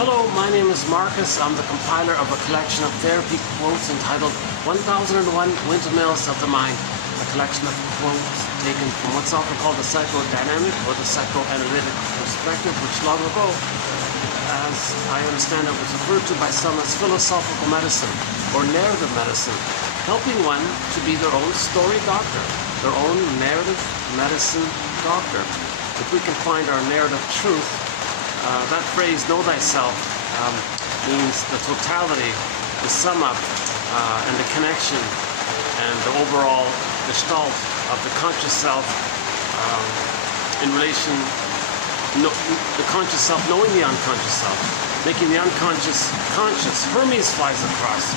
Hello, my name is Marcus. I'm the compiler of a collection of therapy quotes entitled 1001 Windmills of the Mind, a collection of quotes taken from what's often called the psychodynamic or the psychoanalytic perspective, which long ago, as I understand it, was referred to by some as philosophical medicine or narrative medicine, helping one to be their own story doctor, their own narrative medicine doctor. If we can find our narrative truth, that phrase, know thyself, means the totality, the sum up, and the connection, and the overall gestalt of the conscious self in relation, the conscious self knowing the unconscious self, making the unconscious conscious. Hermes flies across.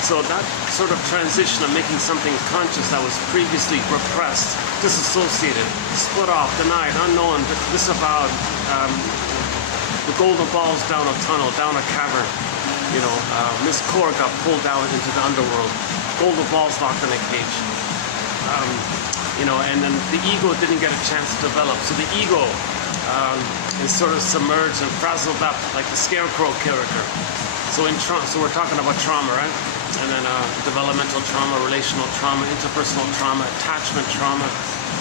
So that sort of transition of making something conscious that was previously repressed, disassociated, split off, denied, unknown, disavowed, the golden balls down a tunnel, down a cavern. You know, Miss Core got pulled down into the underworld. Golden balls locked in a cage. You know, and then the ego didn't get a chance to develop. So the ego is sort of submerged and frazzled up like the scarecrow character. So so we're talking about trauma, right? And then developmental trauma, relational trauma, interpersonal trauma, attachment trauma,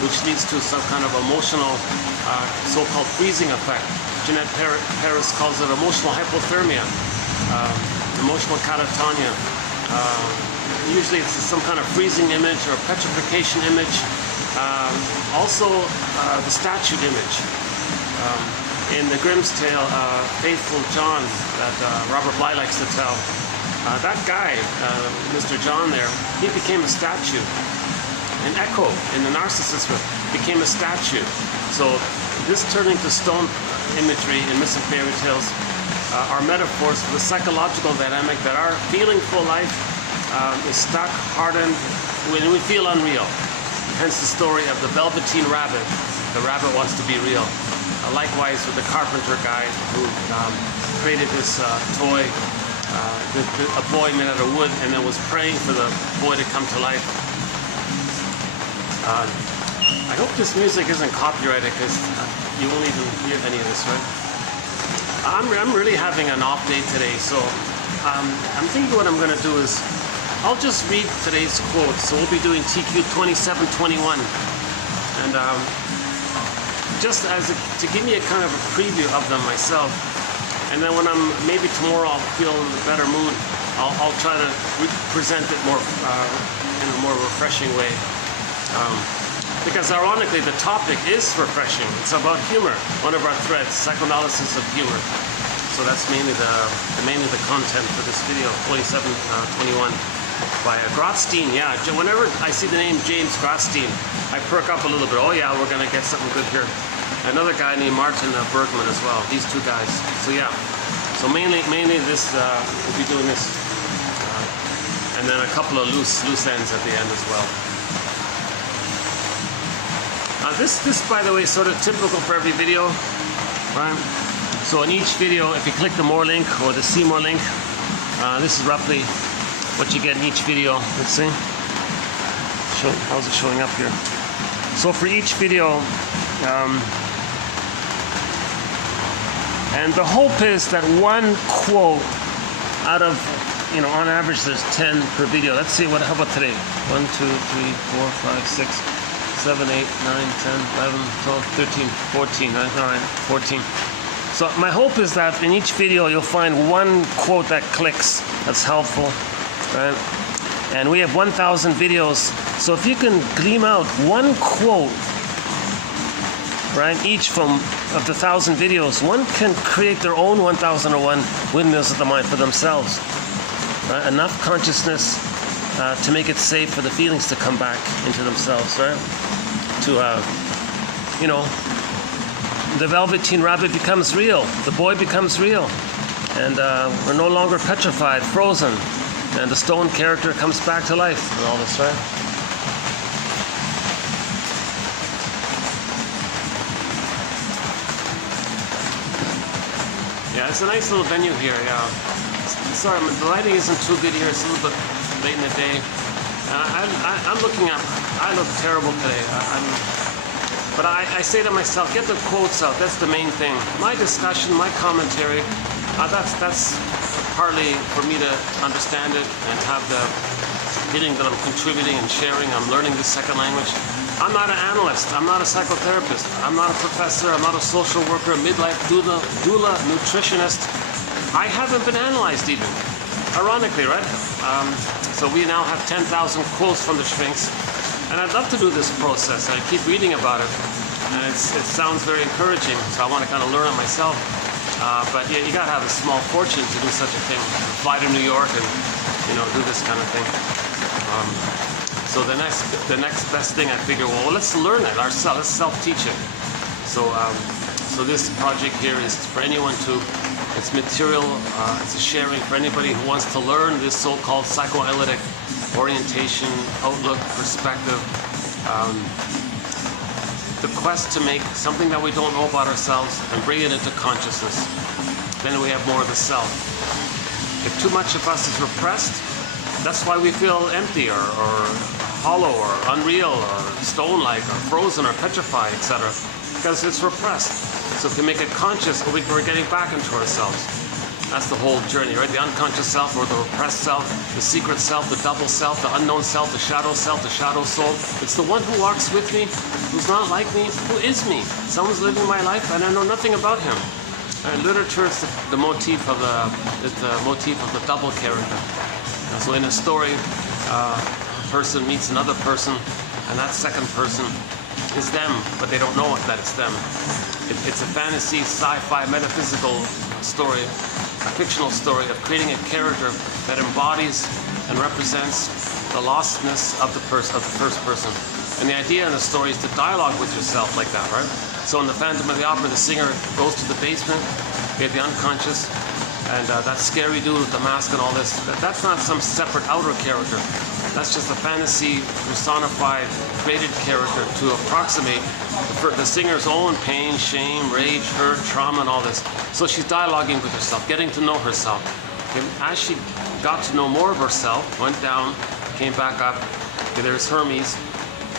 which leads to some kind of emotional, so-called freezing effect. Jeanette Paris calls it emotional hypothermia, emotional catatonia. Usually it's some kind of freezing image or petrification image. Also the statue image. In the Grimm's tale, Faithful John, that Robert Bly likes to tell, that guy, Mr. John there, he became a statue. And Echo, in the Narcissist myth, became a statue. So this turning to stone imagery in mythic fairy tales are metaphors for the psychological dynamic that our feeling for life is stuck, hardened, when we feel unreal. Hence the story of the Velveteen Rabbit. The rabbit wants to be real. Likewise with the carpenter guy who created this toy, a boy made out of wood, and then was praying for the boy to come to life. I hope this music isn't copyrighted, because you won't even hear any of this, right? I'm really having an off day today, so I'm thinking what I'm going to do is I'll just read today's quotes. So we'll be doing TQ 2721, and just to give me a kind of a preview of them myself, and then when maybe tomorrow I'll feel in a better mood, I'll try to present it more in a more refreshing way. Because ironically, the topic is refreshing. It's about humor, one of our threads, psychoanalysis of humor. So that's mainly the content for this video, 2721 by Grotstein. Yeah, whenever I see the name James Grotstein, I perk up a little bit. Oh yeah, we're gonna get something good here. Another guy named Martin Bergman as well. These two guys. So yeah. So mainly this we'll be doing this, and then a couple of loose ends at the end as well. This, by the way, is sort of typical for every video, right? So in each video, if you click the More link or the See More link, this is roughly what you get in each video. Let's see. How's it showing up here? So for each video, and the hope is that one quote out of, you know, on average there's 10 per video. Let's see, how about today? 1, 2, 3, 4, 5, 6, 7, 8, 9, 10, 11, 12, 13, 14, right? All right, 14. So my hope is that in each video you'll find one quote that clicks, that's helpful, right? And we have 1,000 videos, so if you can glean out one quote, right, each of the 1,000 videos, one can create their own 1001 windmills of the mind for themselves. Right? Enough consciousness to make it safe for the feelings to come back into themselves, right? To, you know, the Velveteen Rabbit becomes real, the boy becomes real, and we're no longer petrified, frozen, and the stone character comes back to life and all this, right? Yeah, it's a nice little venue here, yeah. Sorry, the lighting isn't too good here, it's a little bit late in the day. I'm looking at, I look terrible today. But I say to myself, get the quotes out, that's the main thing. My discussion, my commentary That's partly for me to understand it and have the feeling that I'm contributing and sharing. I'm learning this second language. I'm not an analyst. I'm not a psychotherapist. I'm not a professor. I'm not a social worker, a midlife doula, nutritionist. I haven't been analyzed even, ironically, right? So we now have 10,000 quotes from the Sphinx, and I'd love to do this process. I keep reading about it, and it sounds very encouraging, so I want to kind of learn it myself. But yeah, you gotta have a small fortune to do such a thing. Fly to New York and do this kind of thing. So the next best thing I figure, well, let's learn it ourselves. Let's self-teach it. So this project here is for anyone to. It's material. It's a sharing for anybody who wants to learn this so-called psychoanalytic orientation, outlook, perspective. The quest to make something that we don't know about ourselves and bring it into consciousness. Then we have more of the self. If too much of us is repressed, that's why we feel empty or hollow or unreal or stone-like or frozen or petrified, etc. Because it's repressed. So if we make it conscious, we're getting back into ourselves. That's the whole journey, right? The unconscious self or the repressed self, the secret self, the double self, the unknown self, the shadow soul. It's the one who walks with me, who's not like me, who is me. Someone's living my life and I know nothing about him. And literature is the motif of the double character. And so in a story, a person meets another person, and that second person is them, but they don't know that it's them. It's a fantasy, sci-fi, metaphysical story, a fictional story of creating a character that embodies and represents the lostness of the first person. And the idea in the story is to dialogue with yourself like that, right? So in the Phantom of the Opera, the singer goes to the basement, you have the unconscious, and that scary dude with the mask and all this, that's not some separate outer character. That's just a fantasy personified, created character to approximate the singer's own pain, shame, rage, hurt, trauma, and all this. So she's dialoguing with herself, getting to know herself. And as she got to know more of herself, went down, came back up, okay, there's Hermes.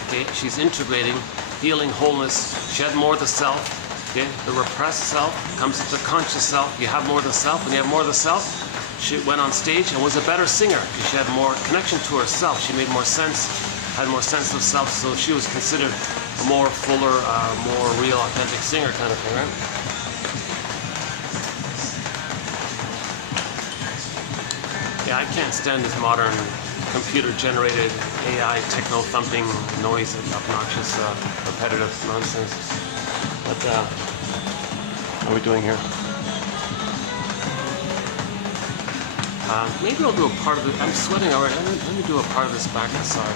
Okay, she's integrating, feeling wholeness. She had more of the self. Okay, the repressed self comes into conscious self. You have more of the self. When you have more of the self, she went on stage and was a better singer because she had more connection to herself. She made more sense, had more sense of self, so she was considered a more fuller, more real, authentic singer kind of thing, right? Yeah, I can't stand this modern computer-generated AI techno-thumping noise and obnoxious, repetitive nonsense. What are we doing here? Maybe I'll do a part of it. I'm sweating already. Let me do a part of this back inside.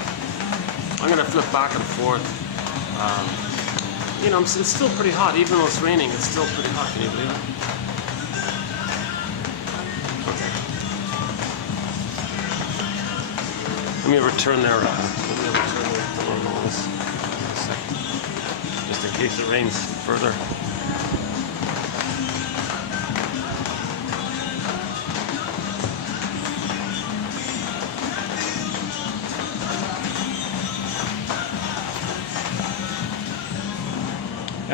I'm going to flip back and forth. It's still pretty hot. Even though it's raining, it's still pretty hot. Can you believe it? Let me return there. Just in case it rains further.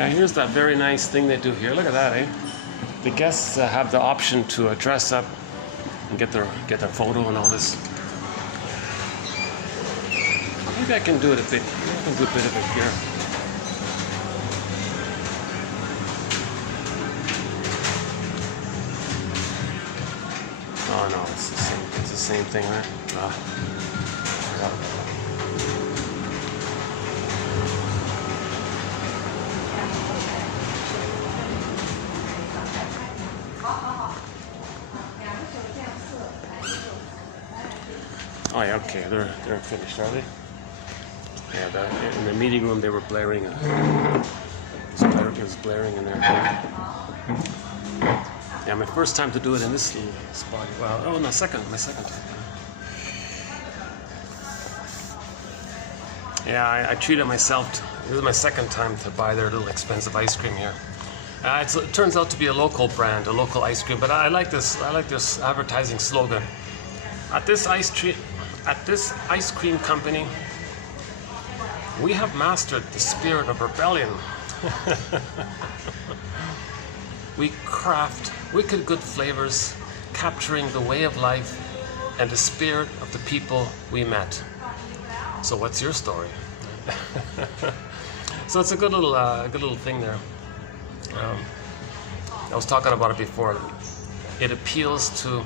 Here's that very nice thing they do here. Look at that, eh? The guests have the option to dress up and get their photo and all this. Maybe I can do it a bit. Maybe I can do a bit of it here. Oh no, it's the same. It's the same thing, right? Yeah. Oh yeah, okay, they're finished, are they? Yeah, in the meeting room they were blaring. It was blaring in there. Yeah, my first time to do it in this little spot. Well, oh no, my second time. Yeah, I treated myself. This is my second time to buy their little expensive ice cream here. It turns out to be a local brand, a local ice cream. But I like this. I like this advertising slogan. At this ice cream company, we have mastered the spirit of rebellion. we craft wicked good flavors, capturing the way of life and the spirit of the people we met. So what's your story? So it's a good little thing there. I was talking about it before. It appeals to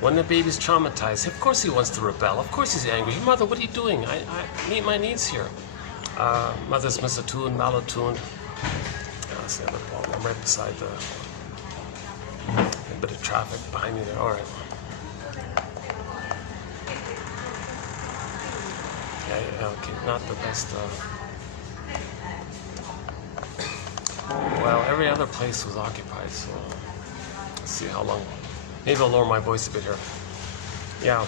when the baby's traumatized. Of course he wants to rebel. Of course he's angry. Mother, what are you doing? I meet my needs here. Mother's misattuned, malattuned. I'm right beside a bit of traffic behind me there. All right. Yeah, okay, not the best. Well, every other place was occupied, so let's see how long. Maybe I'll lower my voice a bit here. Yeah,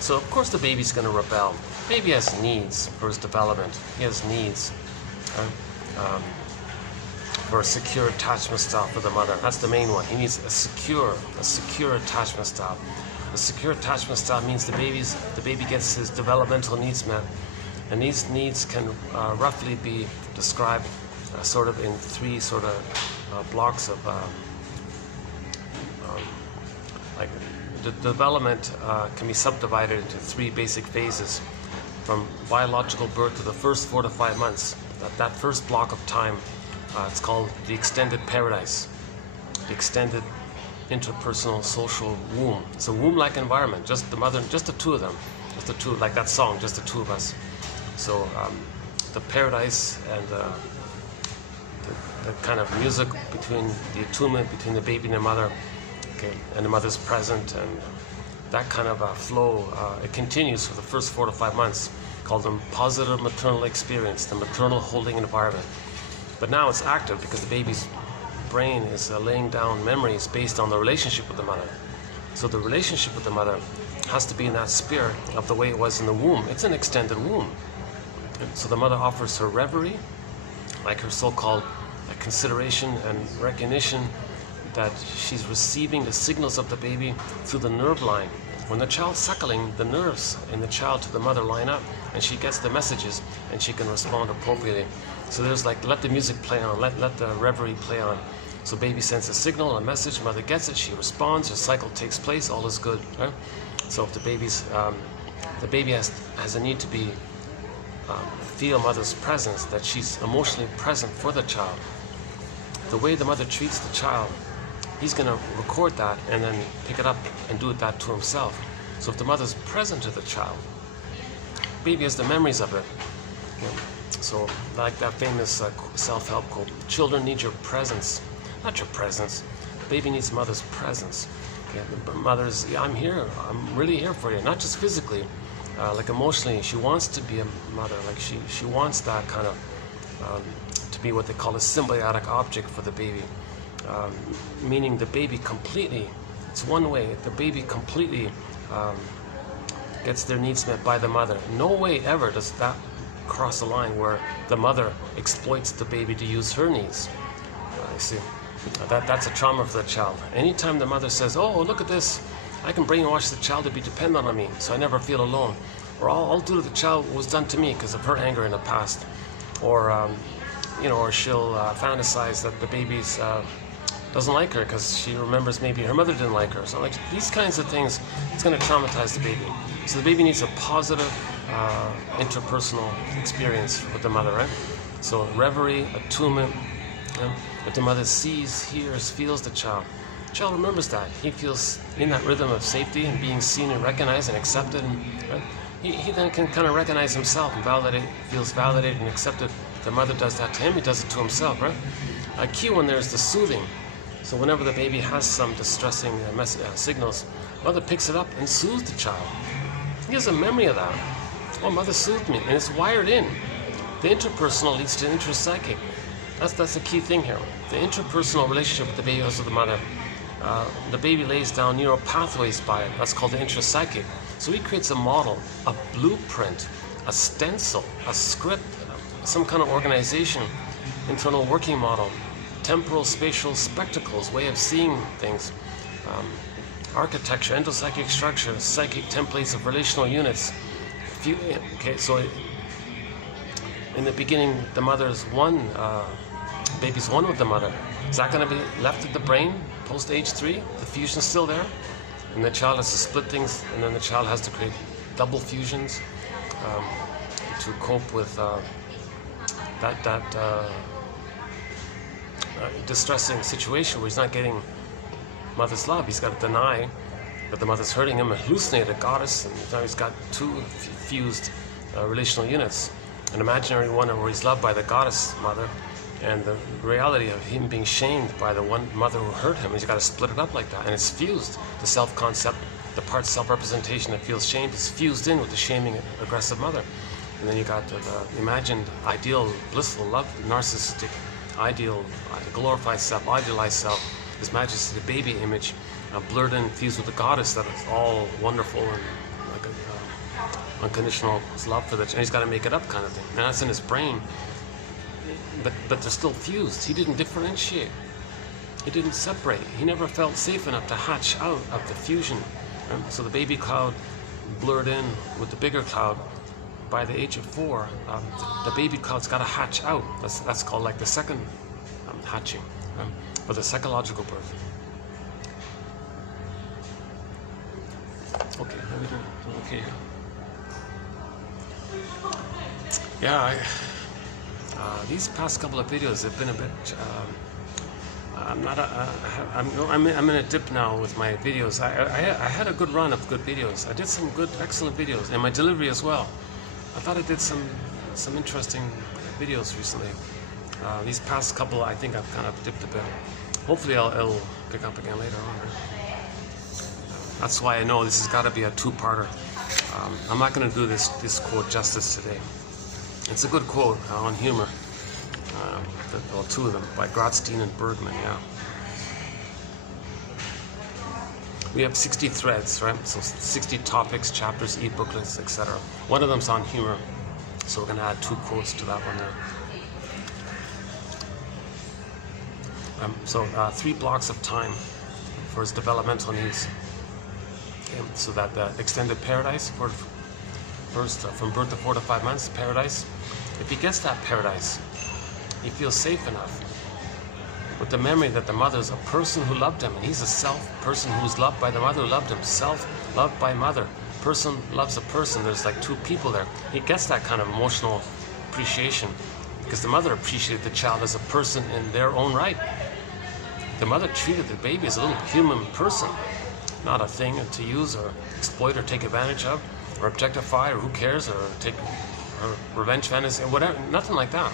so of course the baby's going to rebel. Baby has needs for his development. He has needs for a secure attachment style for the mother. That's the main one. He needs a secure attachment style. A secure attachment style means the baby gets his developmental needs met, and these needs can roughly be described sort of in three sort of blocks of like the development can be subdivided into three basic phases, from biological birth to the first 4 to 5 months. That first block of time, it's called the extended paradise, the extended interpersonal social womb. It's a womb-like environment, just the mother, just the two of them, just the two, like that song, just the two of us. So the paradise and the kind of music between the attunement between the baby and the mother, okay, and the mother's present, and that kind of flow, it continues for the first 4 to 5 months, called the positive maternal experience, the maternal holding environment. But now it's active because the baby's brain is laying down memories based on the relationship with the mother. So the relationship with the mother has to be in that spirit of the way it was in the womb. It's an extended womb. So the mother offers her reverie, like her so-called consideration and recognition that she's receiving the signals of the baby through the nerve line. When the child's suckling, the nerves in the child to the mother line up, and she gets the messages and she can respond appropriately. So there's like, let the music play on, let the reverie play on. So baby sends a signal, a message, mother gets it, she responds, her cycle takes place, all is good, right? So if the baby has a need to be feel mother's presence, that she's emotionally present for the child. The way the mother treats the child, he's going to record that and then pick it up and do that to himself. So if the mother's present to the child, baby has the memories of it. Okay? So like that famous self-help quote, children need your presence, not your presence. Baby needs mother's presence. Okay? Mother's, yeah, I'm here, I'm really here for you, not just physically, like emotionally. She wants to be a mother, like she wants that kind of, to be what they call a symbiotic object for the baby. Meaning the baby completely, it's one way, the baby completely gets their needs met by the mother. No way ever does that cross a line where the mother exploits the baby to use her needs. You see, that's a trauma for the child. Anytime the mother says, oh, look at this, I can brainwash the child to be dependent on me so I never feel alone. Or I'll do to the child what was done to me because of her anger in the past. Or, you know, or she'll fantasize that the baby's doesn't like her because she remembers maybe her mother didn't like her. So like these kinds of things, it's going to traumatize the baby. So the baby needs a positive interpersonal experience with the mother, right? So reverie, attunement. If the mother sees, hears, feels the child remembers that. He feels in that rhythm of safety and being seen and recognized and accepted. And, right? He then can kind of recognize himself and validate, feels validated and accepted. If the mother does that to him, he does it to himself, right? A key one there is the soothing. So whenever the baby has some distressing signals, mother picks it up and soothes the child. He has a memory of that. Oh, mother soothed me, and it's wired in. The interpersonal leads to intrapsychic. That's the key thing here. The interpersonal relationship with the baby has with the mother. The baby lays down neural pathways by it. That's called the intrapsychic. So he creates a model, a blueprint, a stencil, a script, some kind of organization, internal working model, temporal spatial spectacles, way of seeing things, architecture, endopsychic structure, psychic templates of relational units. Okay, so in the beginning, the mother's one, baby's one with the mother. Is that going to be left at the brain post age 3? The fusion's still there, and the child has to split things, and then the child has to create double fusions to cope with that distressing situation where he's not getting mother's love. He's got to deny that the mother's hurting him, hallucinate a goddess, and now he's got two fused relational units. An imaginary one where he's loved by the goddess mother, and the reality of him being shamed by the one mother who hurt him. He's got to split it up like that, and it's fused. The self-concept, the part self-representation that feels shamed is fused in with the shaming aggressive mother. And then you got the imagined ideal, blissful, love, narcissistic, ideal, glorified self, idealized self, this majesty, the baby image, blurred in, fused with the goddess that is all wonderful and like unconditional love for the child. He's got to make it up kind of thing. And that's in his brain. But they're still fused. He didn't differentiate. He didn't separate. He never felt safe enough to hatch out of the fusion. So the baby cloud blurred in with the bigger cloud. By the age of 4, the baby cloud's got to hatch out. That's called like the second hatching, or the psychological birth. Okay, okay. Yeah, these past couple of videos have been a bit. I'm in a dip now with my videos. I had a good run of good videos. I did some good, excellent videos, and my delivery as well. I thought I did some interesting videos recently. These past couple, I think I've kind of dipped a bit. Hopefully, it'll pick up again later on. That's why I know this has got to be a two-parter. I'm not going to do this quote justice today. It's a good quote on humor. Well, 2 of them by Grotstein and Bergman. Yeah. We have 60 threads, right? So 60 topics, chapters, e-booklets, etc. One of them's on humor, so we're going to add 2 quotes to that one there. 3 blocks of time for his developmental needs. Okay, so that the extended paradise for first from birth to 4 to 5 months, paradise. If he gets that paradise, he feels safe enough with the memory that the mother is a person who loved him, and he's a person who's loved by the mother who loved him. Self loved by mother. Person loves a person. There's like 2 people there. He gets that kind of emotional appreciation because the mother appreciated the child as a person in their own right. The mother treated the baby as a little human person, not a thing to use or exploit or take advantage of or objectify or who cares or take or revenge fantasy or whatever. Nothing like that.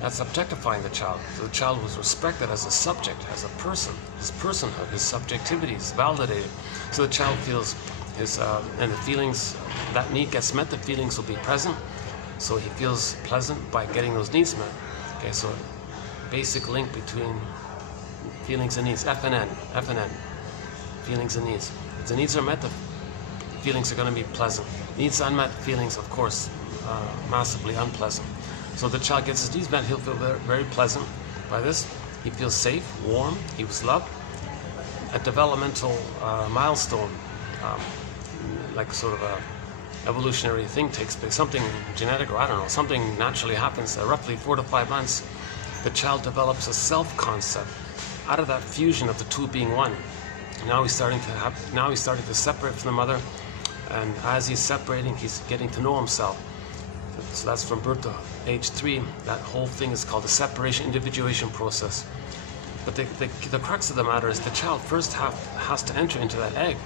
That's objectifying the child. So the child was respected as a subject, as a person. His personhood, his subjectivity is validated. So the child feels his, and the feelings, that need gets met, the feelings will be present. So he feels pleasant by getting those needs met. Okay, so basic link between feelings and needs, F and N, feelings and needs. If the needs are met, the feelings are going to be pleasant. Needs unmet, feelings, of course, massively unpleasant. So the child gets his needs met, he'll feel very, very pleasant by this. He feels safe, warm, he was loved. A developmental milestone, like sort of a evolutionary thing takes place, something genetic or I don't know, something naturally happens roughly 4 to 5 months. The child develops a self-concept out of that fusion of the 2 being one. Now he's starting to separate from the mother, and as he's separating, he's getting to know himself. So that's from birth to age 3. That whole thing is called the separation individuation process. But the crux of the matter is the child first has to enter into that egg.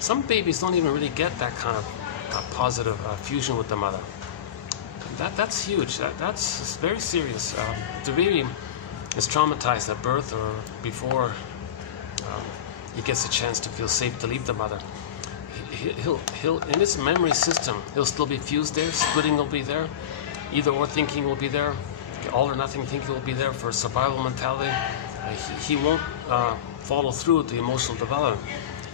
Some babies don't even really get that kind of positive fusion with the mother. That's huge. That's very serious. If the baby is traumatized at birth or before he gets a chance to feel safe to leave the mother, he'll in his memory system, he'll still be fused there. Splitting will be there. Either or thinking will be there. All or nothing thinking will be there for survival mentality. He won't follow through with the emotional development.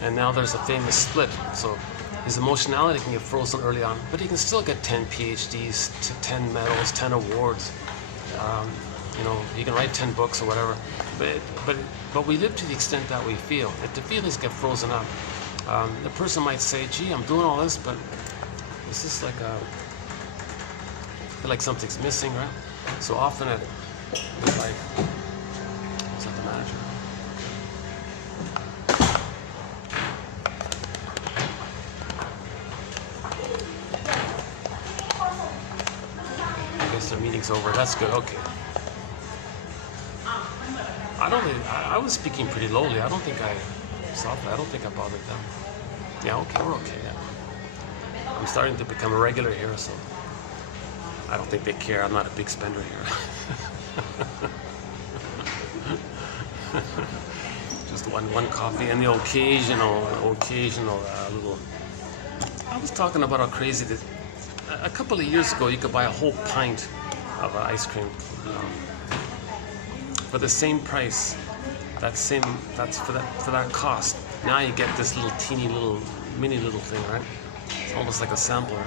And now there's a famous split. So his emotionality can get frozen early on, but he can still get 10 PhDs, 10 medals, 10 awards. He can write 10 books or whatever. But we live to the extent that we feel. If the feelings get frozen up, the person might say, "Gee, I'm doing all this, but it's just like I feel like something's missing, right?" So often in life, manager. I guess the meeting's over. That's good. Okay. I was speaking pretty lowly. I don't think I stopped. I don't think I bothered them. Yeah, okay, we're okay. Yeah. I'm starting to become a regular here, so I don't think they care. I'm not a big spender here. Just one coffee and the occasional little. I was talking about how crazy that a couple of years ago you could buy a whole pint of ice cream for the same price. That's for that cost. Now you get this little teeny little mini little thing, right? It's almost like a sampler.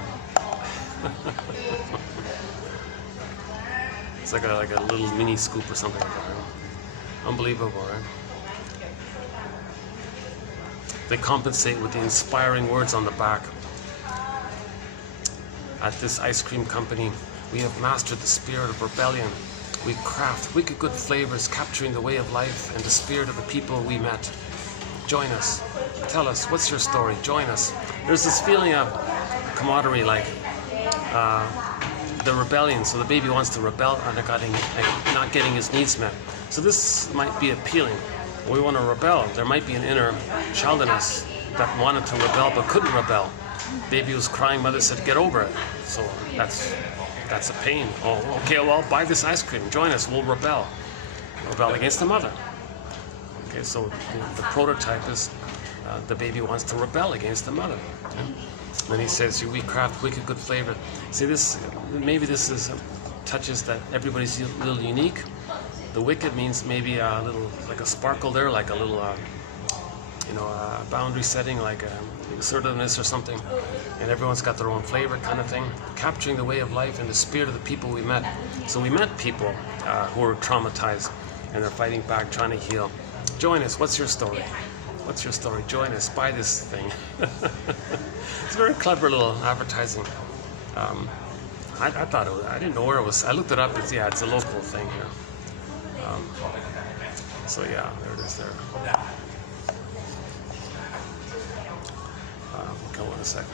It's like a little mini scoop or something like that. Right? Unbelievable, right? They compensate with the inspiring words on the back. At this ice cream company, we have mastered the spirit of rebellion. We craft wicked good flavors, capturing the way of life and the spirit of the people we met. Join us. Tell us, what's your story? Join us. There's this feeling of camaraderie, like the rebellion. So the baby wants to rebel under not getting his needs met. So this might be appealing. We want to rebel. There might be an inner child in us that wanted to rebel but couldn't rebel. Baby was crying, mother said, get over it. So that's a pain. Oh, okay, well, buy this ice cream. Join us, we'll rebel. Rebel against the mother. Okay, so the prototype is the baby wants to rebel against the mother. Okay? Then he says, we craft wicked good flavor. See, maybe this is touches that everybody's a little unique. The wicked means maybe a little, like a sparkle there, like a little, boundary setting, like assertiveness or something. And everyone's got their own flavor kind of thing. Capturing the way of life and the spirit of the people we met. So we met people who were traumatized and they're fighting back, trying to heal. Join us. What's your story? What's your story? Join us. Buy this thing. It's a very clever little advertising. I thought it was, I didn't know where it was. I looked it up. It's a local thing here. So yeah, there it is there. Go on a second.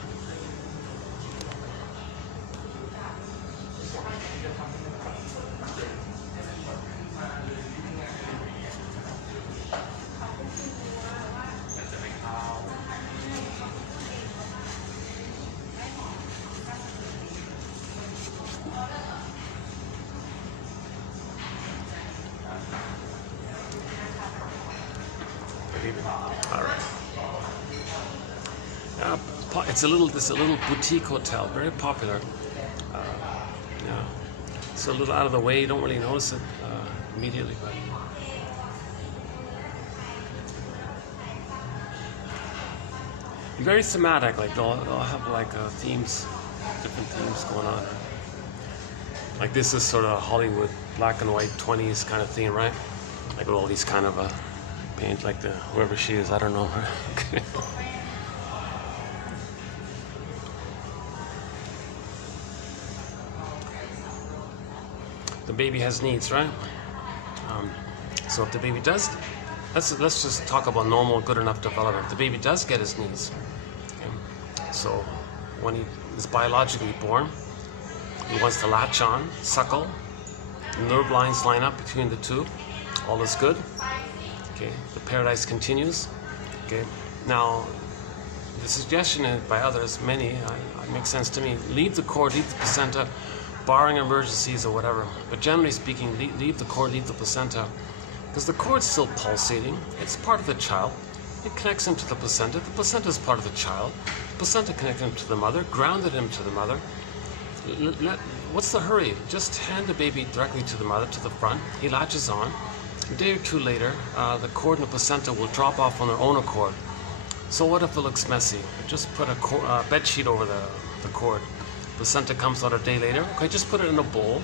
All right. It's a little boutique hotel, very popular. It's a little out of the way. You don't really notice it immediately, but very thematic. Like they'll have like themes, different themes going on. Like this is sort of Hollywood black and white 20s kind of theme, right? Like with all these kind of paint, like whoever she is, I don't know. The baby has needs, right? So if the baby does, let's just talk about normal, good enough development. The baby does get his needs. Okay? So when he is biologically born, he wants to latch on, suckle. The nerve lines line up between the two. All is good. Okay, the paradise continues. Okay, now the suggestion by others, many, it makes sense to me. Leave the cord, leave the placenta, barring emergencies or whatever. But generally speaking, leave the cord, leave the placenta, because the cord's still pulsating. It's part of the child. It connects him to the placenta. The placenta is part of the child. The placenta connects him to the mother, grounded him to the mother. What's the hurry? Just hand the baby directly to the mother, to the front. He latches on. A day or two later, the cord and the placenta will drop off on their own accord. So what if it looks messy? Just put a bed sheet over the cord. Placenta comes out a day later. Okay, just put it in a bowl.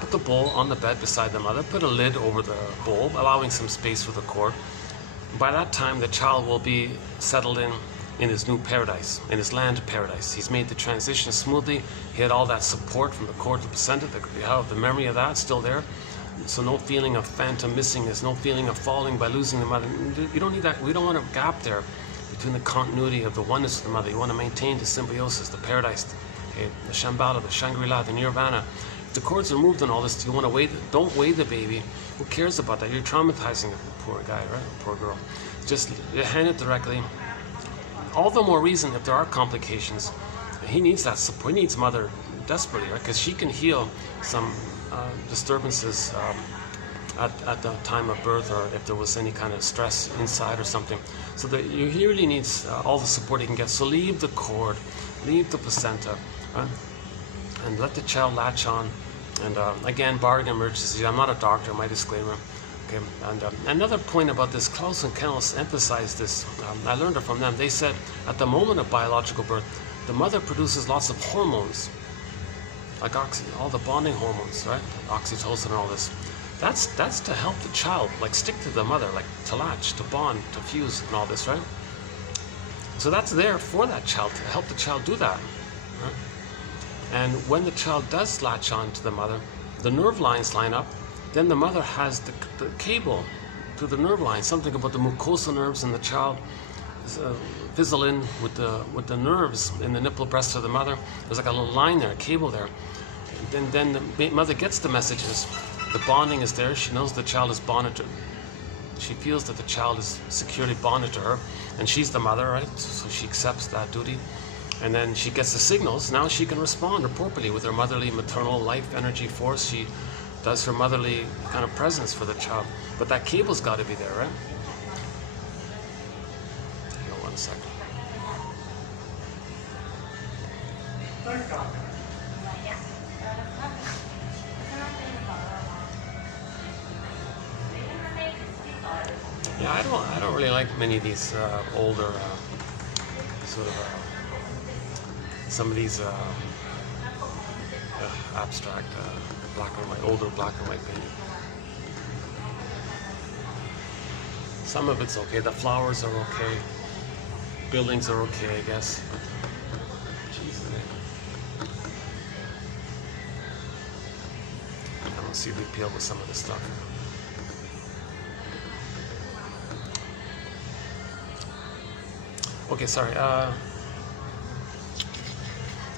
Put the bowl on the bed beside the mother. Put a lid over the bowl, allowing some space for the cord. By that time, the child will be settled in his new paradise, in his land paradise. He's made the transition smoothly. He had all that support from the cord to the placenta. The memory of that still there. So no feeling of phantom missingness, no feeling of falling by losing the mother. You don't need that. We don't want a gap there between the continuity of the oneness of the mother. You want to maintain the symbiosis, the paradise, okay, the Shambhala, the Shangri-La, the Nirvana. If the cords are moved and all this, you want to don't weigh the baby. Who cares about that? You're traumatizing the poor guy, right? Poor girl. Just hand it directly. All the more reason if there are complications. He needs that support. He needs mother desperately, right? Because she can heal some disturbances at the time of birth, or if there was any kind of stress inside or something. So that he really needs all the support he can get. So leave the cord, leave the placenta, and let the child latch on. And again, barring emergencies. I'm not a doctor, my disclaimer. Okay. And another point about this, Klaus and Kennels emphasized this. I learned it from them. They said at the moment of biological birth, the mother produces lots of hormones, like all the bonding hormones, right? Oxytocin and all this. That's to help the child, like stick to the mother, like to latch, to bond, to fuse, and all this, right? So that's there for that child, to help the child do that. Right? And when the child does latch on to the mother, the nerve lines line up. Then the mother has the cable to the nerve line. Something about the mucosal nerves in the child fizzle in with the nerves in the nipple breast of the mother. There's like a little line there, a cable there. And then the mother gets the messages. The bonding is there. She knows the child is bonded to. She feels that the child is securely bonded to her, and she's the mother, right? So she accepts that duty. And then she gets the signals. Now she can respond appropriately with her motherly, maternal life, energy, force. She does her motherly kind of presence for the child. But that cable's got to be there, right? Hang on 1 second. Yeah, I don't really like many of these older sort of some of these abstract black and white, older black and white painting. Some of it's okay. The flowers are okay. Buildings are okay, I guess. Jeez, I don't see the appeal with some of this stuff. Okay, sorry.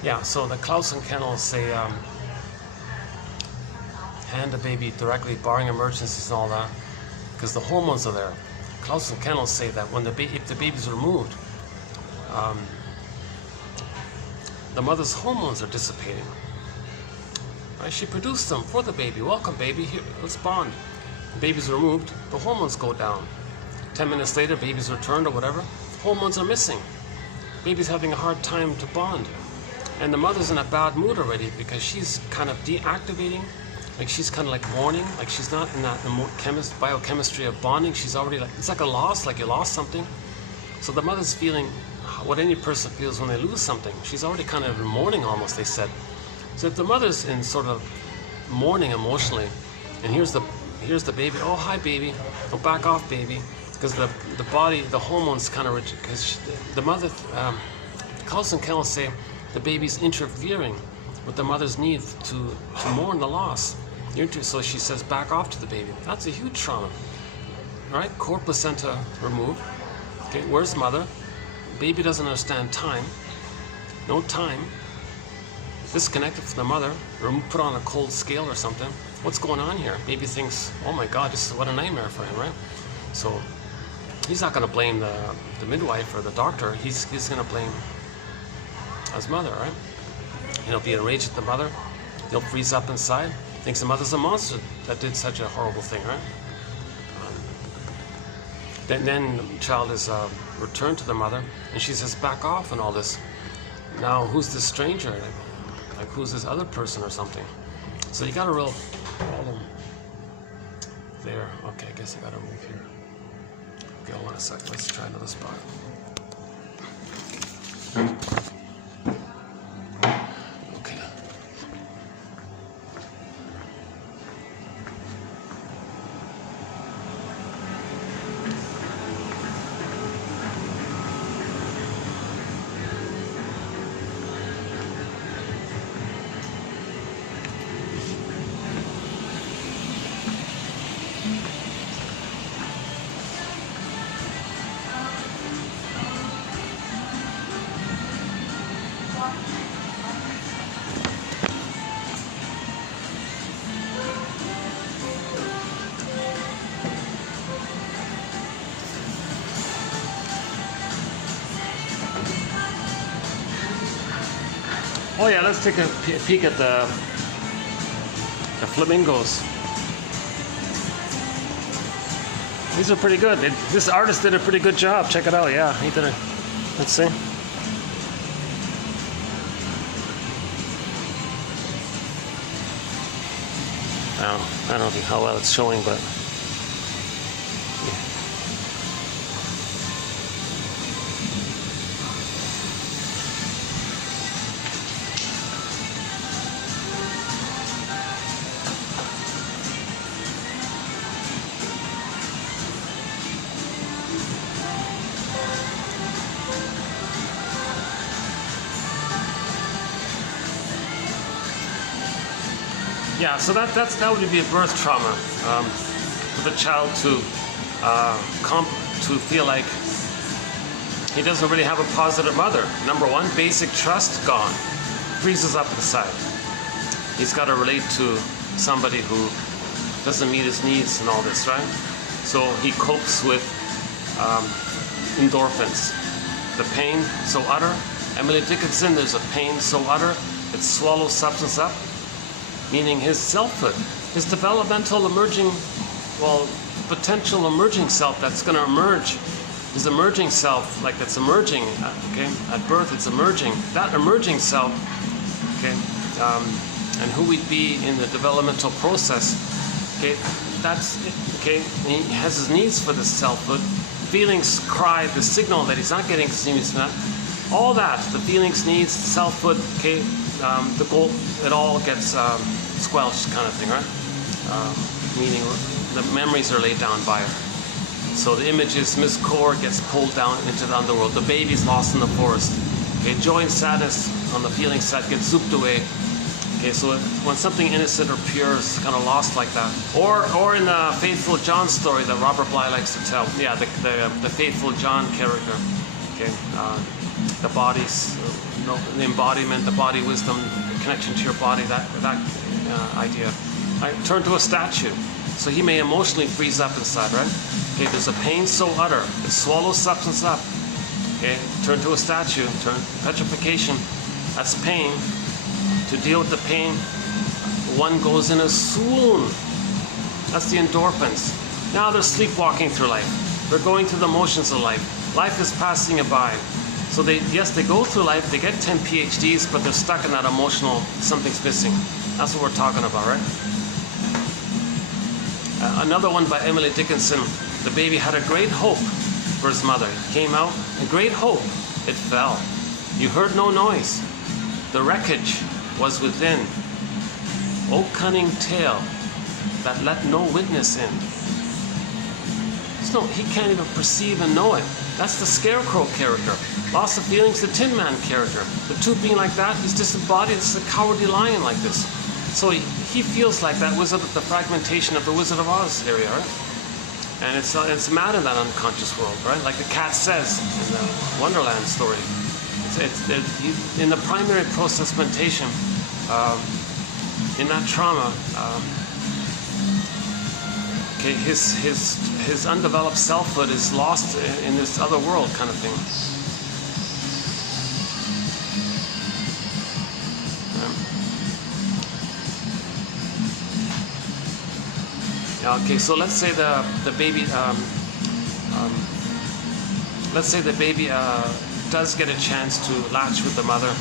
Yeah, so the Klaus and Kennels say hand the baby directly, barring emergencies and all that, because the hormones are there. Klaus and Kennels say that when if the baby's removed, the mother's hormones are dissipating. Right? She produced them for the baby. Welcome, baby. Here, let's bond. The baby's removed, the hormones go down. 10 minutes later, baby's returned or whatever. Hormones are missing. Baby's having a hard time to bond. And the mother's in a bad mood already because she's kind of deactivating. Like she's kind of like mourning. Like she's not in that biochemistry of bonding. She's already like, it's like a loss, like you lost something. So the mother's feeling what any person feels when they lose something. She's already kind of in mourning almost, they said. So if the mother's in sort of mourning emotionally, and here's the baby, oh hi baby, oh back off baby, because the body, the hormones kind of, because the mother, Klaus and Kennels say the baby's interfering with the mother's need to mourn the loss. So she says back off to the baby. That's a huge trauma, right? Cord placenta removed. Okay, where's mother? Baby doesn't understand time. No time. Disconnected from the mother. Put on a cold scale or something. What's going on here? Baby thinks, oh my God, this is what a nightmare for him, right? So he's not going to blame the midwife or the doctor. He's going to blame his mother, right? He'll be enraged at the mother. He'll freeze up inside. Thinks the mother's a monster that did such a horrible thing, right? Then the child is returned to the mother, and she says, back off and all this. Now, who's this stranger? Like who's this other person or something? So you got a real problem there. Okay, I guess I got to move here. Okay, hold on a sec. Let's try another spot. Okay. Oh yeah, let's take a peek at the flamingos. These are pretty good. This artist did a pretty good job. Check it out. Yeah, he did it. Let's see. I don't know how well it's showing, but yeah, so that would be a birth trauma for the child to feel like he doesn't really have a positive mother. Number one, basic trust gone, freezes up inside. He's got to relate to somebody who doesn't meet his needs and all this, right? So he copes with endorphins. The pain so utter. Emily Dickinson, there's a pain so utter it swallows substance up. Meaning his selfhood, his developmental emerging, potential emerging self that's going to emerge, his emerging self, like that's emerging, okay, at birth it's emerging, that emerging self, okay, and who we'd be in the developmental process, okay, that's, okay, he has his needs for the selfhood, feelings cry the signal that he's not getting his needs met, all that, the feelings, needs, selfhood, okay, the goal, it all gets squelched kind of thing, right? Meaning the memories are laid down by her. So the images, Miss Core gets pulled down into the underworld. The baby's lost in the forest. Okay, joy and sadness on the feeling set gets zooped away. Okay, so when something innocent or pure is kind of lost like that. Or in the Faithful John story that Robert Bly likes to tell. Yeah, the Faithful John character. Okay, the body's, the embodiment, the body wisdom, the connection to your body, that idea. Right? Turn to a statue. So he may emotionally freeze up inside, right? Okay, there's a pain so utter, it swallows substance up. Okay, turn to a statue, petrification, that's pain. To deal with the pain, one goes in a swoon. That's the endorphins. Now they're sleepwalking through life. They're going through the motions of life. Life is passing it by. So they go through life, they get 10 PhDs, but they're stuck in that emotional, something's missing. That's what we're talking about, right? Another one by Emily Dickinson, the baby had a great hope for his mother. It came out, a great hope, it fell. You heard no noise. The wreckage was within. O cunning tale that let no witness in. So he can't even perceive and know it. That's the Scarecrow character. Loss of feelings, the Tin Man character. The two being like that, he's disembodied, it's a cowardly lion like this. So he feels like that wizard, the fragmentation of the Wizard of Oz area, right? And it's mad in that unconscious world, right? Like the cat says in the Wonderland story. In the primary process mentation, in that trauma, okay, his undeveloped selfhood is lost in this other world kind of thing. Okay, so let's say the baby, let's say the baby does get a chance to latch with the mother,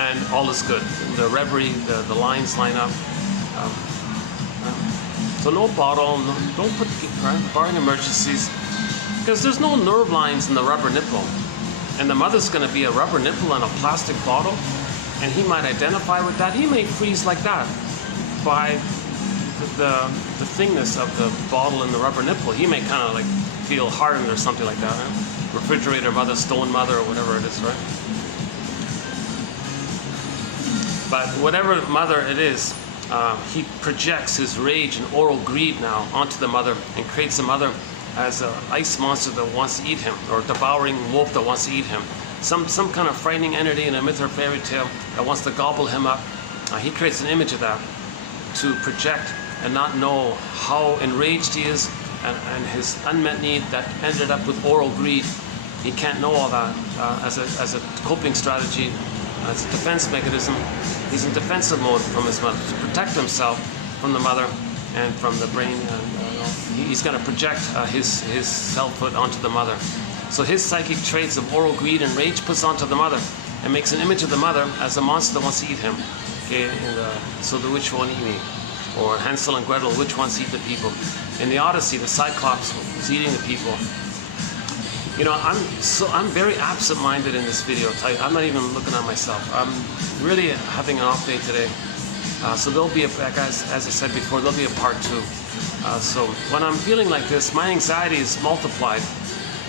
and all is good. The reverie, the lines line up. So no bottle, don't put, right, barring emergencies, because there's no nerve lines in the rubber nipple, and the mother's going to be a rubber nipple and a plastic bottle, and he might identify with that. He may freeze like that by the thingness of the bottle and the rubber nipple. He may kind of like feel hardened or something like that. Right? Refrigerator mother, stone mother, or whatever it is, right? But whatever mother it is, he projects his rage and oral greed now onto the mother and creates the mother as an ice monster that wants to eat him, or a devouring wolf that wants to eat him. Some kind of frightening entity in a myth or fairy tale that wants to gobble him up. He creates an image of that to project and not know how enraged he is and his unmet need that ended up with oral greed. He can't know all that as a coping strategy as a defense mechanism. He's in defensive mode from his mother to protect himself from the mother and from the brain. And he's going to project his selfhood onto the mother. So his psychic traits of oral greed and rage puts onto the mother and makes an image of the mother as a monster that wants to eat him. Okay, so the witch won't eat me. Or Hansel and Gretel, which ones eat the people? In the Odyssey, the Cyclops was eating the people. You know, I'm very absent-minded in this video. I'm not even looking at myself. I'm really having an off day today. So there'll be as I said before, there'll be a part 2. So when I'm feeling like this, my anxiety is multiplied.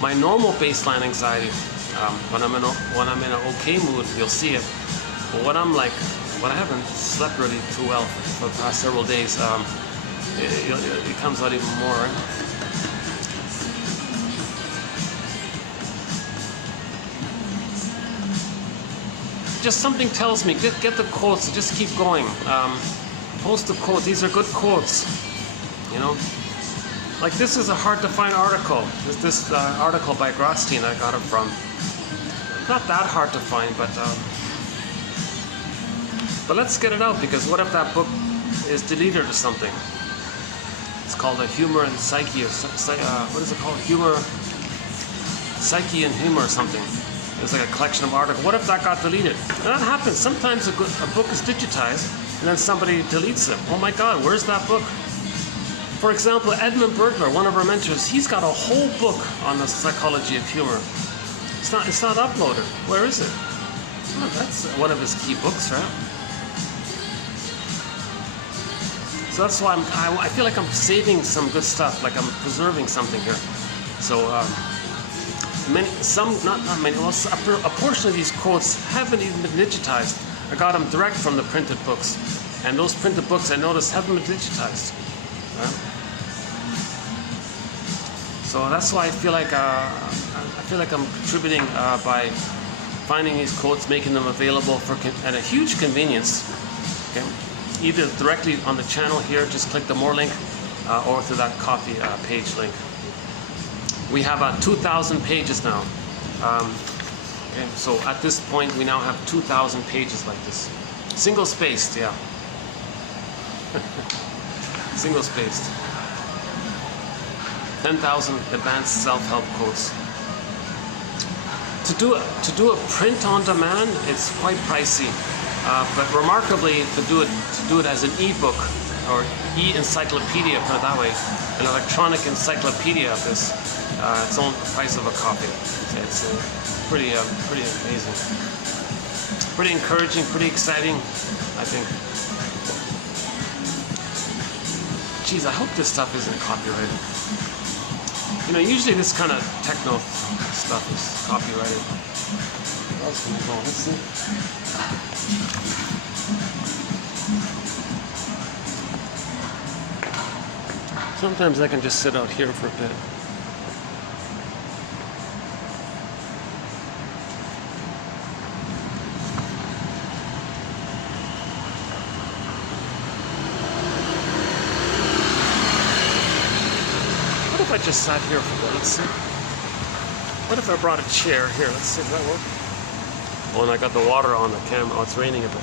My normal baseline anxiety, when I'm in an okay mood, you'll see it. But when I haven't slept really too well for the past several days, it comes out even more. Right? Just something tells me, get the quotes, just keep going. Post the quote. These are good quotes. You know, like this is a hard to find article. This article by Grotstein, I got it from. Not that hard to find, but let's get it out, because what if that book is deleted or something? It's called a Humor and Psyche, or what is it called? Humor, Psyche and Humor or something. It's like a collection of articles. What if that got deleted? And that happens. Sometimes a book is digitized and then somebody deletes it. Oh my God, where's that book? For example, Edmund Burtler, one of our mentors, he's got a whole book on the psychology of humor. It's not uploaded. Where is it? Oh, that's one of his key books, right? So that's why I feel like I'm saving some good stuff, like I'm preserving something here. So a portion of these quotes haven't even been digitized. I got them direct from the printed books, and those printed books I noticed haven't been digitized. Right? So that's why I feel like I'm contributing by finding these quotes, making them available at a huge convenience. Okay? Either directly on the channel here, just click the more link, or through that copy page link. We have 2,000 pages now. Okay, so at this point, we now have 2,000 pages like this. Single-spaced, yeah. Single-spaced. 10,000 advanced self-help quotes. To do a print on demand, it's quite pricey. But remarkably, to do it as an e-book or e-encyclopedia, put it that way, an electronic encyclopedia of this, its own price of a copy. It's pretty amazing, pretty encouraging, pretty exciting, I think. Geez, I hope this stuff isn't copyrighted. You know, usually this kind of techno stuff is copyrighted. What else can we go? Let's see. Sometimes I can just sit out here for a bit. What if I just sat here for a bit? Let's see. What if I brought a chair here? Let's see if that works. Oh, and I got the water on the camera. Oh, it's raining a bit.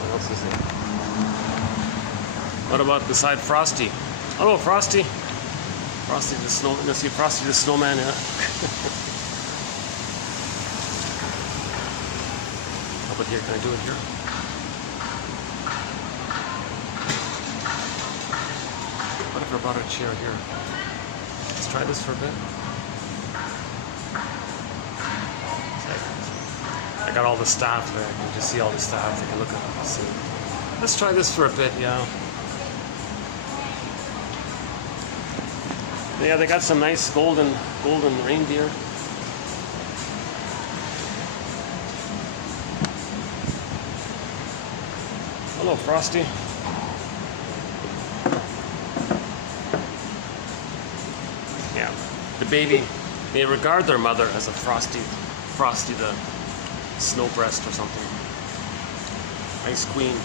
What else is there? What about beside Frosty? Hello, Frosty. Frosty the snow. Let's see Frosty the snowman. Yeah. How about here? Can I do it here? What if I brought a chair here? Let's try this for a bit. I got all the staff there. I can just see all the staff. I can look at it. See. Let's try this for a bit, yeah. Yeah, they got some nice golden reindeer. Hello, Frosty. Yeah, the baby, they regard their mother as a Frosty the snow breast or something. Ice Queen.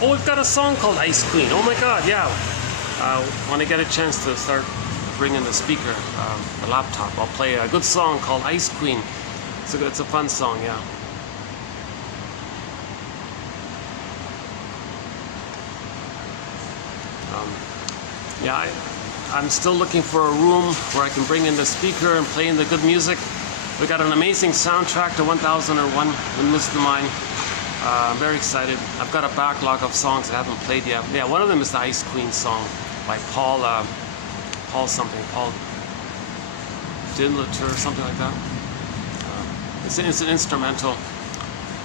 Oh, we've got a song called Ice Queen. Oh my God, yeah. When I get a chance to start bring in the speaker, the laptop. I'll play a good song called Ice Queen. It's a fun song, yeah. I'm still looking for a room where I can bring in the speaker and play in the good music. We got an amazing soundtrack to 1001 Windmills of the Mind. I'm very excited. I've got a backlog of songs I haven't played yet. Yeah, one of them is the Ice Queen song by Paul Dinlater or something like that. It's an instrumental.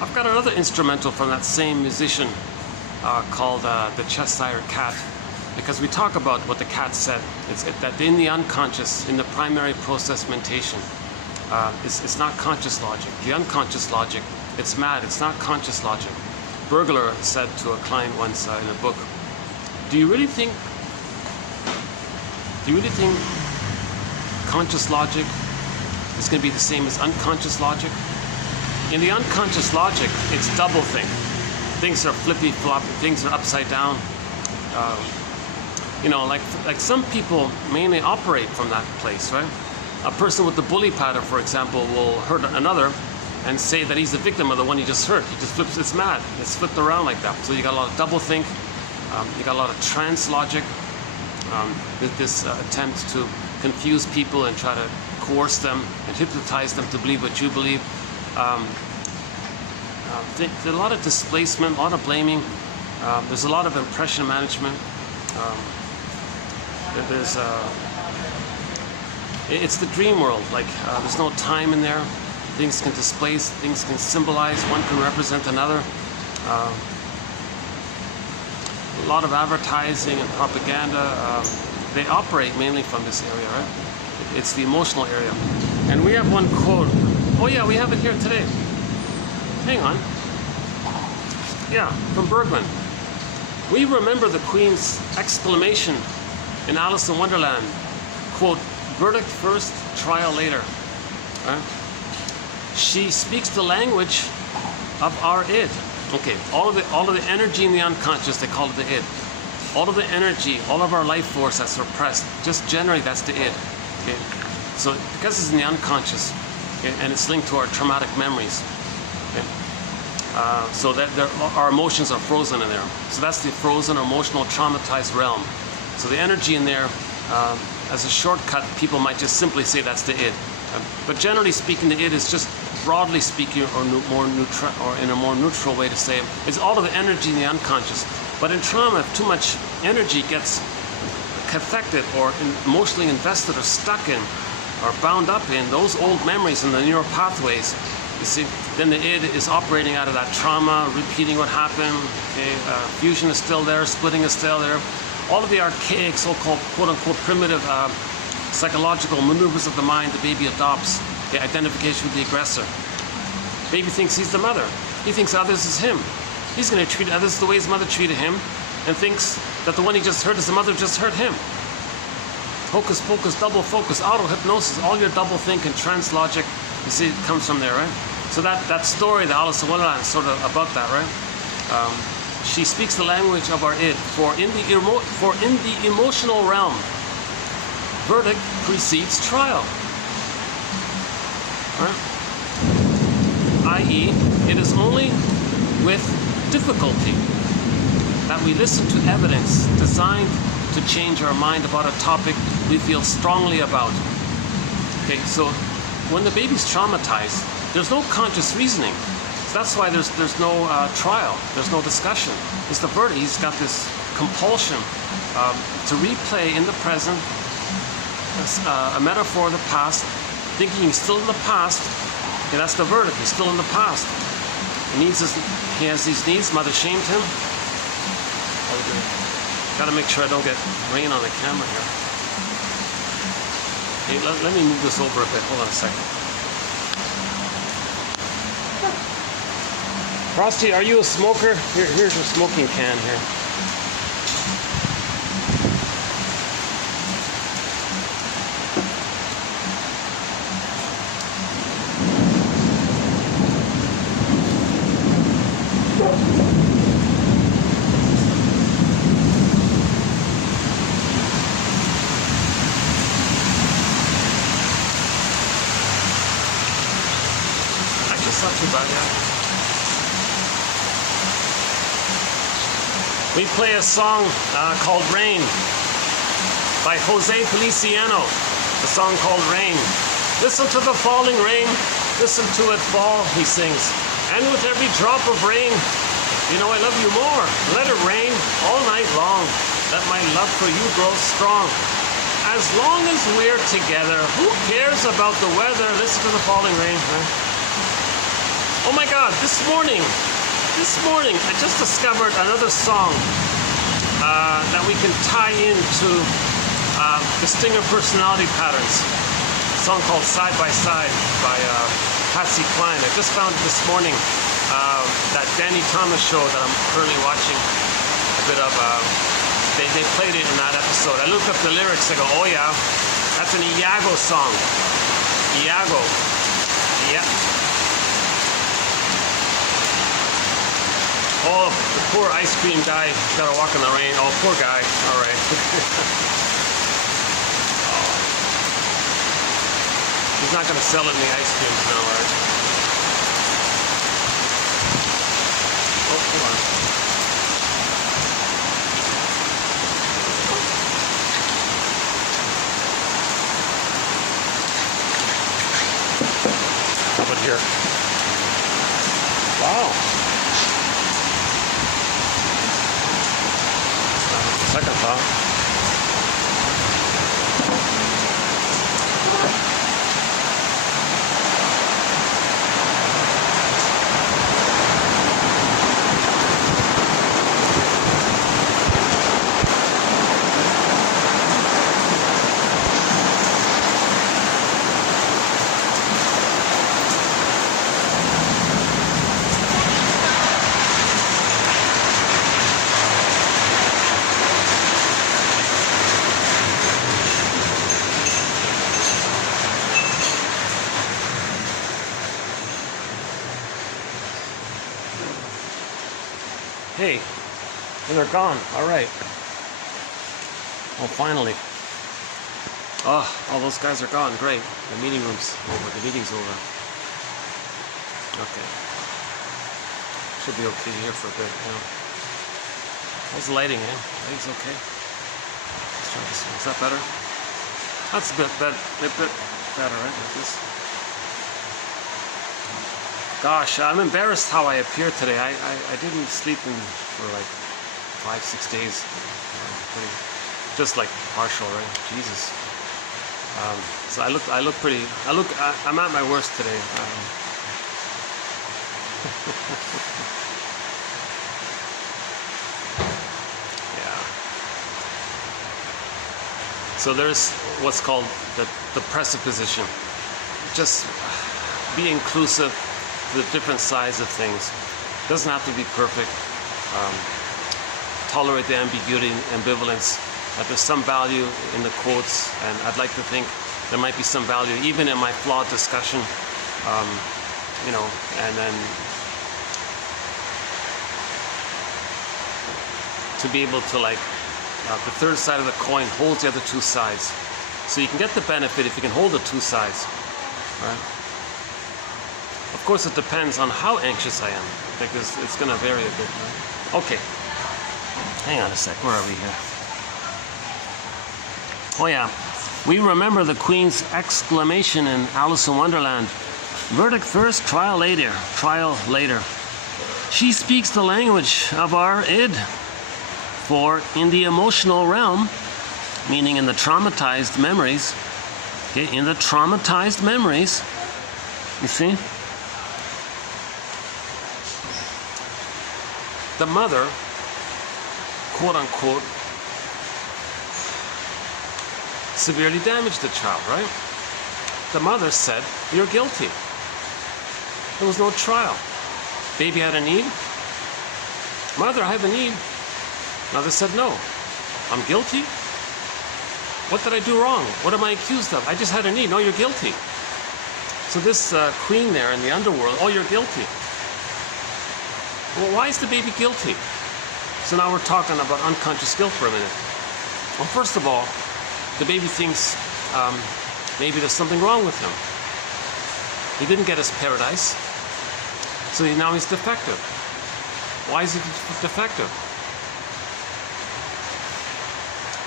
I've got another instrumental from that same musician called The Cheshire Cat, because we talk about what the cat said. It's that in the unconscious, in the primary process mentation, it's not conscious logic. The unconscious logic, it's mad, it's not conscious logic. Burglar said to a client once in a book, do you really think conscious logic is going to be the same as unconscious logic? In the unconscious logic, it's double think. Things are flippy floppy, things are upside down. Like some people mainly operate from that place, right? A person with the bully pattern, for example, will hurt another and say that he's the victim of the one he just hurt. He just flips, it's mad. It's flipped around like that. So you got a lot of double think. You got a lot of trance logic. This attempt to confuse people and try to coerce them and hypnotize them to believe what you believe. There's a lot of displacement, a lot of blaming. There's a lot of impression management. It's the dream world. Like there's no time in there. Things can displace, things can symbolize, one can represent another. A lot of advertising and propaganda. They operate mainly from this area, right? It's the emotional area. And we have one quote. Oh yeah, we have it here today. Hang on. Yeah, from Bergman. We remember the Queen's exclamation in Alice in Wonderland, quote, verdict first, trial later. Right? She speaks the language of our id. Okay, all of the energy in the unconscious, they call it the id. All of the energy, all of our life force that's repressed, just generally that's the id. Okay? So because it's in the unconscious, okay, and it's linked to our traumatic memories, okay? So that our emotions are frozen in there. So that's the frozen, emotional, traumatized realm. So the energy in there, as a shortcut, people might just simply say that's the id. But generally speaking, the id is just broadly speaking, or more neutral, or in a more neutral way to say it, is all of the energy in the unconscious. But in trauma, if too much energy gets cathected or emotionally invested or stuck in or bound up in those old memories and the neural pathways, you see, then the id is operating out of that trauma, repeating what happened. Okay, fusion is still there, splitting is still there. All of the archaic, so-called quote-unquote primitive psychological maneuvers of the mind the baby adopts. The identification with the aggressor. Baby thinks he's the mother. He thinks others is him. He's going to treat others the way his mother treated him, and thinks that the one he just hurt is the mother just hurt him. Hocus pocus, double focus, auto-hypnosis, all your double think and trance logic, you see, it comes from there, right? So that story, the Alice in Wonderland, is sort of about that, right? She speaks the language of our id, for in the emotional realm, verdict precedes trial. Right? I.e., it is only with difficulty that we listen to evidence designed to change our mind about a topic we feel strongly about. Okay, so when the baby's traumatized, there's no conscious reasoning. So that's why there's no trial, there's no discussion. It's the verdict. He's got this compulsion to replay in the present a metaphor of the past, thinking he's still in the past. Okay, that's the verdict. He's still in the past. He has these needs. Mother shamed him. Got to make sure I don't get rain on the camera here. Hey, let me move this over a bit. Hold on a second. Frosty, are you a smoker? Here's your smoking can here. not too bad, yeah. We play a song called Rain by Jose Feliciano. A song called Rain. Listen to the falling rain, listen to it fall, he sings. And with every drop of rain, you know I love you more. Let it rain all night long. Let my love for you grow strong. As long as we're together, who cares about the weather? Listen to the falling rain. Huh? Oh my God, this morning, I just discovered another song that we can tie into distinct personality patterns. A song called Side by Side by Patsy Cline. I just found it this morning, that Danny Thomas show that I'm currently watching a bit of. They played it in that episode. I looked up the lyrics, I go, oh yeah, that's an Iago song. Iago. Yeah. Oh, the poor ice cream guy gotta walk in the rain. Oh, poor guy. All right. Oh. He's not gonna sell it in the ice creams now, all right? Oh, hold on. Here. Wow. Second thought. Hey, and they're gone. All right. Oh, finally. Oh, all those guys are gone. Great. The meeting room's over. The meeting's over. Okay. Should be okay here for a bit. Yeah. How's the lighting, eh? Lighting's okay. Let's try this one. Is that better? That's a bit better, right? Like this. Gosh, I'm embarrassed how I appear today. I didn't sleep for like 5-6 days. Just like partial, right? Jesus. So I look pretty. I'm at my worst today. Yeah. So there's what's called the depressive position. Just be inclusive. The different sides of things. Doesn't have to be perfect. Tolerate the ambiguity, ambivalence. That there's some value in the quotes, and I'd like to think there might be some value even in my flawed discussion. You know, and then to be able to like the third side of the coin holds the other two sides, so you can get the benefit if you can hold the two sides, right? Of course, it depends on how anxious I am, because it's going to vary a bit. Right? Okay. Hang on a sec. Where are we here? Oh, yeah. We remember the Queen's exclamation in Alice in Wonderland. Verdict first, trial later. Trial later. She speaks the language of our id. For in the emotional realm, meaning in the traumatized memories, okay, in the traumatized memories, you see, the mother, quote unquote, severely damaged the child, right? The mother said, you're guilty. There was no trial. Baby had a need. Mother, I have a need. Mother said, no. I'm guilty. What did I do wrong? What am I accused of? I just had a need. No, you're guilty. So this queen there in the underworld, oh, you're guilty. Well, why is the baby guilty? So now we're talking about unconscious guilt for a minute. Well, first of all, the baby thinks maybe there's something wrong with him. He didn't get his paradise. So now he's defective. Why is he defective?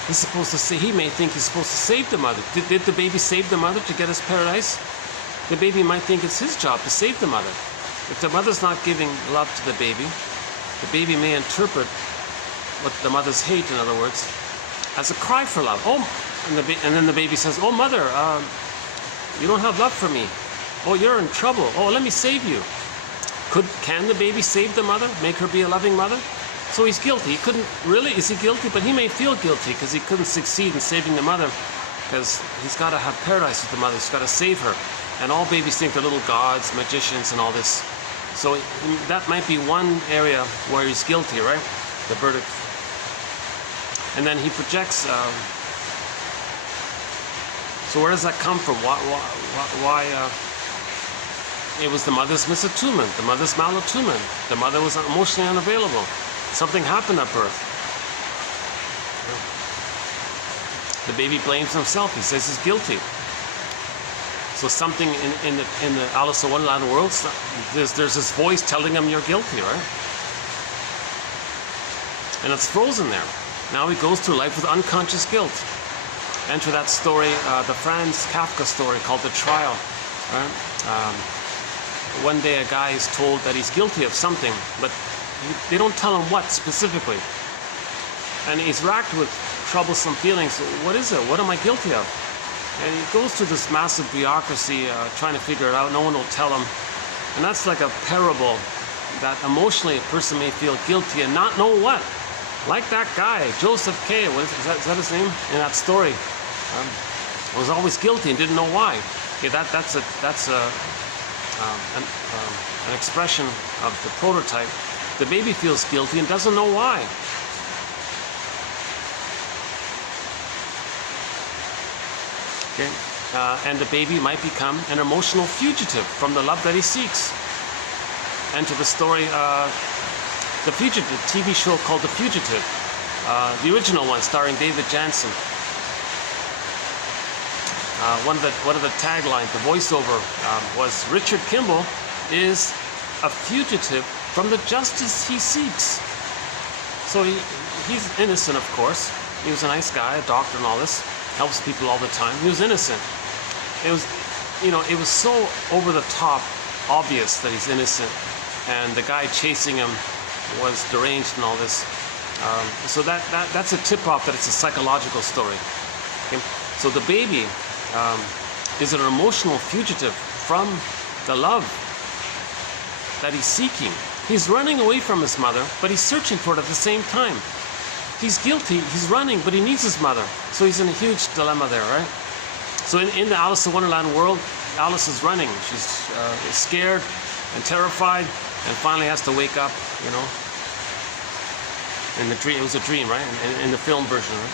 He's supposed to say, he may think he's supposed to save the mother. Did the baby save the mother to get his paradise? The baby might think it's his job to save the mother. If the mother's not giving love to the baby may interpret what the mother's hate, in other words, as a cry for love. Oh, and then the baby says, oh mother, you don't have love for me. Oh, you're in trouble. Oh, let me save you. Can the baby save the mother, make her be a loving mother? So he's guilty. He couldn't, really, is he guilty? But he may feel guilty because he couldn't succeed in saving the mother, because he's got to have paradise with the mother. He's got to save her. And all babies think they're little gods, magicians, and all this. So that might be one area where he's guilty, right? The verdict. And then he projects. So where does that come from? Why it was the mother's misattunement, the mother's malattunement. The mother was emotionally unavailable. Something happened at birth. The baby blames himself. He says he's guilty. So something in the Alice in Wonderland world, there's this voice telling him you're guilty, right? And it's frozen there. Now he goes through life with unconscious guilt. Enter that story, the Franz Kafka story called The Trial. Right? One day a guy is told that he's guilty of something, but they don't tell him what specifically. And he's racked with troublesome feelings. What is it? What am I guilty of? And he goes through this massive bureaucracy trying to figure it out. No one will tell him. And that's like a parable that emotionally a person may feel guilty and not know what. Like that guy, Joseph K. Is that his name? In that story. Was always guilty and didn't know why. Okay, that's an expression of the prototype. The baby feels guilty and doesn't know why. Okay. And the baby might become an emotional fugitive from the love that he seeks. Enter the story, The Fugitive, TV show called The Fugitive. The original one starring David Jansen. One of the taglines, the voiceover, was Richard Kimball is a fugitive from the justice he seeks. So he's innocent, of course. He was a nice guy, a doctor and all this. Helps people all the time. He was innocent. It was so over the top obvious that he's innocent, and the guy chasing him was deranged and all this. So that's a tip-off that it's a psychological story. Okay? So the baby is an emotional fugitive from the love that he's seeking. He's running away from his mother, but he's searching for it at the same time. He's guilty, he's running, but he needs his mother. So he's in a huge dilemma there, right? So in the Alice in Wonderland world, Alice is running. She's scared and terrified, and finally has to wake up, in the dream. It was a dream, right? In the film version, right?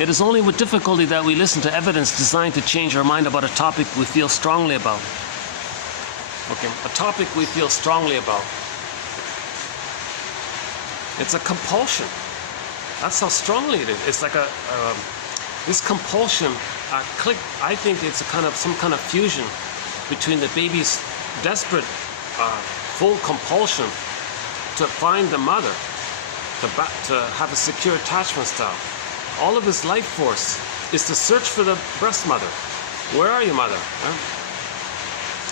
It is only with difficulty that we listen to evidence designed to change our mind about a topic we feel strongly about. Okay, a topic we feel strongly about. It's a compulsion. That's how strongly it is. It's like this compulsion. I think it's some kind of fusion between the baby's desperate, full compulsion to find the mother, to have a secure attachment style. All of his life force is to search for the breast mother. Where are you, mother? Right?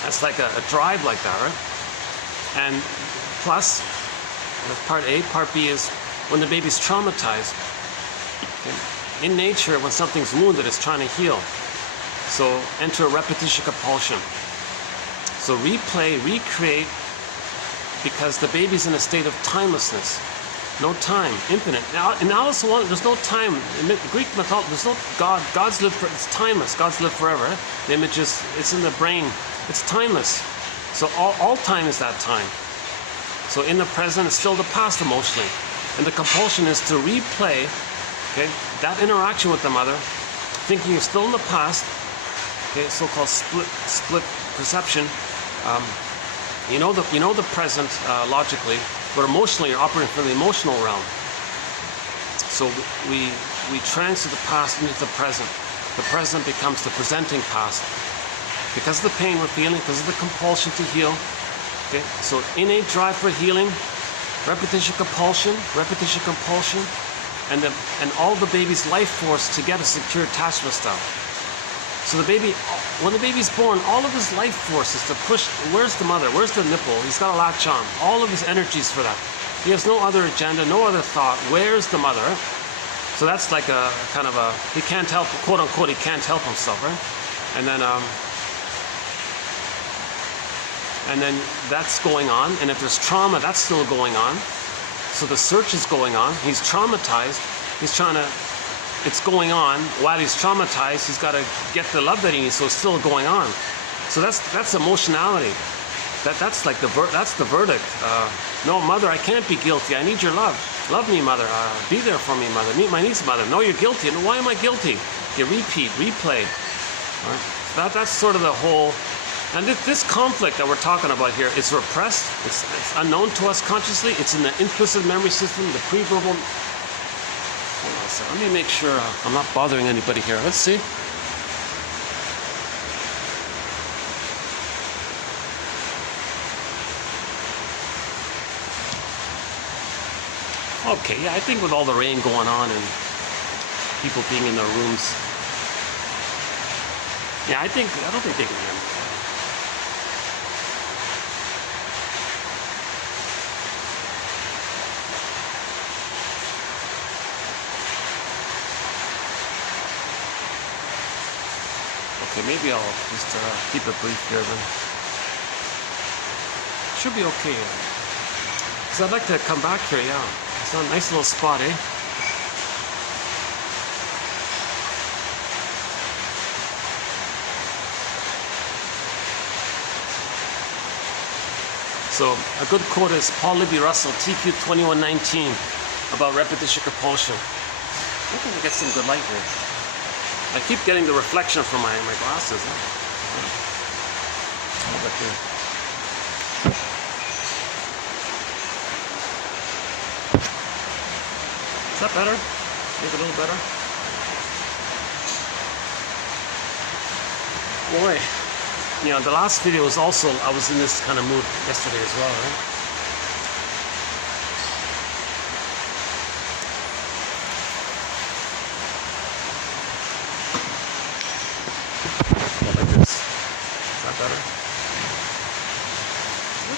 That's like a drive like that, right? And plus, that's part A. Part B is when the baby's traumatized. Okay? In nature, when something's wounded, it's trying to heal. So enter a repetition compulsion. So replay, recreate, because the baby's in a state of timelessness. No time, infinite. Now, in Alice in Wonderland, there's no time. In Greek mythology, there's no God. God's live it's timeless. God's live forever. Eh? The image it's in the brain. It's timeless. So all time is that time. So in the present, it's still the past emotionally. And the compulsion is to replay, okay, that interaction with the mother, thinking you're still in the past, okay, so-called split perception. You know the present logically, but emotionally you're operating from the emotional realm. So we transfer the past into the present. The present becomes the presenting past. because of the pain we're feeling, because of the compulsion to heal. Okay, so innate drive for healing, repetition compulsion, and all the baby's life force to get a secure attachment style. So the baby, when the baby's born, all of his life force is to push. Where's the mother? Where's the nipple? He's got to latch on. All of his energies for that. He has no other agenda, no other thought. Where's the mother? So that's like a kind of a, he can't help, quote unquote, he can't help himself, right? And then that's going on. And if there's trauma, that's still going on. So the search is going on. He's traumatized. He's trying to, it's going on. While he's traumatized, he's got to get the love that he needs. So it's still going on. So that's emotionality. That's like the verdict. No, mother, I can't be guilty. I need your love. Love me, mother. Be there for me, mother. Meet my needs, mother. No, you're guilty. And why am I guilty? You repeat, replay. Right? That's sort of the whole. And this conflict that we're talking about here is repressed. It's unknown to us consciously. It's in the implicit memory system, the pre-verbal. Hold on a second. Let me make sure I'm not bothering anybody here. Let's see. Okay, yeah, I think with all the rain going on and people being in their rooms, yeah, I don't think they can hear me. Okay, maybe I'll just keep it brief here then. Should be okay. Because I'd like to come back here, yeah. It's a nice little spot, eh? So a good quote is Paul Libby Russell, TQ 2119, about repetition compulsion. I think I get some good light here. I keep getting the reflection from my glasses. Huh? How about here? Is that better? Maybe a little better? Boy, you know, the last video was also, I was in this kind of mood yesterday as well, right? Like this. Is that better?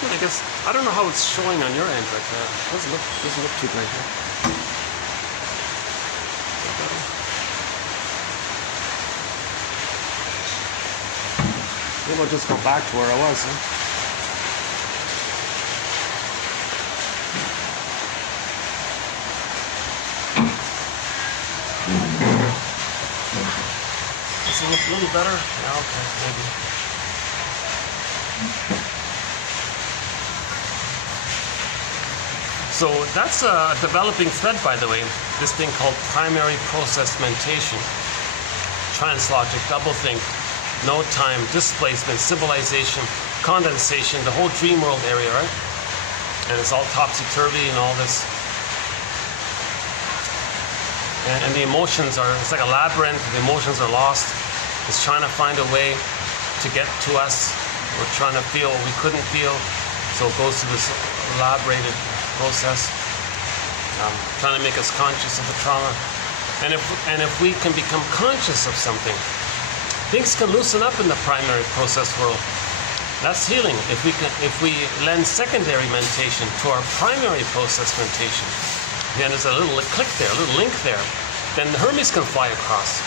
I guess, I don't know how it's showing on your end, but it doesn't look too great here. Maybe I'll just go back to where I was, huh? Does it look a little better? Yeah, okay, maybe. So that's a developing thread, by the way, this thing called primary process mentation. Translogic, doublethink, no time, displacement, symbolization, condensation, the whole dream world area, right? And it's all topsy-turvy and all this. And the emotions are, it's like a labyrinth, the emotions are lost. It's trying to find a way to get to us. We're trying to feel what we couldn't feel. So it goes through this elaborated process, trying to make us conscious of the trauma. And if we can become conscious of something, things can loosen up in the primary process world. That's healing. If we lend secondary mentation to our primary process mentation, then there's a little click there, a little link there. Then the Hermes can fly across.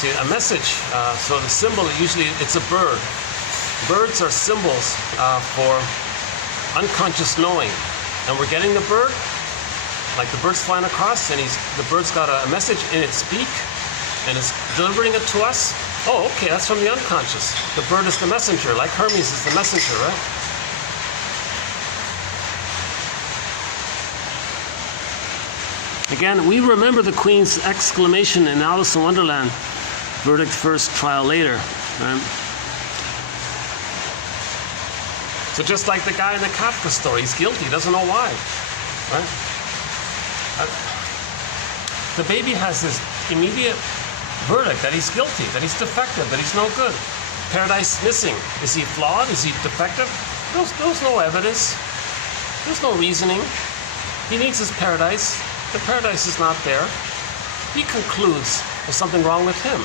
See, a message. So the symbol usually it's a bird. Birds are symbols for unconscious knowing, and we're getting the bird. Like the bird's flying across, and the bird's got a message in its beak, and it's delivering it to us. Oh, okay, that's from the unconscious. The bird is the messenger, like Hermes is the messenger, right? Again, we remember the Queen's exclamation in Alice in Wonderland, verdict first, trial later. Right? So just like the guy in the Kafka story, he's guilty, he doesn't know why. Right? The baby has this immediate verdict that he's guilty, that he's defective, that he's no good. Paradise missing. Is he flawed? Is he defective? There's no evidence. There's no reasoning. He needs his paradise. The paradise is not there. He concludes there's something wrong with him.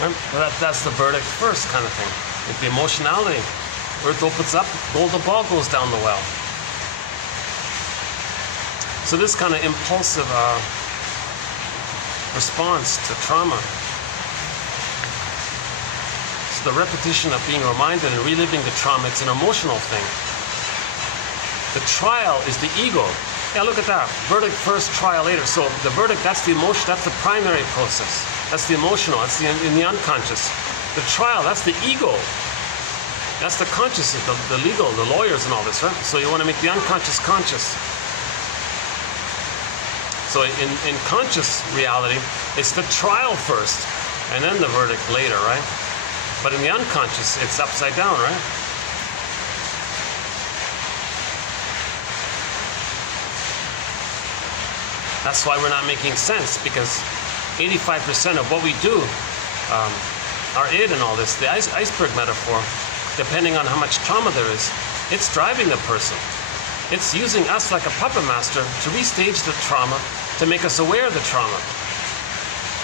Well, that's the verdict first kind of thing. It's the emotionality. Earth opens up, golden ball goes down the well. So this kind of impulsive response to trauma. So the repetition of being reminded and reliving the trauma, it's an emotional thing. The trial is the ego. Yeah, look at that. Verdict first, trial later. So the verdict, that's the emotion, that's the primary process. That's the emotional, that's in the unconscious. The trial, that's the ego. That's the consciousness, the legal, the lawyers and all this, right? So you want to make the unconscious conscious. So in conscious reality, it's the trial first, and then the verdict later, right? But in the unconscious, it's upside down, right? That's why we're not making sense, because 85% of what we do, our id and all this, the iceberg metaphor, depending on how much trauma there is, it's driving the person. It's using us like a puppet master to restage the trauma, to make us aware of the trauma.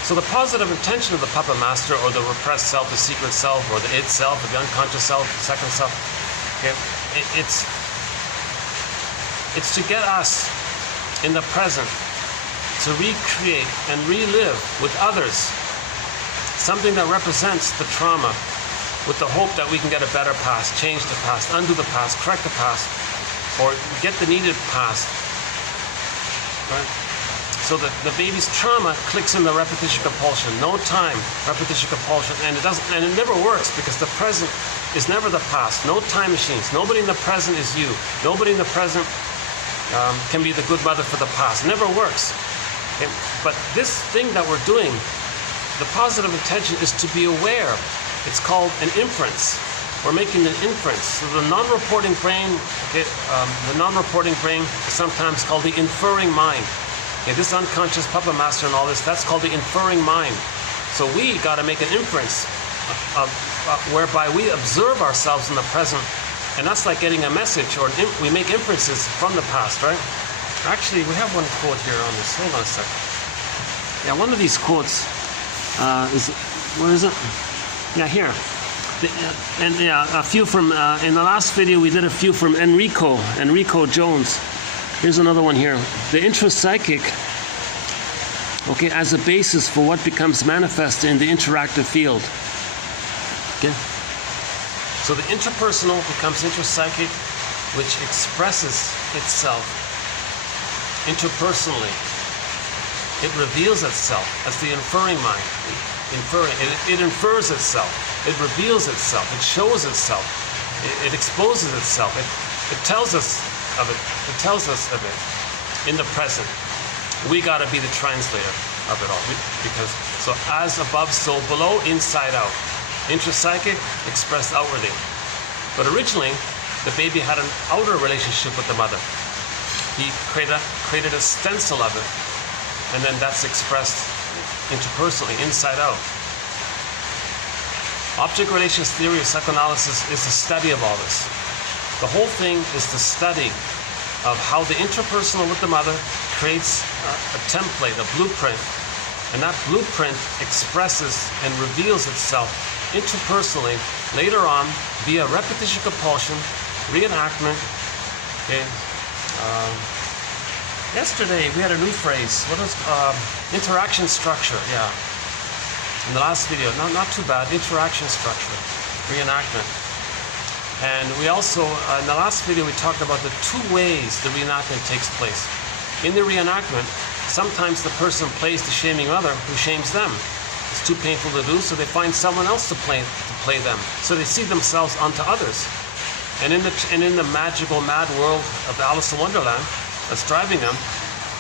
So the positive intention of the puppet master, or the repressed self, the secret self, or the id self, or the unconscious self, the second self, okay, it's to get us in the present to recreate and relive with others something that represents the trauma, with the hope that we can get a better past, change the past, undo the past, correct the past, or get the needed past. Right? So that the baby's trauma clicks in the repetition compulsion. No time, repetition compulsion, and it never works, because the present is never the past. No time machines. Nobody in the present is you. Nobody in the present can be the good mother for the past. It never works. Okay? But this thing that we're doing, the positive intention is to be aware. It's called an inference. We're making an inference. So the non-reporting brain, okay, the non-reporting brain is sometimes called the inferring mind. Okay, this unconscious puppet master and all this, that's called the inferring mind. So we got to make an inference whereby we observe ourselves in the present, and that's like getting a message, or we make inferences from the past, right? Actually, we have one quote here on this. Hold on a second. Yeah, one of these quotes is, where is it? Yeah, here. And yeah, a few from, in the last video we did a few from Enrico Jones. Here's another one here. The intrapsychic, okay, as a basis for what becomes manifest in the interactive field. Okay? So the interpersonal becomes intrapsychic, which expresses itself interpersonally. It reveals itself as the inferring mind. It infers itself. It reveals itself. It shows itself. It exposes itself. It tells us of it. It tells us of it in the present. We got to be the translator of it all. Because so as above, so below, inside out. Intrapsychic expressed outwardly. But originally, the baby had an outer relationship with the mother. He created a stencil of it, and then that's expressed interpersonally, inside out. Object relations theory of psychoanalysis is the study of all this. The whole thing is the study of how the interpersonal with the mother creates a template, a blueprint, and that blueprint expresses and reveals itself interpersonally later on via repetition compulsion, reenactment. Okay. Yesterday we had a new phrase. What is interaction structure? Yeah. In the last video, not too bad. Interaction structure, reenactment. And we also, in the last video, we talked about the two ways the reenactment takes place. In the reenactment, sometimes the person plays the shaming mother who shames them. It's too painful to do, so they find someone else to play them. So they see themselves onto others. And in the magical mad world of Alice in Wonderland that's driving them,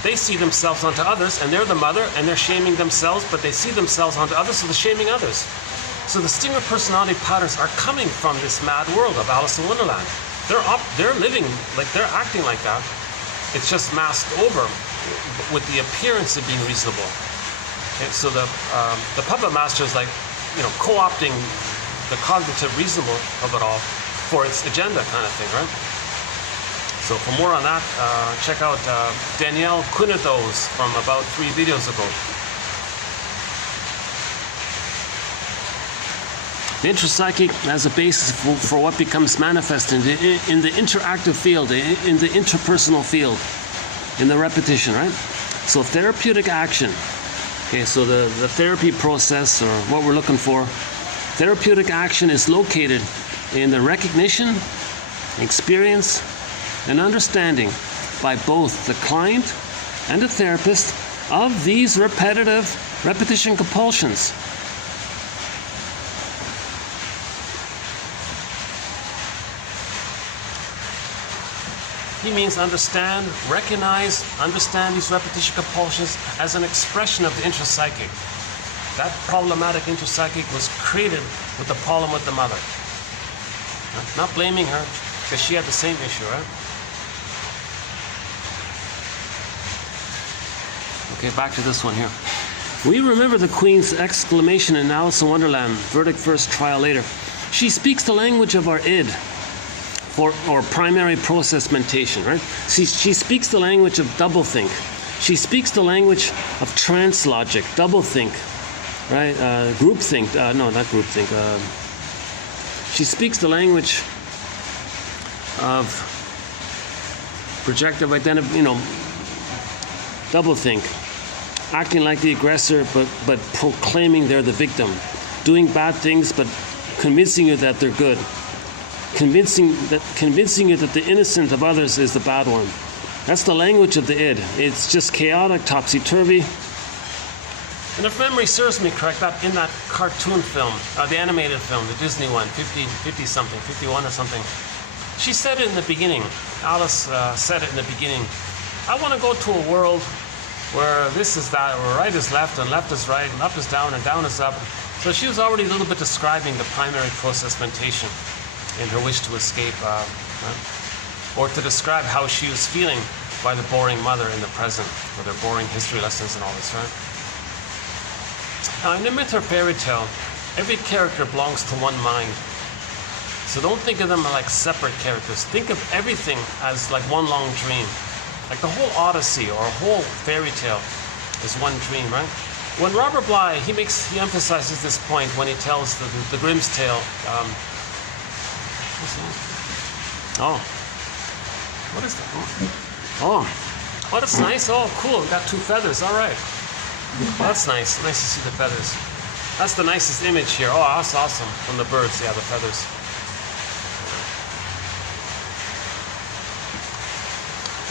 they see themselves onto others, and they're the mother, and they're shaming themselves, but they see themselves onto others, so they're shaming others. So the stinger personality patterns are coming from this mad world of Alice in Wonderland. They're living like, they're acting like that. It's just masked over with the appearance of being reasonable. Okay, so the puppet master is like, co-opting the cognitive reasonable of it all for its agenda kind of thing, right? So for more on that, check out Danielle Cunedo's from about 3 videos ago. The intrapsychic as a basis for what becomes manifest in the interactive field, in the interpersonal field, in the repetition, right? So therapeutic action. Okay, so the therapy process, or what we're looking for, therapeutic action is located in the recognition, experience, and understanding by both the client and the therapist of these repetition compulsions. He means understand these repetition compulsions as an expression of the intrapsychic. That problematic intrapsychic was created with the problem with the mother. Not blaming her, because she had the same issue, right? Okay, back to this one here. We remember the Queen's exclamation in Alice in Wonderland, verdict first, trial later. She speaks the language of our id, or primary process mentation, right? She speaks the language of doublethink. She speaks the language of trance logic, doublethink, right? Groupthink, no, not groupthink. She speaks the language of projective identity, doublethink, acting like the aggressor, but proclaiming they're the victim, doing bad things, but convincing you that they're good. Convincing you that the innocent of others is the bad one. That's the language of the id. It's just chaotic, topsy-turvy. And if memory serves me correct, in that cartoon film, the animated film, the Disney one, 50-something, 51 or something, she said it in the beginning. Alice said it in the beginning. I want to go to a world where this is that, where right is left, and left is right, and up is down, and down is up. So she was already a little bit describing the primary process mentation in her wish to escape, or to describe how she was feeling by the boring mother in the present, with her boring history lessons and all this, right? Now, in a myth or fairy tale, every character belongs to one mind. So don't think of them like separate characters. Think of everything as like one long dream. Like the whole Odyssey or a whole fairy tale is one dream, right? When Robert Bly, he emphasizes this point when he tells the Grimm's tale. Oh, what is that? Oh, that's nice. Oh, cool. We got 2 feathers. All right. Well, that's nice. Nice to see the feathers. That's the nicest image here. Oh, that's awesome. From the birds. Yeah, the feathers.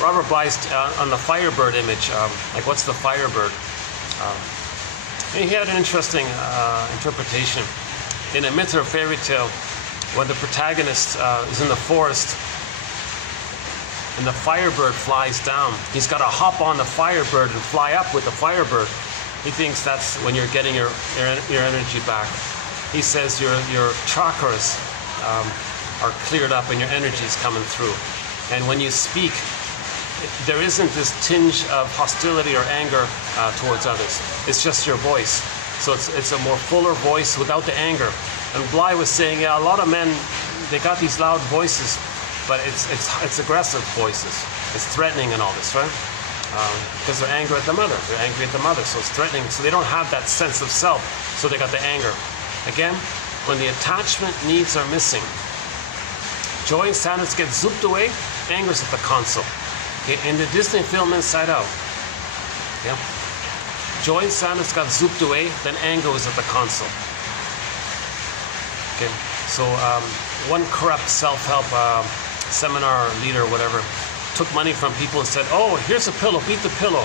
Robert Bly's on the Firebird image. Like, what's the Firebird? He had an interesting interpretation. In a myth or fairy tale, when the protagonist is in the forest and the Firebird flies down, he's got to hop on the Firebird and fly up with the Firebird. He thinks that's when you're getting your energy back. He says your chakras are cleared up and your energy is coming through. And when you speak, there isn't this tinge of hostility or anger towards others. It's just your voice. So it's a more fuller voice without the anger. And Bly was saying, yeah, a lot of men, they got these loud voices, but it's aggressive voices. It's threatening and all this, right? Because they're angry at the mother. They're angry at the mother, so it's threatening. So they don't have that sense of self, so they got the anger. Again, when the attachment needs are missing, joy and sadness get zooped away, anger's at the console. Okay? In the Disney film Inside Out, yeah, joy and sadness got zooped away, then anger was at the console. Okay, so one corrupt self-help seminar leader or whatever took money from people and said, oh, here's a pillow, beat the pillow.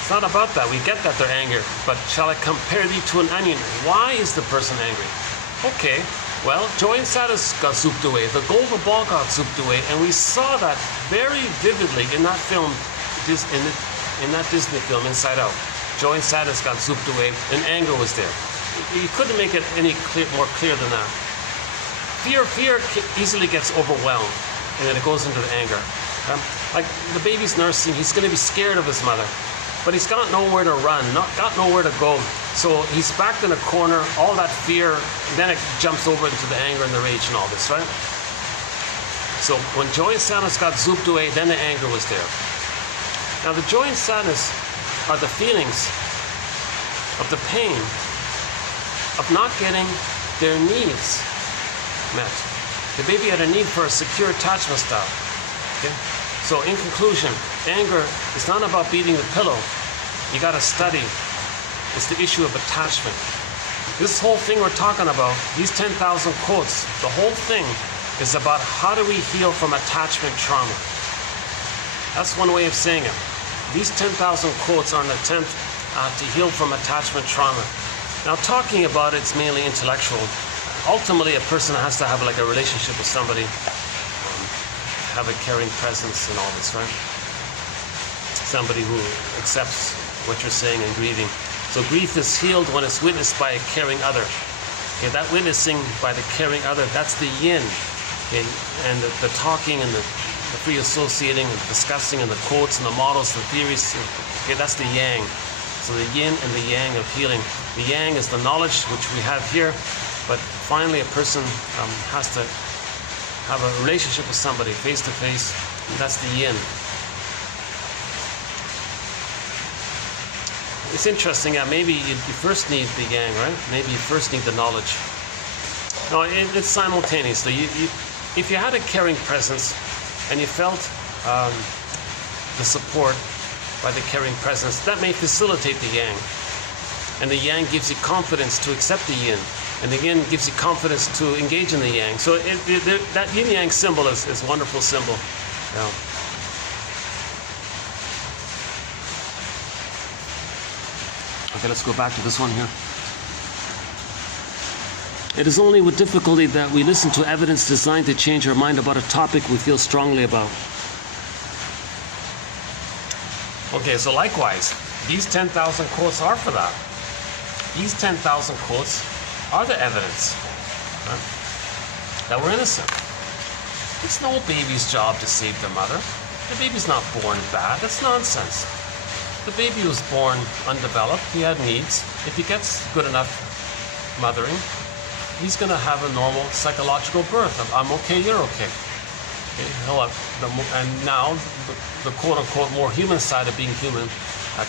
It's not about that. We get that they're angry, but shall I compare thee to an onion? Why is the person angry? Okay, well, joy and sadness got zooped away. The golden ball got zooped away, and we saw that very vividly in that film, in that Disney film, Inside Out. Joy and sadness got zooped away, and anger was there. You couldn't make it any more clear than that. Fear easily gets overwhelmed, and then it goes into the anger. Like the baby's nursing, he's going to be scared of his mother. but he's got nowhere to run, got nowhere to go. So he's backed in a corner, all that fear, then it jumps over into the anger and the rage and all this, right? So when joy and sadness got zooped away, then the anger was there. Now the joy and sadness are the feelings of the pain of not getting their needs met. The baby had a need for a secure attachment style. Okay? So in conclusion, anger is not about beating the pillow. You got to study. It's the issue of attachment. This whole thing we're talking about, these 10,000 quotes, the whole thing is about how do we heal from attachment trauma. That's one way of saying it. These 10,000 quotes are an attempt to heal from attachment trauma. Now, talking about it's mainly intellectual. Ultimately, a person has to have like a relationship with somebody, have a caring presence and all this, right? Somebody who accepts what you're saying and grieving. So grief is healed when it's witnessed by a caring other. Okay, that witnessing by the caring other, that's the yin. Okay, and the talking and the free associating and discussing and the quotes and the models, the theories, okay, that's the yang. So the yin and the yang of healing. The yang is the knowledge which we have here, but finally a person has to have a relationship with somebody face to face. That's the yin. It's interesting, maybe you first need the yang, right? Maybe you first need the knowledge. No, it's simultaneous. So if you had a caring presence and you felt the support by the caring presence, that may facilitate the yang. And the yang gives you confidence to accept the yin. And the yin gives you confidence to engage in the yang. So that yin-yang symbol is a wonderful symbol. Yeah. Okay, let's go back to this one here. It is only with difficulty that we listen to evidence designed to change our mind about a topic we feel strongly about. Okay, so likewise, these 10,000 quotes are for that. These 10,000 quotes are the evidence, right, that we're innocent. It's no baby's job to save their mother. The baby's not born bad. That's nonsense. The baby was born undeveloped. He had needs. If he gets good enough mothering, he's going to have a normal psychological birth of I'm okay, you're okay. And now the quote-unquote more human side of being human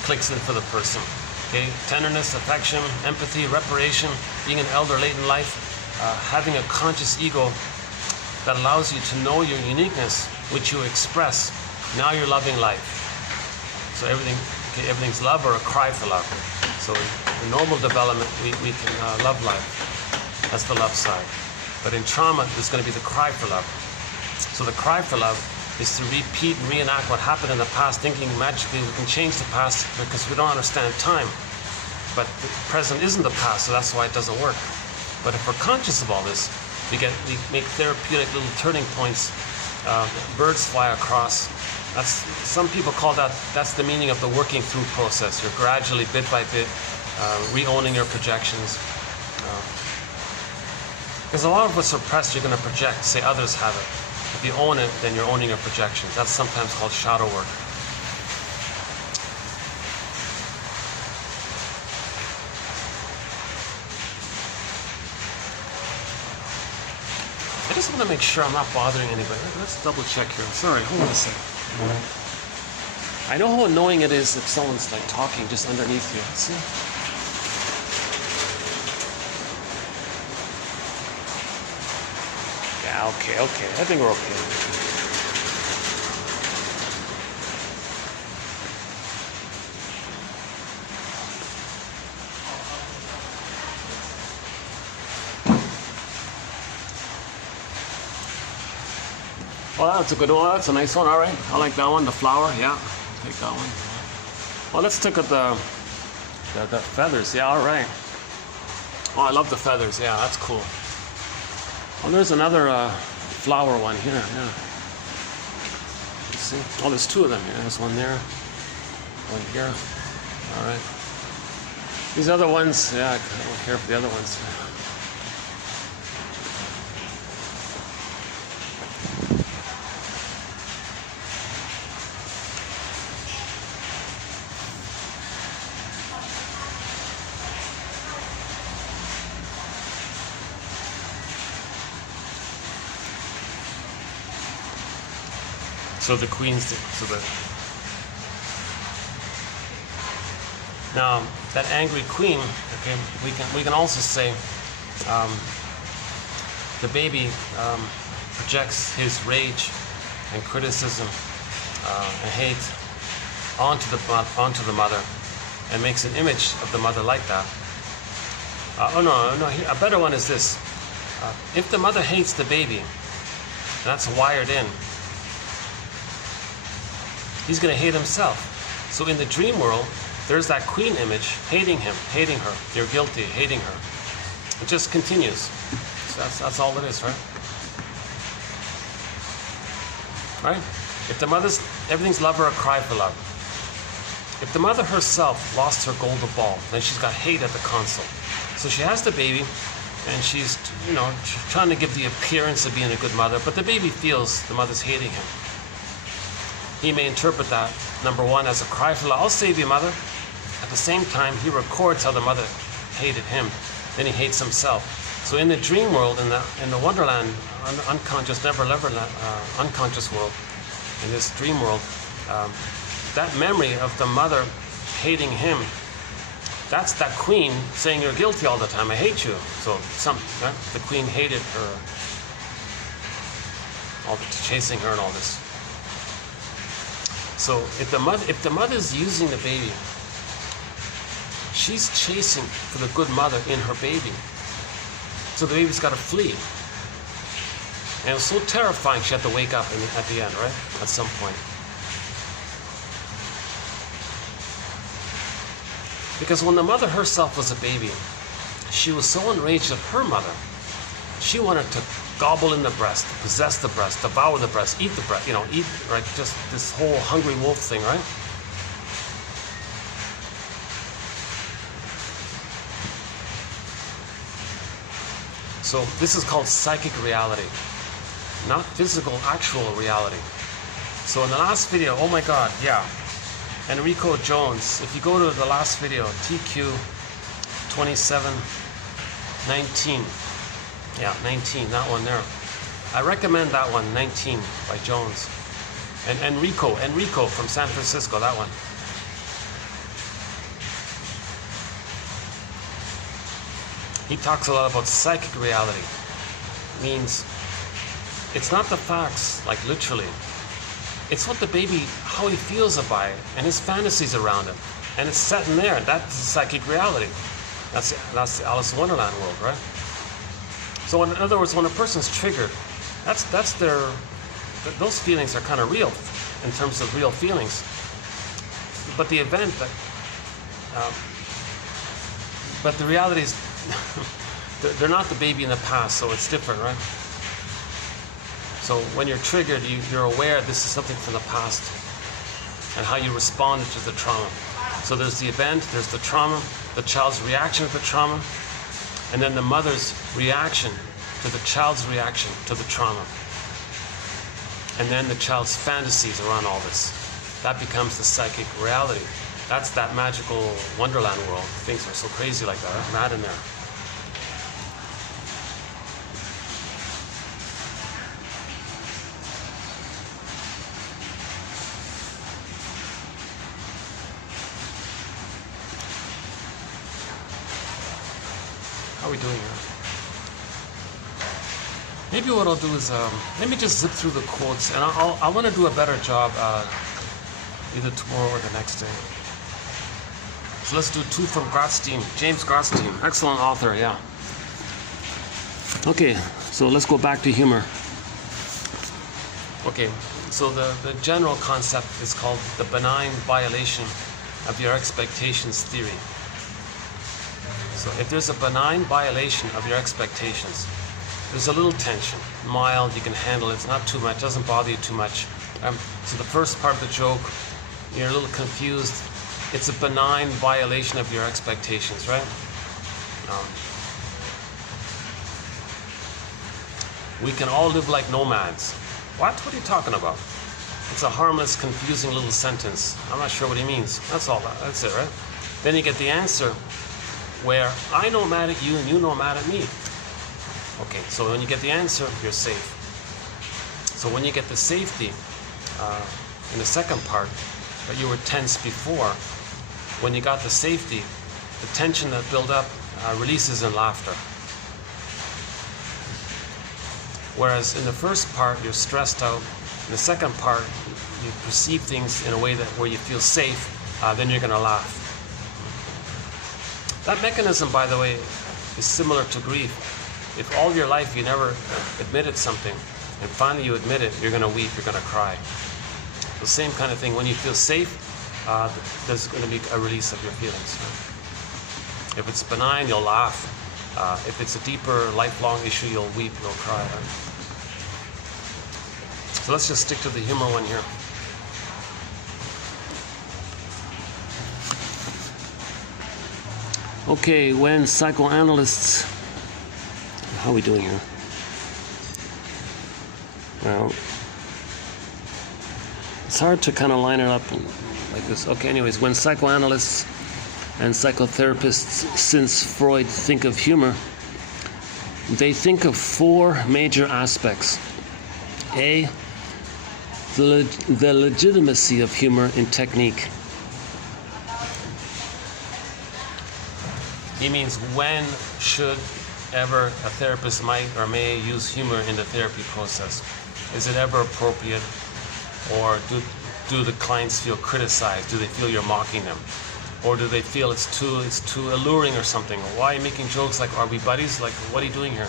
clicks in for the person. Okay, tenderness, affection, empathy, reparation, being an elder late in life, having a conscious ego that allows you to know your uniqueness, which you express. Now you're loving life. So everything's love or a cry for love. So in normal development, we can love life. That's the love side. But in trauma, there's going to be the cry for love. So the cry for love is to repeat and reenact what happened in the past, thinking magically we can change the past because we don't understand time. But the present isn't the past, so that's why it doesn't work. But if we're conscious of all this, we make therapeutic little turning points. Birds fly across. Some people call that's the meaning of the working through process. You're gradually, bit by bit, re-owning your projections. Because a lot of what's suppressed, you're going to project, say others have it. If you own it, then you're owning your projections. That's sometimes called shadow work. I just want to make sure I'm not bothering anybody. Let's double check here. Sorry, hold on a second. I know how annoying it is if someone's like talking just underneath you. Let's see. Yeah, okay. I think we're okay. Well, that's a good one. That's a nice one. All right. I like that one. The flower. Yeah. Take that one. Well, let's look at the feathers. Yeah. All right. Oh, I love the feathers. Yeah, that's cool. Well, there's another flower one here. Yeah. Let's see. Oh, there's two of them here. There's one there. One here. All right. These other ones. Yeah, I don't care for the other ones. So the now that angry queen, okay, we can also say the baby projects his rage and criticism and hate onto the mother, and makes an image of the mother like that. A better one is this. If the mother hates the baby, and that's wired in, he's going to hate himself. So in the dream world, there's that queen image hating him, hating her. You're guilty, hating her. It just continues. So that's all it is, right? Right? If the mother's, everything's love or a cry for love. If the mother herself lost her golden ball, then she's got hate at the console. So she has the baby, and she's, trying to give the appearance of being a good mother, but the baby feels the mother's hating him. He may interpret that, number one, as a cry for love. I'll save you, mother. At the same time, he records how the mother hated him. Then he hates himself. So in the dream world, in the Wonderland, unconscious, unconscious world, in this dream world, that memory of the mother hating him, that's that queen saying you're guilty all the time. I hate you. So right? The queen hated her, all the chasing her and all this. So if the mother's using the baby, she's chasing for the good mother in her baby. So the baby's got to flee. And it was so terrifying she had to wake up at the end, right? At some point. Because when the mother herself was a baby, she was so enraged at her mother. She wanted to gobble in the breast, possess the breast, devour the breast, eat the breast, eat, right? Just this whole hungry wolf thing, right? So this is called psychic reality, not physical, actual reality. So in the last video, oh my God, yeah. Enrico Jones, if you go to the last video, TQ 2719, yeah, 19, that one there. I recommend that one, 19 by Jones. And Enrico from San Francisco, that one. He talks a lot about psychic reality. Means it's not the facts, like literally. It's what the baby, how he feels about it, and his fantasies around him. And it's set in there. That's psychic reality. That's the Alice in Wonderland world, right? So in other words, when a person's triggered, those feelings are kind of real in terms of real feelings. But the event, but the reality is, they're not the baby in the past, so it's different, right? So when you're triggered, you're aware this is something from the past and how you responded to the trauma. So there's the event, there's the trauma, the child's reaction to the trauma, and then the mother's reaction to the child's reaction to the trauma. And then the child's fantasies around all this. That becomes the psychic reality. That's that magical Wonderland world. Things are so crazy like that, right? Mad in there. How are we doing here? Maybe what I'll do is, let me just zip through the quotes, and I want to do a better job either tomorrow or the next day. So let's do two from Grotstein, James Grotstein, excellent author, yeah. Okay, so let's go back to humor. Okay, so the general concept is called the benign violation of your expectations theory. So if there's a benign violation of your expectations, there's a little tension, mild, you can handle it, it's not too much, doesn't bother you too much. So the first part of the joke, you're a little confused. It's a benign violation of your expectations, right? We can all live like nomads. What? What are you talking about? It's a harmless, confusing little sentence. I'm not sure what he means. That's all. That's it, right? Then you get the answer where I know mad at you and you know mad at me. Okay, so when you get the answer, you're safe. So when you get the safety, in the second part, but you were tense before. When you got the safety, the tension that built up releases in laughter. Whereas in the first part, you're stressed out. In the second part, you perceive things in a way that where you feel safe, then you're going to laugh. That mechanism, by the way, is similar to grief. If all your life you never admitted something, and finally you admit it, you're going to weep, you're going to cry. The same kind of thing. When you feel safe, there's going to be a release of your feelings. Right? If it's benign, you'll laugh. If it's a deeper, lifelong issue, you'll weep, you'll cry. Right? So let's just stick to the humor one here. Okay, when psychoanalysts, how are we doing here? Well, it's hard to kind of line it up like this. Okay, anyways, when psychoanalysts and psychotherapists since Freud think of humor, they think of four major aspects. A, the legitimacy of humor in technique. He means when should ever a therapist might or may use humor in the therapy process? Is it ever appropriate, or do the clients feel criticized? Do they feel you're mocking them, or do they feel it's too alluring or something? Why are you making jokes? Like, are we buddies? Like, what are you doing here?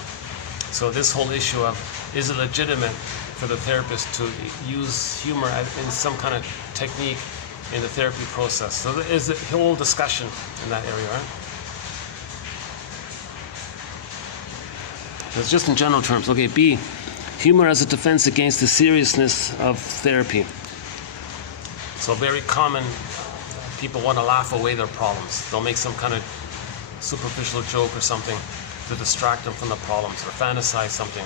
So this whole issue of, is it legitimate for the therapist to use humor in some kind of technique in the therapy process? So there is a whole discussion in that area, right? That's just in general terms. Okay, B, humor as a defense against the seriousness of therapy. So very common, people want to laugh away their problems. They'll make some kind of superficial joke or something to distract them from the problems, or fantasize something,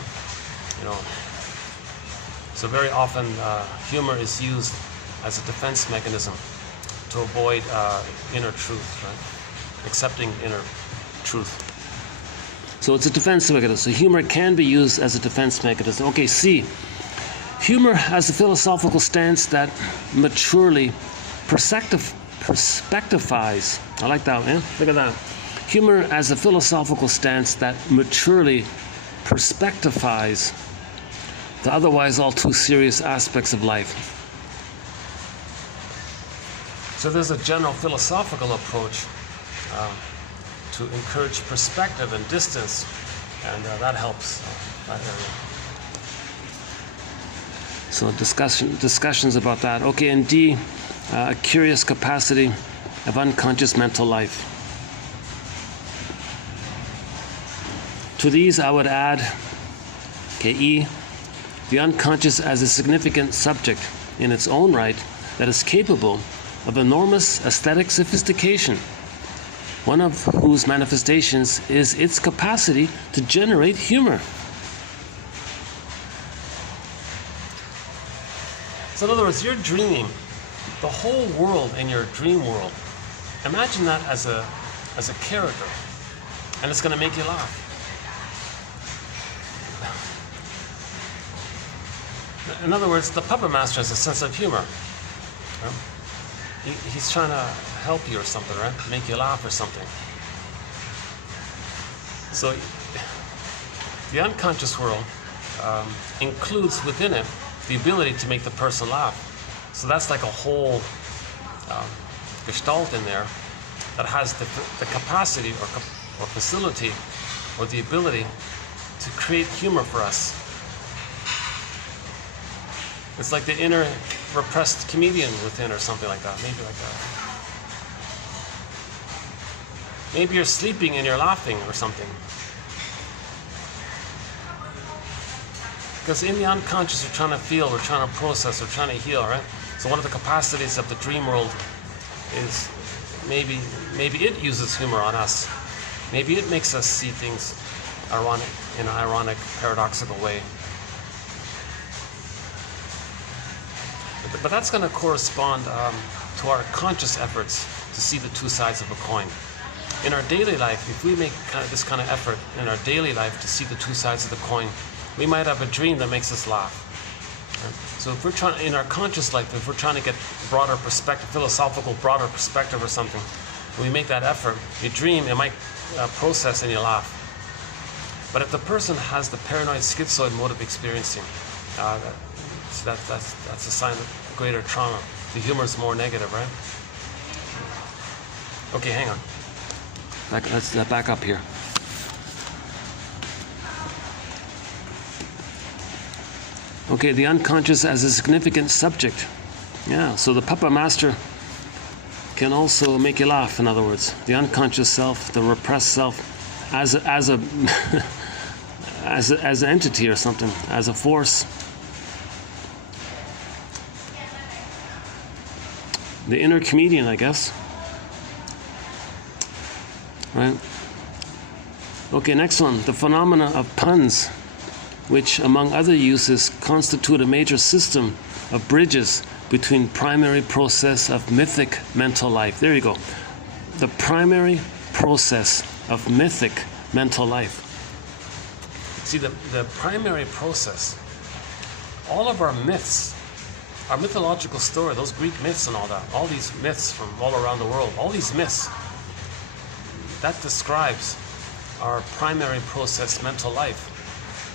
you know. So very often humor is used as a defense mechanism to avoid inner truth, right? Accepting inner truth. So it's a defense mechanism. So humor can be used as a defense mechanism. Okay, C. Humor has a philosophical stance that maturely perspectifies. I like that, man. Look at that. Humor as a philosophical stance that maturely perspectifies the otherwise all too serious aspects of life. So there's a general philosophical approach to encourage perspective and distance, and that helps that area. So discussions about that. Okay, and D, a curious capacity of unconscious mental life. To these I would add, okay, E, the unconscious as a significant subject in its own right that is capable of enormous aesthetic sophistication, one of whose manifestations is its capacity to generate humor. So in other words, you're dreaming the whole world in your dream world. Imagine that as a character, and it's going to make you laugh. In other words, the puppet master has a sense of humor. He's trying to help you or something, right? Make you laugh or something. So the unconscious world includes within it the ability to make the person laugh. So that's like a whole gestalt in there that has the capacity or facility or the ability to create humor for us. It's like the inner repressed comedian within or something like that, maybe like that. Maybe you're sleeping and you're laughing or something. Because in the unconscious we're trying to feel, we're trying to process, we're trying to heal, right? So one of the capacities of the dream world is maybe it uses humor on us. Maybe it makes us see things ironic, in an ironic, paradoxical way. But that's going to correspond to our conscious efforts to see the two sides of a coin. In our daily life, if we make this kind of effort in our daily life to see the two sides of the coin, we might have a dream that makes us laugh. So if we're trying, in our conscious life, if we're trying to get broader perspective, philosophical broader perspective or something, when we make that effort, you dream, it might process and you laugh. But if the person has the paranoid-schizoid mode of experiencing, that's a sign of greater trauma. The humor is more negative, right? Okay, hang on. Let's back up here. Okay, the unconscious as a significant subject. Yeah, so the puppet master can also make you laugh, in other words. The unconscious self, the repressed self, as an entity or something, as a force. The inner comedian, I guess. Right? Okay, next one. The phenomena of puns, which, among other uses, constitute a major system of bridges between primary process of mythic mental life. There you go. The primary process of mythic mental life. See, the primary process, all of our myths, our mythological story, those Greek myths and all that, all these myths from all around the world, all these myths, that describes our primary process mental life.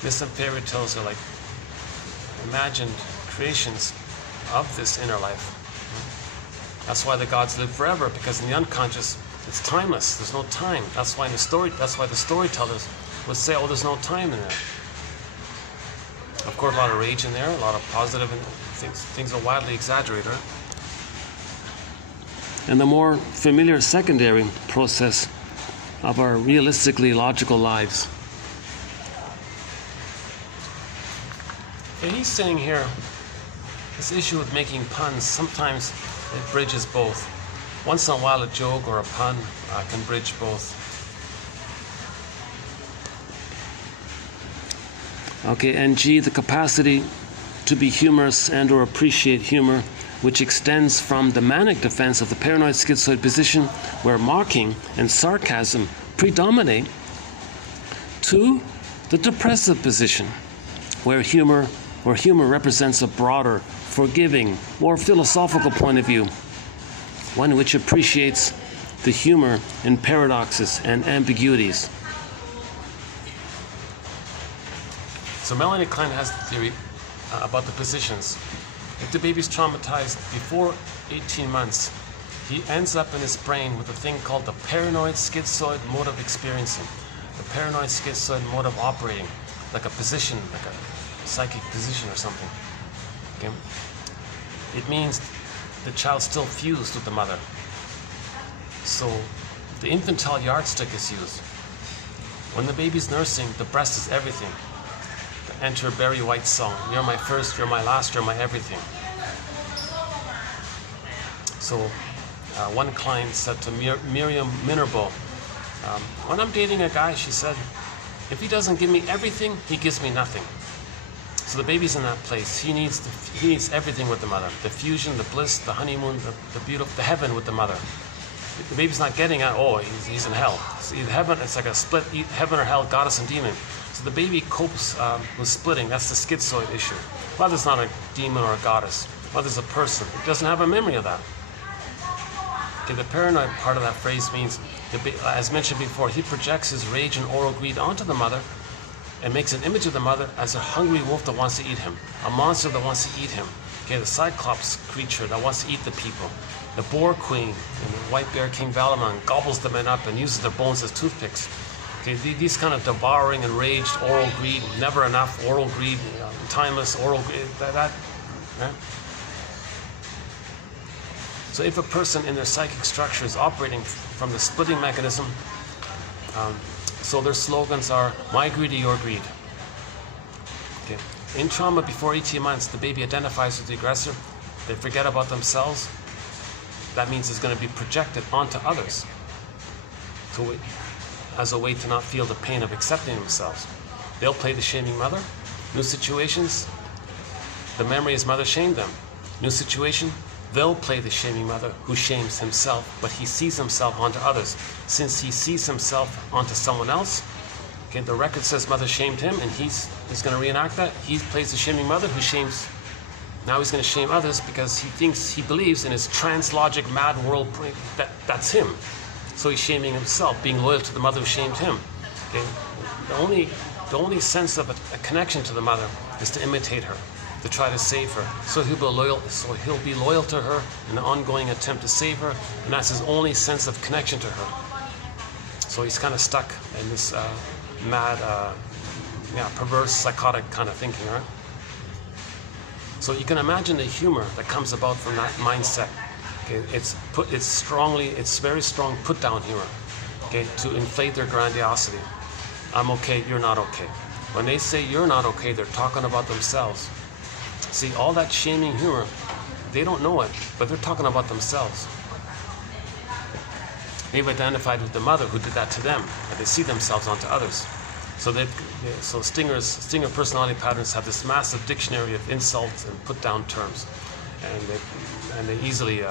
Myths and fairy tales are like imagined creations of this inner life. That's why the gods live forever, because in the unconscious, it's timeless. There's no time. That's why the storytellers would say, oh, there's no time in there. Of course, a lot of rage in there, a lot of positive things. Things are wildly exaggerated, right? And the more familiar secondary process of our realistically logical lives. And he's saying here, this issue with making puns, sometimes it bridges both. Once in a while, a joke or a pun can bridge both. Okay, and G, the capacity to be humorous and or appreciate humor, which extends from the manic defense of the paranoid-schizoid position, where mocking and sarcasm predominate, to the depressive position, where humor represents a broader, forgiving, more philosophical point of view, one which appreciates the humor in paradoxes and ambiguities. So Melanie Klein has the theory about the positions. If the baby's traumatized before 18 months, he ends up in his brain with a thing called the paranoid-schizoid mode of experiencing, the paranoid-schizoid mode of operating, like a position, like a psychic position or something. Okay? It means the child's still fused with the mother. So the infantile yardstick is used. When the baby's nursing, the breast is everything. Enter Barry White's song, "You're my first, you're my last, you're my everything." So one client said to Miriam Minerbo, when I'm dating a guy, she said, if he doesn't give me everything, he gives me nothing. So the baby's in that place. He needs everything with the mother. The fusion, the bliss, the honeymoon, the beautiful, the heaven with the mother. The baby's not getting it, oh, he's in hell. So heaven, it's like a split heaven or hell, goddess and demon. So the baby copes with splitting. That's the schizoid issue. Mother's not a demon or a goddess. Mother's a person. It doesn't have a memory of that. Okay, the paranoid part of that phrase means, as mentioned before, he projects his rage and oral greed onto the mother and makes an image of the mother as a hungry wolf that wants to eat him, a monster that wants to eat him. Okay, the cyclops creature that wants to eat the people. The boar queen and the white bear king Valamon gobbles the men up and uses their bones as toothpicks. Okay, these kind of devouring, enraged, oral greed, never enough, oral greed, timeless, oral greed, right? So if a person in their psychic structure is operating from the splitting mechanism, so their slogans are, my greed or your greed. Okay. In trauma before 18 months, the baby identifies with the aggressor. They forget about themselves. That means it's going to be projected onto others as a way to not feel the pain of accepting themselves. They'll play the shaming mother. New situations, the memory is mother shamed them. New situation, they'll play the shaming mother who shames himself, but he sees himself onto others. Since he sees himself onto someone else, okay, the record says mother shamed him, and he's going to reenact that. He plays the shaming mother who shames Now he's going to shame others because he believes in his trans-logic mad world that's him. So he's shaming himself, being loyal to the mother who shamed him. Okay? The only sense of a connection to the mother is to imitate her, to try to save her. So he'll be loyal to her in an ongoing attempt to save her, and that's his only sense of connection to her. So he's kind of stuck in this mad, perverse, psychotic kind of thinking, right? So you can imagine the humor that comes about from that mindset. Okay, it's very strong put-down humor. Okay, to inflate their grandiosity. I'm okay, you're not okay. When they say you're not okay, they're talking about themselves. See, all that shaming humor, they don't know it, but they're talking about themselves. They've identified with the mother who did that to them, and they see themselves onto others. So Stinger personality patterns have this massive dictionary of insults and put-down terms, and they easily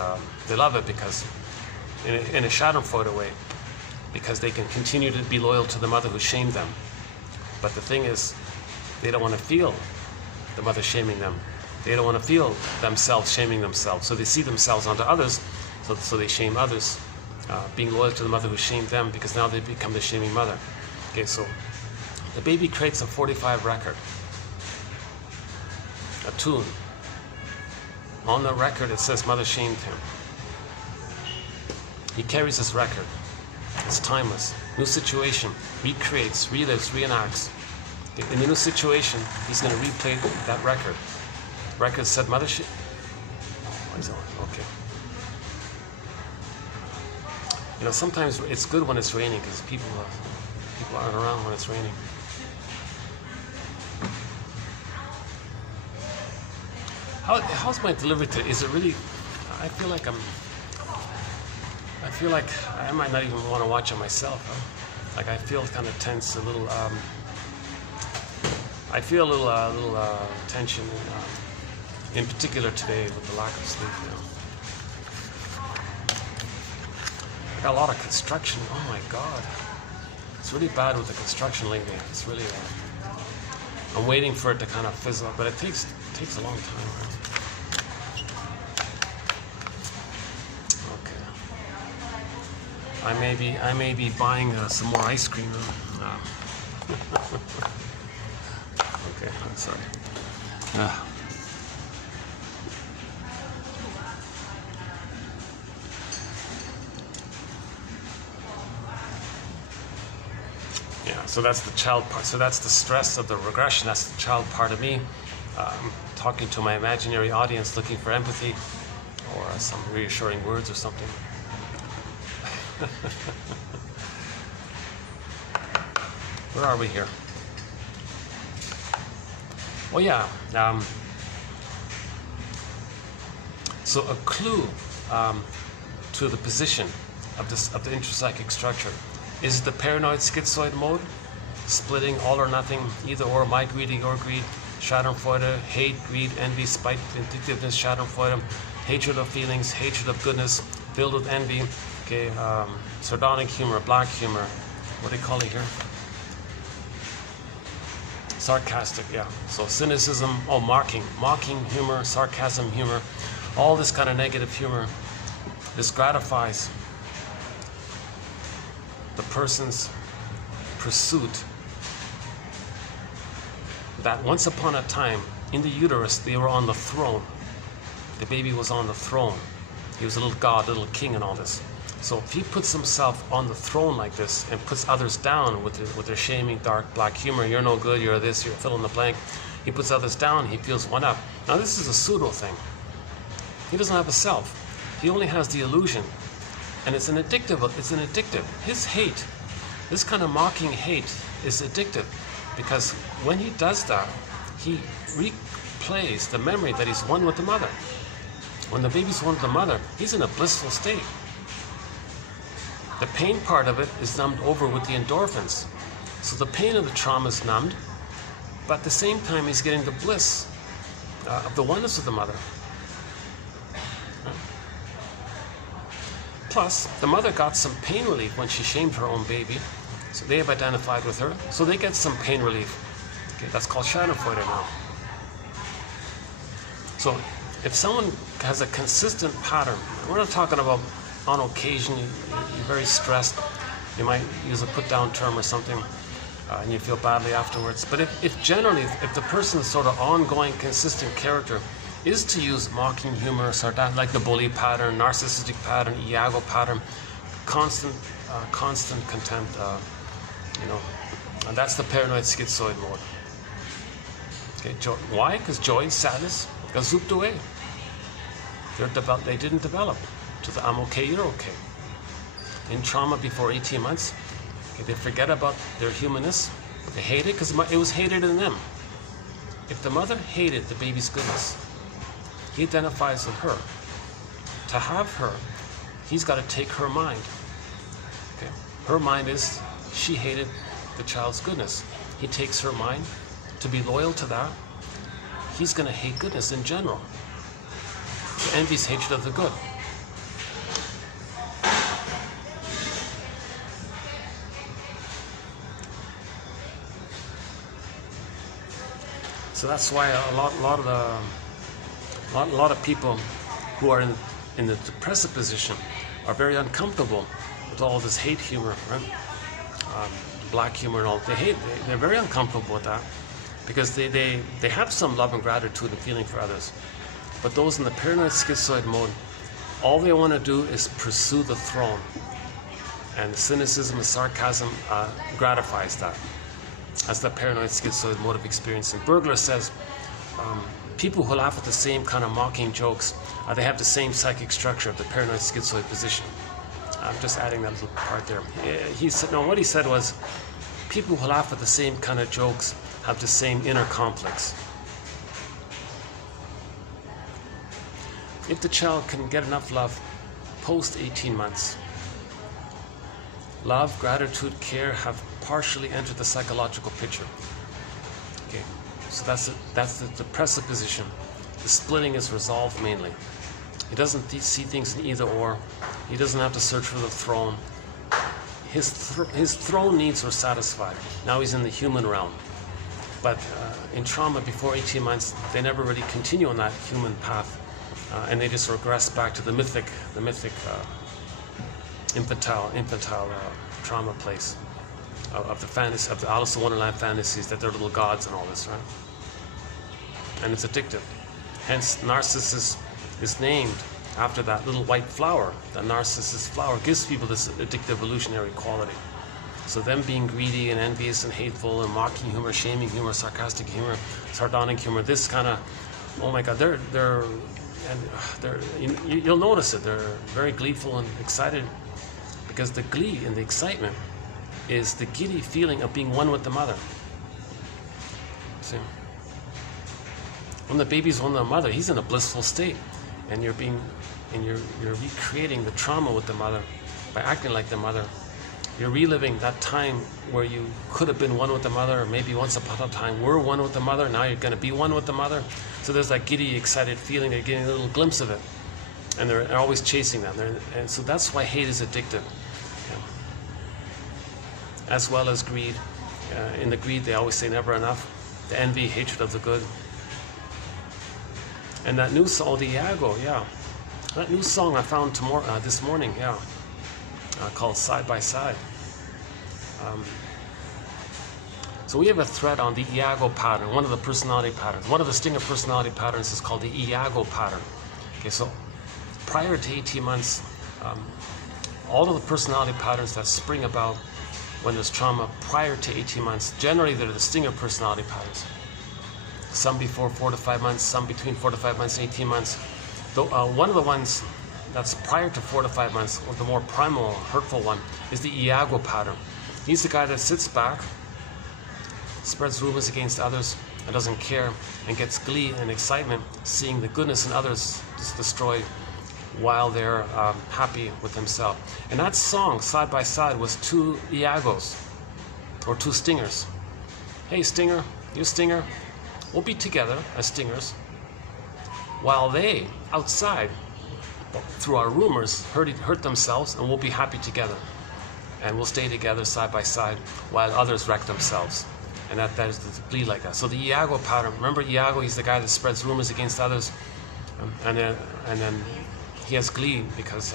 they love it because in a Schadenfreude way, because they can continue to be loyal to the mother who shamed them. But the thing is, they don't want to feel the mother shaming them. They don't want to feel themselves shaming themselves. So they see themselves onto others, so they shame others, being loyal to the mother who shamed them, because now they become the shaming mother. Okay, so the baby creates a 45 record, a tune. On the record it says mother shamed him. He carries this record. It's timeless. New situation, recreates, relives, reenacts. In the new situation, he's going to replay that record. Record said mother shamed. Okay. You know, sometimes it's good when it's raining because people aren't around when it's raining. How's my delivery today? Is it really? I feel like I might not even want to watch it myself. Huh? Like I feel kind of tense, a little. I feel a little tension, in particular today with the lack of sleep. You know. I got a lot of construction. Oh my God, it's really bad with the construction lately. It's really. I'm waiting for it to kind of fizzle out, but it takes a long time. Right? I may be buying some more ice cream. Okay, I'm sorry. Yeah, so that's the child part. So that's the stress of the regression. That's the child part of me. Talking to my imaginary audience, looking for empathy or some reassuring words or something. Where are we here? Oh yeah. So a clue to the position of the intrapsychic structure is the paranoid-schizoid mode, splitting all or nothing, either or, my greedy, your greed, Schadenfreude, hate, greed, envy, spite, vindictiveness, Schadenfreude, hatred of feelings, hatred of goodness, filled with envy. Okay, sardonic humor, black humor. What do they call it here? Sarcastic, yeah. So cynicism, mocking humor, sarcasm humor, all this kind of negative humor. This gratifies the person's pursuit that once upon a time in the uterus they were on the throne. The baby was on the throne. He was a little god, a little king and all this. So if he puts himself on the throne like this and puts others down with their shaming, dark, black humor, you're no good, you're this, you're fill in the blank. He puts others down, he feels one up. Now this is a pseudo thing. He doesn't have a self. He only has the illusion. And it's addictive. His hate, this kind of mocking hate is addictive because when he does that, he replays the memory that he's one with the mother. When the baby's one with the mother, he's in a blissful state. The pain part of it is numbed over with the endorphins. So the pain of the trauma is numbed, but at the same time he's getting the bliss of the oneness of the mother. Plus, the mother got some pain relief when she shamed her own baby. So they have identified with her, so they get some pain relief. Okay, that's called Schadenfreude now. So if someone has a consistent pattern, we're not talking about on occasion you're very stressed, you might use a put down term or something, and you feel badly afterwards. But if generally, if the person's sort of ongoing consistent character is to use mocking humor, sarcasm, like the bully pattern, narcissistic pattern, Iago pattern, constant contempt, and that's the paranoid schizoid mode. Okay, why? Because joy and sadness got zooped away. They didn't develop to the I'm okay, you're okay. In trauma before 18 months, okay, they forget about their humanness. They hate it because it was hated in them. If the mother hated the baby's goodness, he identifies with her. To have her, he's got to take her mind. Okay? Her mind is she hated the child's goodness. He takes her mind. To be loyal to that, he's going to hate goodness in general. So envy's hatred of the good. So that's why a lot of people who are in the depressive position are very uncomfortable with all this hate humor, right? Black humor and all. They're very uncomfortable with that because they have some love and gratitude and feeling for others. But those in the paranoid schizoid mode, all they want to do is pursue the throne. And cynicism and sarcasm gratifies that. That's the paranoid schizoid mode of experience. And Bergler says people who laugh at the same kind of mocking jokes, they have the same psychic structure of the paranoid schizoid position. I'm just adding that little part there. What he said was, people who laugh at the same kind of jokes have the same inner conflicts. If the child can get enough love post 18 months, love, gratitude, care have partially entered the psychological picture. Okay, so that's the depressive position. The splitting is resolved mainly. He doesn't see things in either or. He doesn't have to search for the throne. His throne needs were satisfied. Now he's in the human realm. But in trauma before 18 months, they never really continue on that human path, and they just regress back to the mythic infantile trauma place of the fantasy, of the Alice in Wonderland fantasies that they're little gods and all this, right? And it's addictive. Hence, Narcissus is named after that little white flower. The Narcissus flower gives people this addictive evolutionary quality. So them being greedy and envious and hateful and mocking humor, shaming humor, sarcastic humor, sardonic humor, this kind of, oh my God, you'll notice it. They're very gleeful and excited because the glee and the excitement is the giddy feeling of being one with the mother. See? When the baby's one with the mother, he's in a blissful state, and you're recreating the trauma with the mother by acting like the mother. You're reliving that time where you could have been one with the mother, or maybe once upon a time were one with the mother. Now you're going to be one with the mother. So there's that giddy, excited feeling. They're getting a little glimpse of it, and they're always chasing that. And so that's why hate is addictive, as well as greed. In the greed, they always say never enough. The envy, hatred of the good. And that new song, the Iago, that new song I found this morning, called Side by Side. So we have a thread on the Iago pattern, one of the personality patterns. One of the stinger personality patterns is called the Iago pattern. Okay, so prior to 18 months, all of the personality patterns that spring about when there's trauma prior to 18 months, generally they're the stinger personality patterns. Some before 4 to 5 months, some between 4 to 5 months and 18 months. Though, one of the ones that's prior to 4 to 5 months, or the more primal, hurtful one, is the Iago pattern. He's the guy that sits back, spreads rumors against others, and doesn't care, and gets glee and excitement seeing the goodness in others destroyed while they're happy with himself. And that song, Side by Side, was two Iagos, or two stingers. Hey, stinger, you stinger, we'll be together as stingers, while they, outside, through our rumors, hurt themselves, and we'll be happy together. And we'll stay together side by side while others wreck themselves. and that is to bleed like that. So the Iago pattern. Remember Iago? He's the guy that spreads rumors against others, and then he has glee because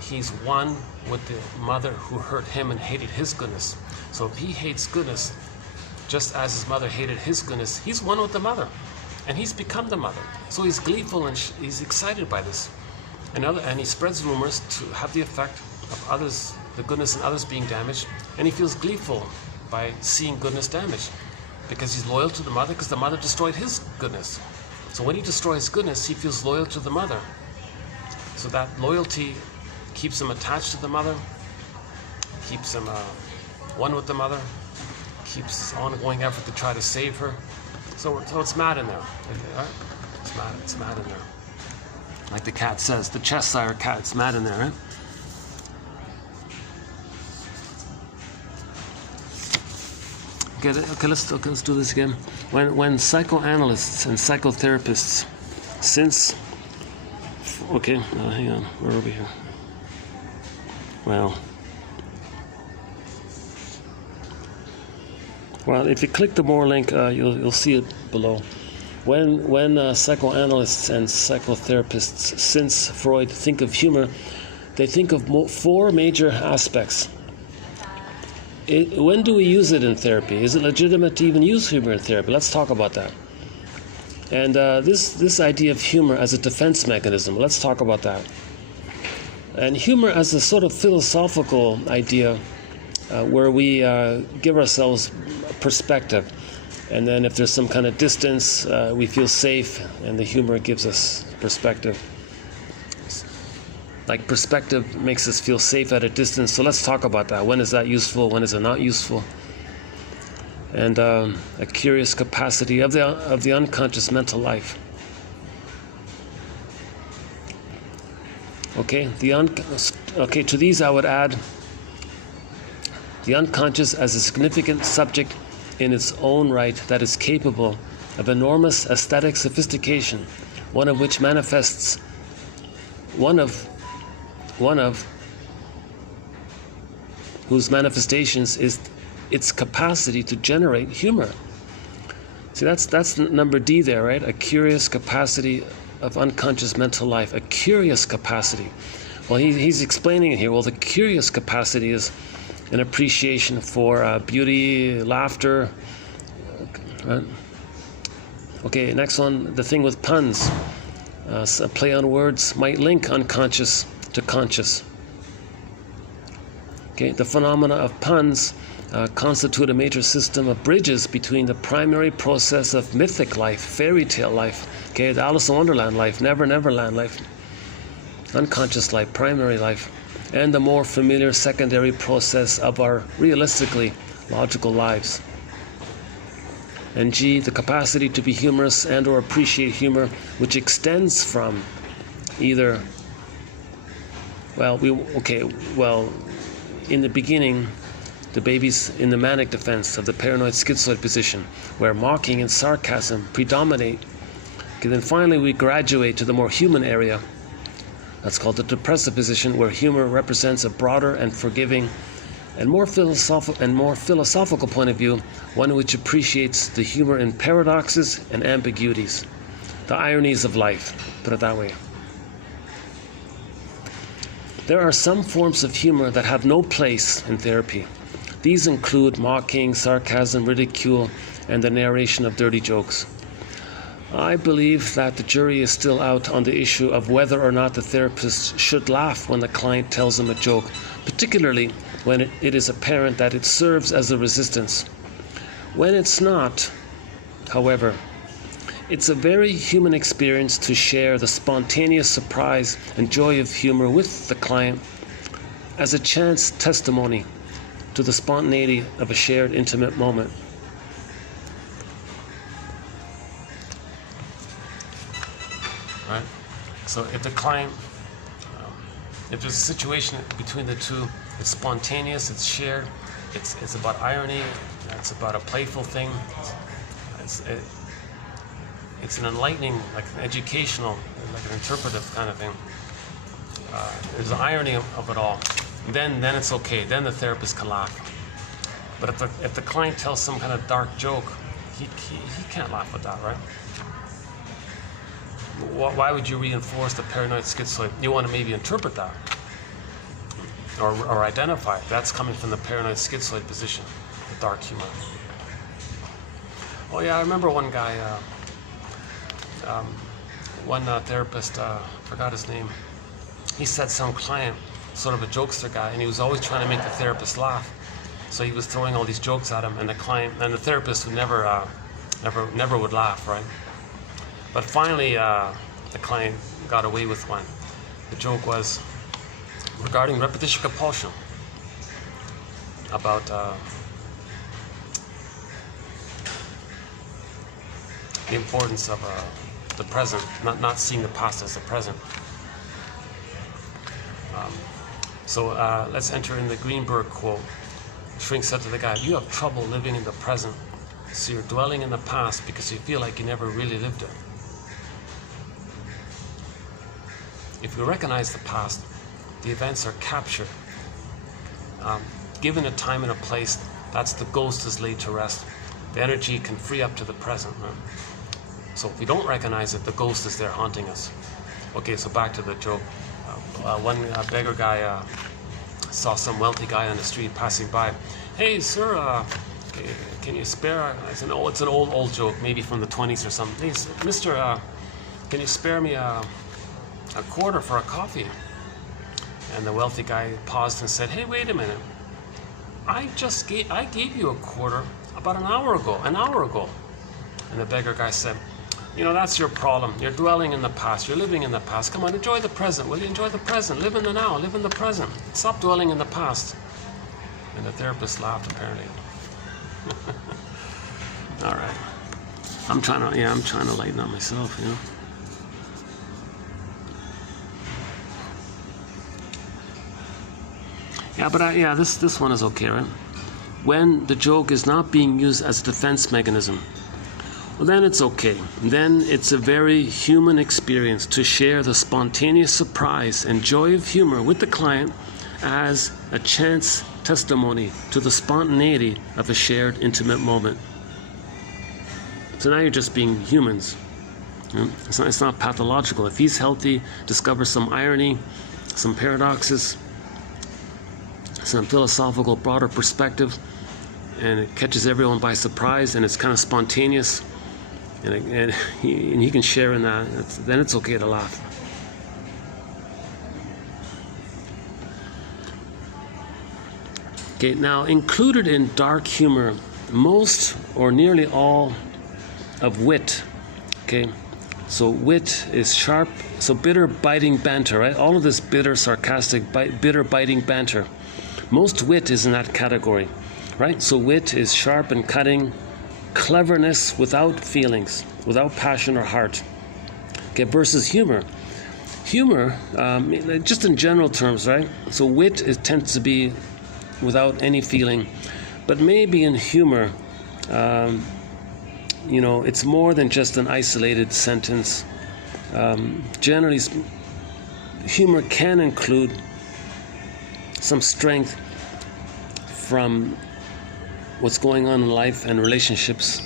he's one with the mother who hurt him and hated his goodness. So if he hates goodness, just as his mother hated his goodness, he's one with the mother, and he's become the mother. So he's gleeful and he's excited by this, and he spreads rumors to have the effect of others, the goodness in others being damaged, and he feels gleeful by seeing goodness damaged because he's loyal to the mother because the mother destroyed his goodness. So when he destroys goodness, he feels loyal to the mother. So that loyalty keeps him attached to the mother, keeps him one with the mother, keeps ongoing effort to try to save her. So it's mad in there. Right? It's mad in there. Like the cat says, the Cheshire cat, it's mad in there, right? Okay, let's do this again. When psychoanalysts and psychotherapists, since, okay, hang on, where are we here? Well, if you click the more link, you'll see it below. When psychoanalysts and psychotherapists, since Freud, think of humor, they think of four major aspects. When do we use it in therapy? Is it legitimate to even use humor in therapy? Let's talk about that. And this idea of humor as a defense mechanism, let's talk about that. And humor as a sort of philosophical idea where we give ourselves perspective. And then if there's some kind of distance, we feel safe, and the humor gives us perspective. Like perspective makes us feel safe at a distance. So let's talk about that. When is that useful? When is it not useful? And a curious capacity of the unconscious mental life. Okay, to these I would add the unconscious as a significant subject in its own right that is capable of enormous aesthetic sophistication, one of whose manifestations is its capacity to generate humor. See, that's number D there, right? A curious capacity of unconscious mental life, a curious capacity. Well, he's explaining it here. Well, the curious capacity is an appreciation for beauty, laughter, right? Okay, next one, the thing with puns. A play on words might link unconscious to conscious. Okay, the phenomena of puns constitute a major system of bridges between the primary process of mythic life, fairy tale life, okay, the Alice in Wonderland life, Never Never Land life, unconscious life, primary life, and the more familiar secondary process of our realistically logical lives. And G, the capacity to be humorous and or appreciate humor, which extends from either, in the beginning, the baby's in the manic defense of the paranoid-schizoid position, where mocking and sarcasm predominate. Okay, then finally we graduate to the more human area. That's called the depressive position, where humor represents a broader and forgiving and more philosophical point of view, one which appreciates the humor in paradoxes and ambiguities, the ironies of life, put it that way. There are some forms of humor that have no place in therapy. These include mocking, sarcasm, ridicule, and the narration of dirty jokes. I believe that the jury is still out on the issue of whether or not the therapist should laugh when the client tells him a joke, particularly when it is apparent that it serves as a resistance. When it's not, however, it's a very human experience to share the spontaneous surprise and joy of humor with the client as a chance testimony to the spontaneity of a shared intimate moment. Right? So if the client, if there's a situation between the two, it's spontaneous, it's shared, it's about irony, it's about a playful thing, it's an enlightening, like an educational, like an interpretive kind of thing. There's the irony of it all. Then it's okay. Then the therapist can laugh. But if the client tells some kind of dark joke, he can't laugh at that, right? Why would you reinforce the paranoid schizoid? You want to maybe interpret that or identify it. That's coming from the paranoid schizoid position, the dark humor. Oh yeah, I remember one guy, one therapist, forgot his name. He said some client, sort of a jokester guy, and he was always trying to make the therapist laugh. So he was throwing all these jokes at him, and the therapist would never would laugh, right? But finally, the client got away with one. The joke was regarding repetition compulsion, about the importance of the present, not seeing the past as the present. So let's enter in the Greenberg quote. Shrink said to the guy, "You have trouble living in the present, so you're dwelling in the past because you feel like you never really lived it. If you recognize the past, the events are captured. Given a time and a place, that's the ghost is laid to rest. The energy can free up to the present. Right? So if we don't recognize it, the ghost is there haunting us." Okay, so back to the joke. One beggar guy saw some wealthy guy on the street passing by. "Hey, sir, can you spare?" I said, "Oh, it's an old joke, maybe from the 20s or something. Hey, mister, can you spare me a quarter for a coffee?" And the wealthy guy paused and said, "Hey, wait a minute. I gave you a quarter about an hour ago. And the beggar guy said, "You know, that's your problem. You're dwelling in the past. You're living in the past. Come on, enjoy the present. Will you enjoy the present? Live in the now. Live in the present. Stop dwelling in the past." And the therapist laughed, apparently. All right. I'm trying to lighten up myself, you know. Yeah, but this one is okay, right? When the joke is not being used as a defense mechanism, well, then it's okay. Then it's a very human experience to share the spontaneous surprise and joy of humor with the client as a chance testimony to the spontaneity of a shared intimate moment. So now you're just being humans. You know? It's not pathological. If he's healthy, discovers some irony, some paradoxes, some philosophical broader perspective, and it catches everyone by surprise, and it's kind of spontaneous, and he can share in that, then it's okay to laugh. Okay, now included in dark humor, most or nearly all of wit. Okay, so wit is sharp, so bitter, biting banter, right? All of this bitter, sarcastic, bitter, biting banter. Most wit is in that category, right? So wit is sharp and cutting, cleverness without feelings, without passion or heart. Okay, versus humor. Humor, just in general terms, right? So wit tends to be without any feeling, but maybe in humor, it's more than just an isolated sentence. Generally, humor can include some strength from what's going on in life and relationships.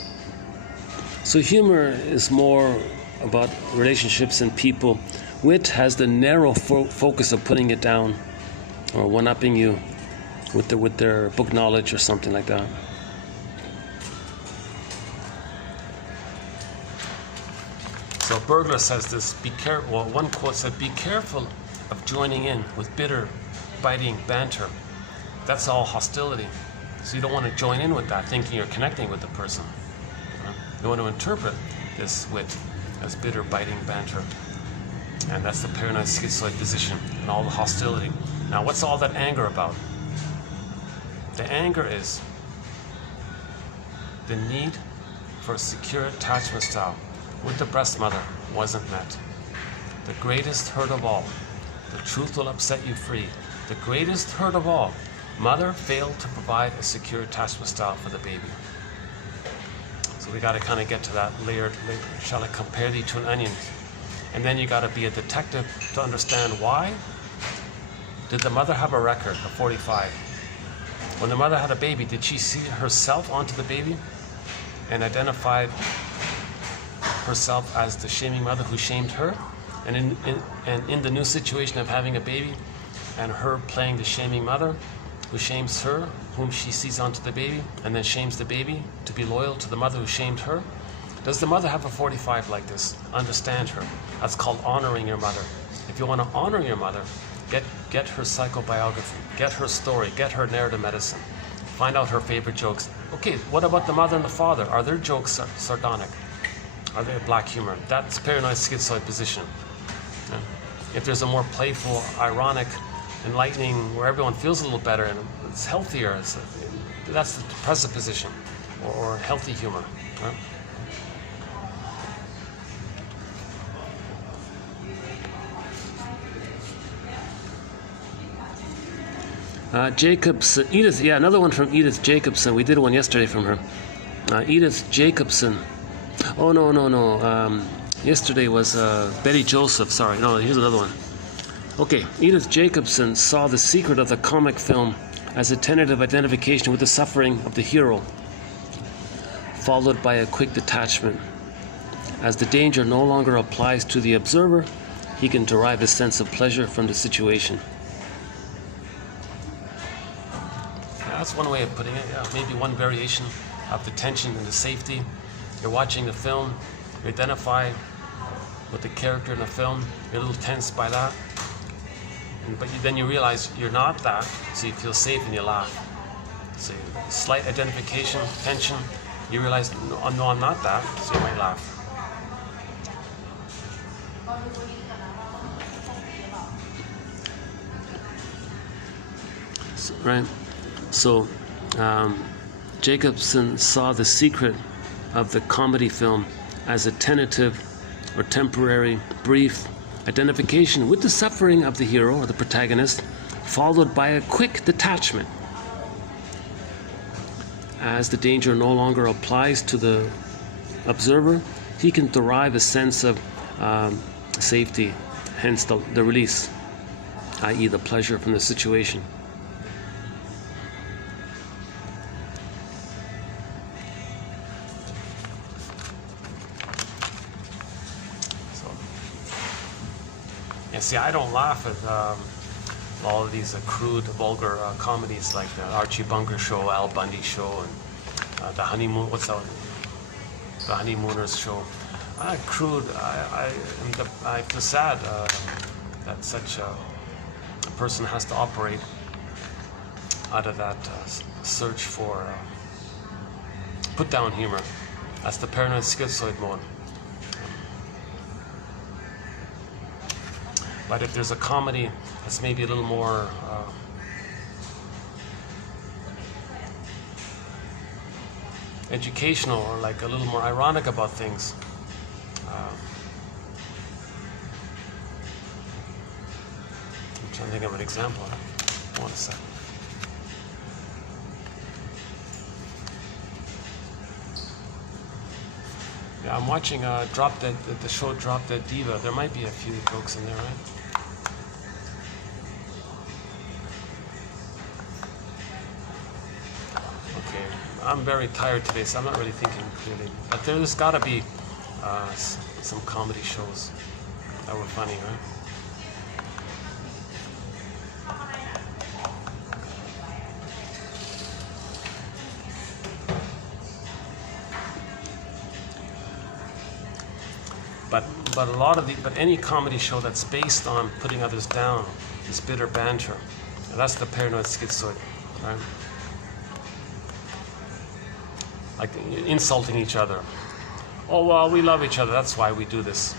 So humor is more about relationships and people. Wit has the narrow focus of putting it down or one-upping you with their book knowledge or something like that. So Bergler says this, one quote said, "Be careful of joining in with bitter, biting banter. That's all hostility. So you don't want to join in with that thinking you're connecting with the person. You want to interpret this wit as bitter, biting banter. And that's the paranoid schizoid position and all the hostility. Now, what's all that anger about? The anger is the need for a secure attachment style with the breast mother wasn't met. The greatest hurt of all. The truth will upset you free. The greatest hurt of all. Mother failed to provide a secure attachment style for the baby." So we got to kind of get to that layered. Shall I compare thee to an onion? And then you got to be a detective to understand why. Did the mother have a record of 45? When the mother had a baby, did she see herself onto the baby and identified herself as the shaming mother who shamed her? And in the new situation of having a baby and her playing the shaming mother who shames her, whom she sees onto the baby, and then shames the baby to be loyal to the mother who shamed her, does the mother have a 45 like this? Understand her. That's called honoring your mother. If you want to honor your mother, get her psychobiography, get her story, get her narrative medicine, find out her favorite jokes. Okay, what about the mother and the father? Are their jokes sardonic? Are they black humor? That's paranoid-schizoid position. Yeah. If there's a more playful, ironic, enlightening, where everyone feels a little better and it's healthier, that's the depressive position, or healthy humor. Right? Edith, yeah, another one from Edith Jacobson. We did one yesterday from her. Edith Jacobson. Oh, no. Yesterday was Betty Joseph. Sorry, no, here's another one. Okay, Edith Jacobson saw the secret of the comic film as a tentative identification with the suffering of the hero, followed by a quick detachment. As the danger no longer applies to the observer, he can derive a sense of pleasure from the situation. That's one way of putting it. Yeah, maybe one variation of the tension and the safety. You're watching the film, you identify with the character in the film, you're a little tense by that, but then you realize you're not that, so you feel safe and you laugh. So slight identification, tension, you realize, no, I'm not that, so you might laugh. Right. So, Jacobson saw the secret of the comedy film as a tentative or temporary, brief identification with the suffering of the hero or the protagonist, followed by a quick detachment. As the danger no longer applies to the observer, he can derive a sense of safety, hence the release, i.e. the pleasure from the situation. See, I don't laugh at all of these crude, vulgar comedies like the Archie Bunker Show, Al Bundy Show, and the Honeymooners Show. Crude. I feel sad that such a person has to operate out of that search for put-down humor. That's the paranoid-schizoid mode. But if there's a comedy that's maybe a little more educational or like a little more ironic about things, I'm trying to think of an example. One second. Yeah, I'm watching the show Drop Dead Diva. There might be a few jokes in there, right? Okay, I'm very tired today, so I'm not really thinking clearly. But there's got to be some comedy shows that were funny, right? But any comedy show that's based on putting others down is bitter banter. And that's the paranoid schizoid, right? Like insulting each other. Oh, well, we love each other, that's why we do this.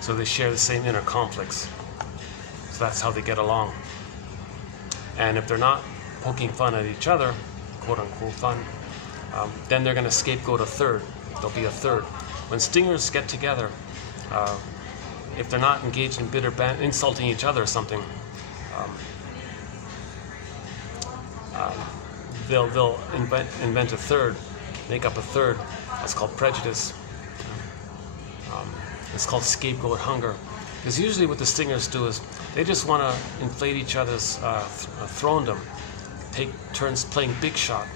So they share the same inner conflicts. So that's how they get along. And if they're not poking fun at each other, quote unquote fun, then they're going to scapegoat a third. There'll be a third. When stingers get together, if they're not engaged in bitter insulting each other or something, they'll invent a third, make up a third. That's called prejudice. It's called scapegoat hunger. Because usually what the stingers do is they just want to inflate each other's throwndom, take turns playing big shot.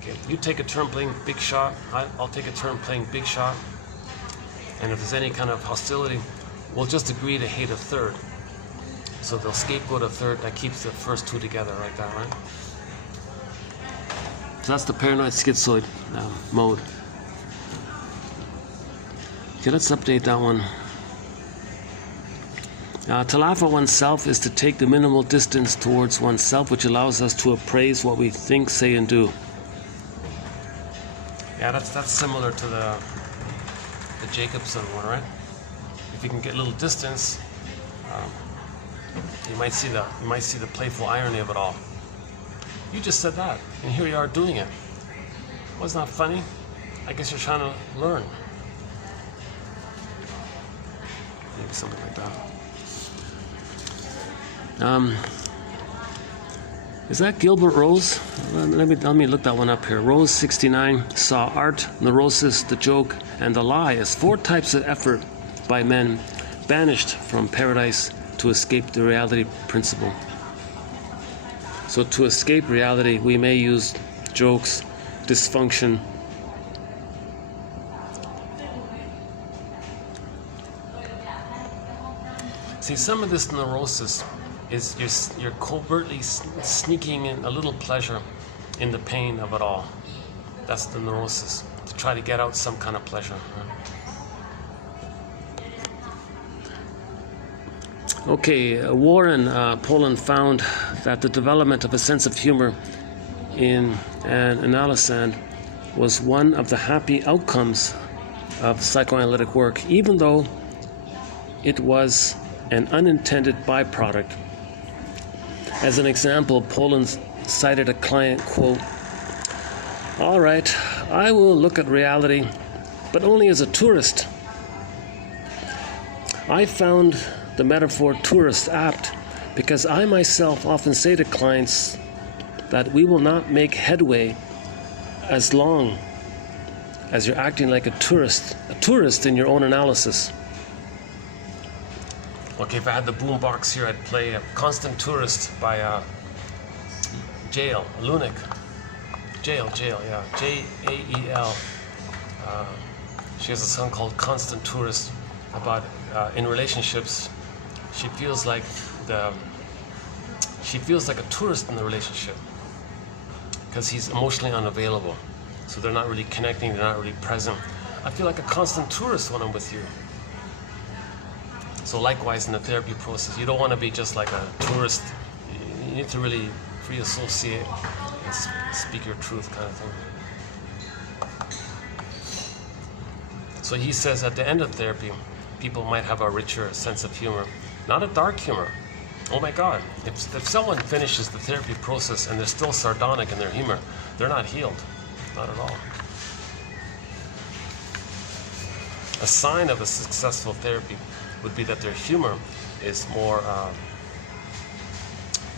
Okay, you take a turn playing big shot, I'll take a turn playing big shot, and if there's any kind of hostility, we'll just agree to hate a third. So they'll scapegoat a third, that keeps the first two together like that, right? So that's the paranoid-schizoid mode. Okay, let's update that one. To laugh at oneself is to take the minimal distance towards oneself, which allows us to appraise what we think, say, and do. Yeah, that's similar to the Jacobson one, right? If you can get a little distance, you might see the playful irony of it all. You just said that, and here you are doing it. Wasn't that funny? I guess you're trying to learn. Maybe something like that. Is that Gilbert Rose? Let me look that one up here. Rose 69 saw art, neurosis, the joke, and the lie as 4 types of effort by men banished from paradise to escape the reality principle. So to escape reality, we may use jokes, dysfunction, see, some of this neurosis is you're covertly sneaking in a little pleasure in the pain of it all. That's the neurosis, to try to get out some kind of pleasure. Okay, Warren, Poland found that the development of a sense of humor in an analysand was one of the happy outcomes of psychoanalytic work, even though it was an unintended byproduct. As an example, Poland cited a client, quote, "All right, I will look at reality, but only as a tourist. I found the metaphor tourist apt because I myself often say to clients that we will not make headway as long as you're acting like a tourist in your own analysis." Okay, if I had the boombox here, I'd play Constant Tourist by Jael, Lunik. Jael, yeah, Jael. She has a song called Constant Tourist about in relationships. She feels like a tourist in the relationship because he's emotionally unavailable. So they're not really connecting, they're not really present. I feel like a constant tourist when I'm with you. So likewise in the therapy process, you don't want to be just like a tourist. You need to really free associate and speak your truth kind of thing. So he says at the end of therapy, people might have a richer sense of humor, not a dark humor. Oh my God, if someone finishes the therapy process and they're still sardonic in their humor, they're not healed, not at all. A sign of a successful therapy would be that their humor is more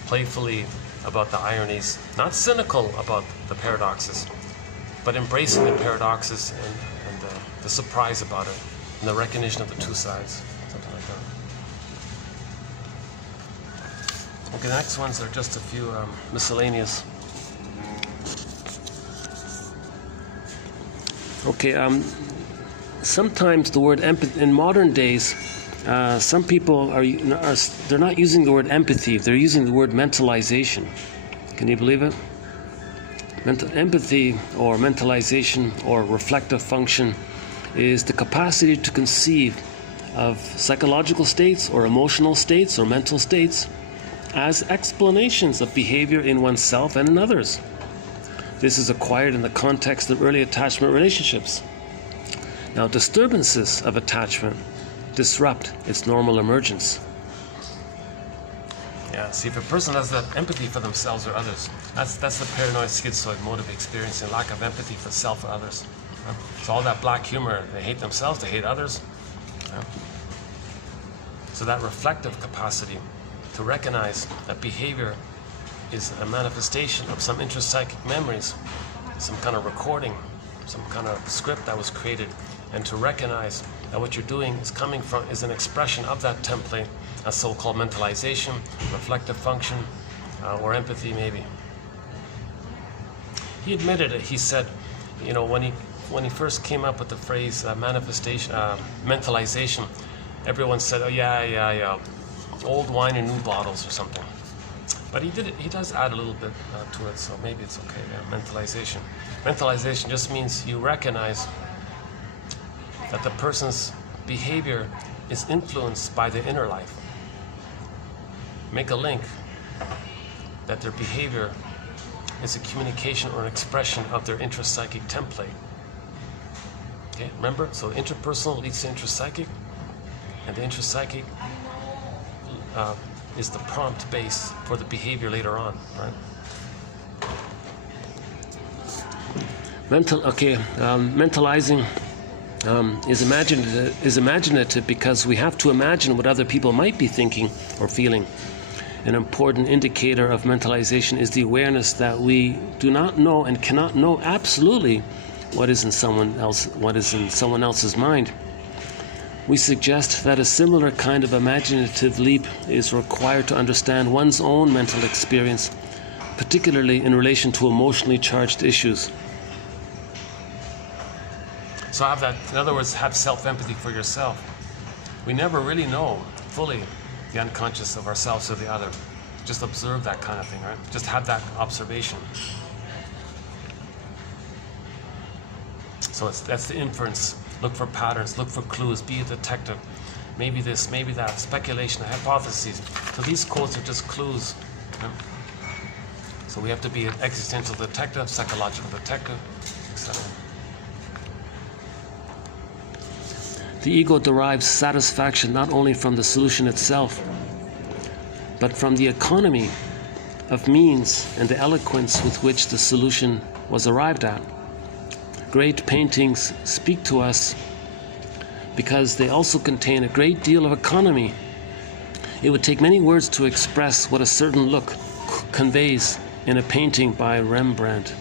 playfully about the ironies, not cynical about the paradoxes, but embracing the paradoxes and the surprise about it, and the recognition of the two sides, something like that. Okay, the next ones are just a few miscellaneous. Okay, sometimes the word empathy, in modern days, some people they're not using the word empathy, they're using the word mentalization. Can you believe it? Empathy or mentalization or reflective function is the capacity to conceive of psychological states or emotional states or mental states as explanations of behavior in oneself and in others. This is acquired in the context of early attachment relationships. Now, disturbances of attachment disrupt its normal emergence. Yeah, see, if a person has the empathy for themselves or others, that's the paranoid-schizoid mode of experiencing lack of empathy for self or others. So all that black humor, they hate themselves, they hate others. So that reflective capacity to recognize that behavior is a manifestation of some intrapsychic memories, some kind of recording, some kind of script that was created, and to recognize that what you're doing is an expression of that template, a so-called mentalization, reflective function, or empathy maybe. He admitted it. He said, when he first came up with the phrase mentalization, everyone said, oh yeah, old wine in new bottles or something. But he does add a little bit to it, so maybe it's okay. Yeah, mentalization. Mentalization just means you recognize that the person's behavior is influenced by their inner life. Make a link that their behavior is a communication or an expression of their intrapsychic template. Okay, remember? So interpersonal leads to intrapsychic, and the intrapsychic is the prompt base for the behavior later on, right? Mentalizing is imaginative because we have to imagine what other people might be thinking or feeling. An important indicator of mentalization is the awareness that we do not know and cannot know absolutely what is in someone else's mind. We suggest that a similar kind of imaginative leap is required to understand one's own mental experience, particularly in relation to emotionally charged issues. So have that, in other words, have self-empathy for yourself. We never really know fully the unconscious of ourselves or the other. Just observe that kind of thing, right? Just have that observation. So that's the inference. Look for patterns, look for clues, be a detective. Maybe this, maybe that, speculation, hypotheses. So these quotes are just clues. Right? So we have to be an existential detective, psychological detective, etc. The ego derives satisfaction not only from the solution itself, but from the economy of means and the eloquence with which the solution was arrived at. Great paintings speak to us because they also contain a great deal of economy. It would take many words to express what a certain look conveys in a painting by Rembrandt.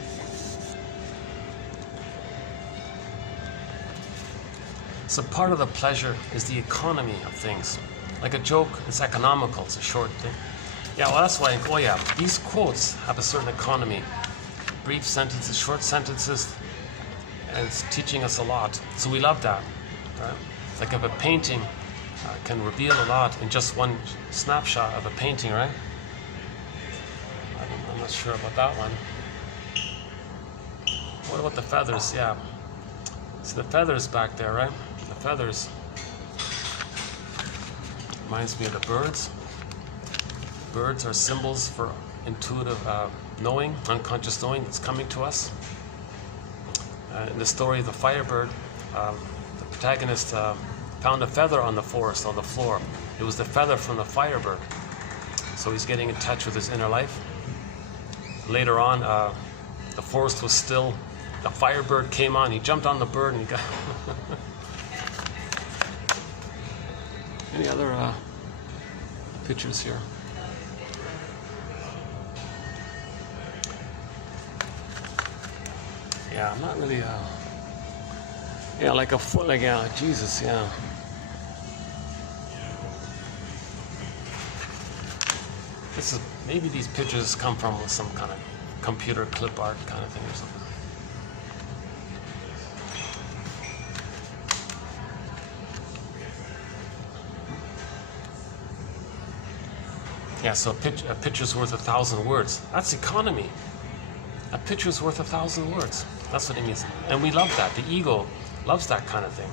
So part of the pleasure is the economy of things. Like a joke, it's economical, it's a short thing. Yeah, well that's why, these quotes have a certain economy. Brief sentences, short sentences, and it's teaching us a lot. So we love that. Right? Like if a painting can reveal a lot in just one snapshot of a painting, right? I'm not sure about that one. What about the feathers? Yeah. See the feathers back there, right? The feathers. Reminds me of the birds. Birds are symbols for intuitive knowing, unconscious knowing that's coming to us. In the story of the Firebird, the protagonist found a feather on the forest, on the floor. It was the feather from the Firebird. So he's getting in touch with his inner life. Later on, the forest was still. The Firebird came on. He jumped on the bird and he got... Any other pictures here? Yeah, I'm not really, Jesus, yeah. Maybe these pictures come from some kind of computer clip art kind of thing or something. Yeah, so a picture's worth 1,000 words. That's economy. A picture's worth 1,000 words. That's what it means. And we love that. The ego loves that kind of thing.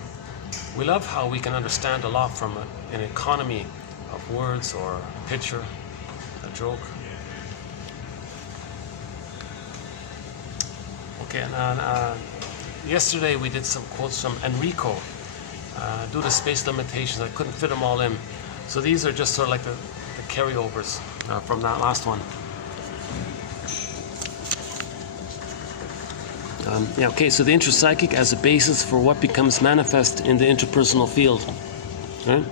We love how we can understand a lot from an economy of words or a picture, a joke. Okay, and yesterday we did some quotes from Enrico. Due to space limitations, I couldn't fit them all in. So these are just sort of like the carryovers from that last one. So the intrapsychic as a basis for what becomes manifest in the interpersonal field. Right?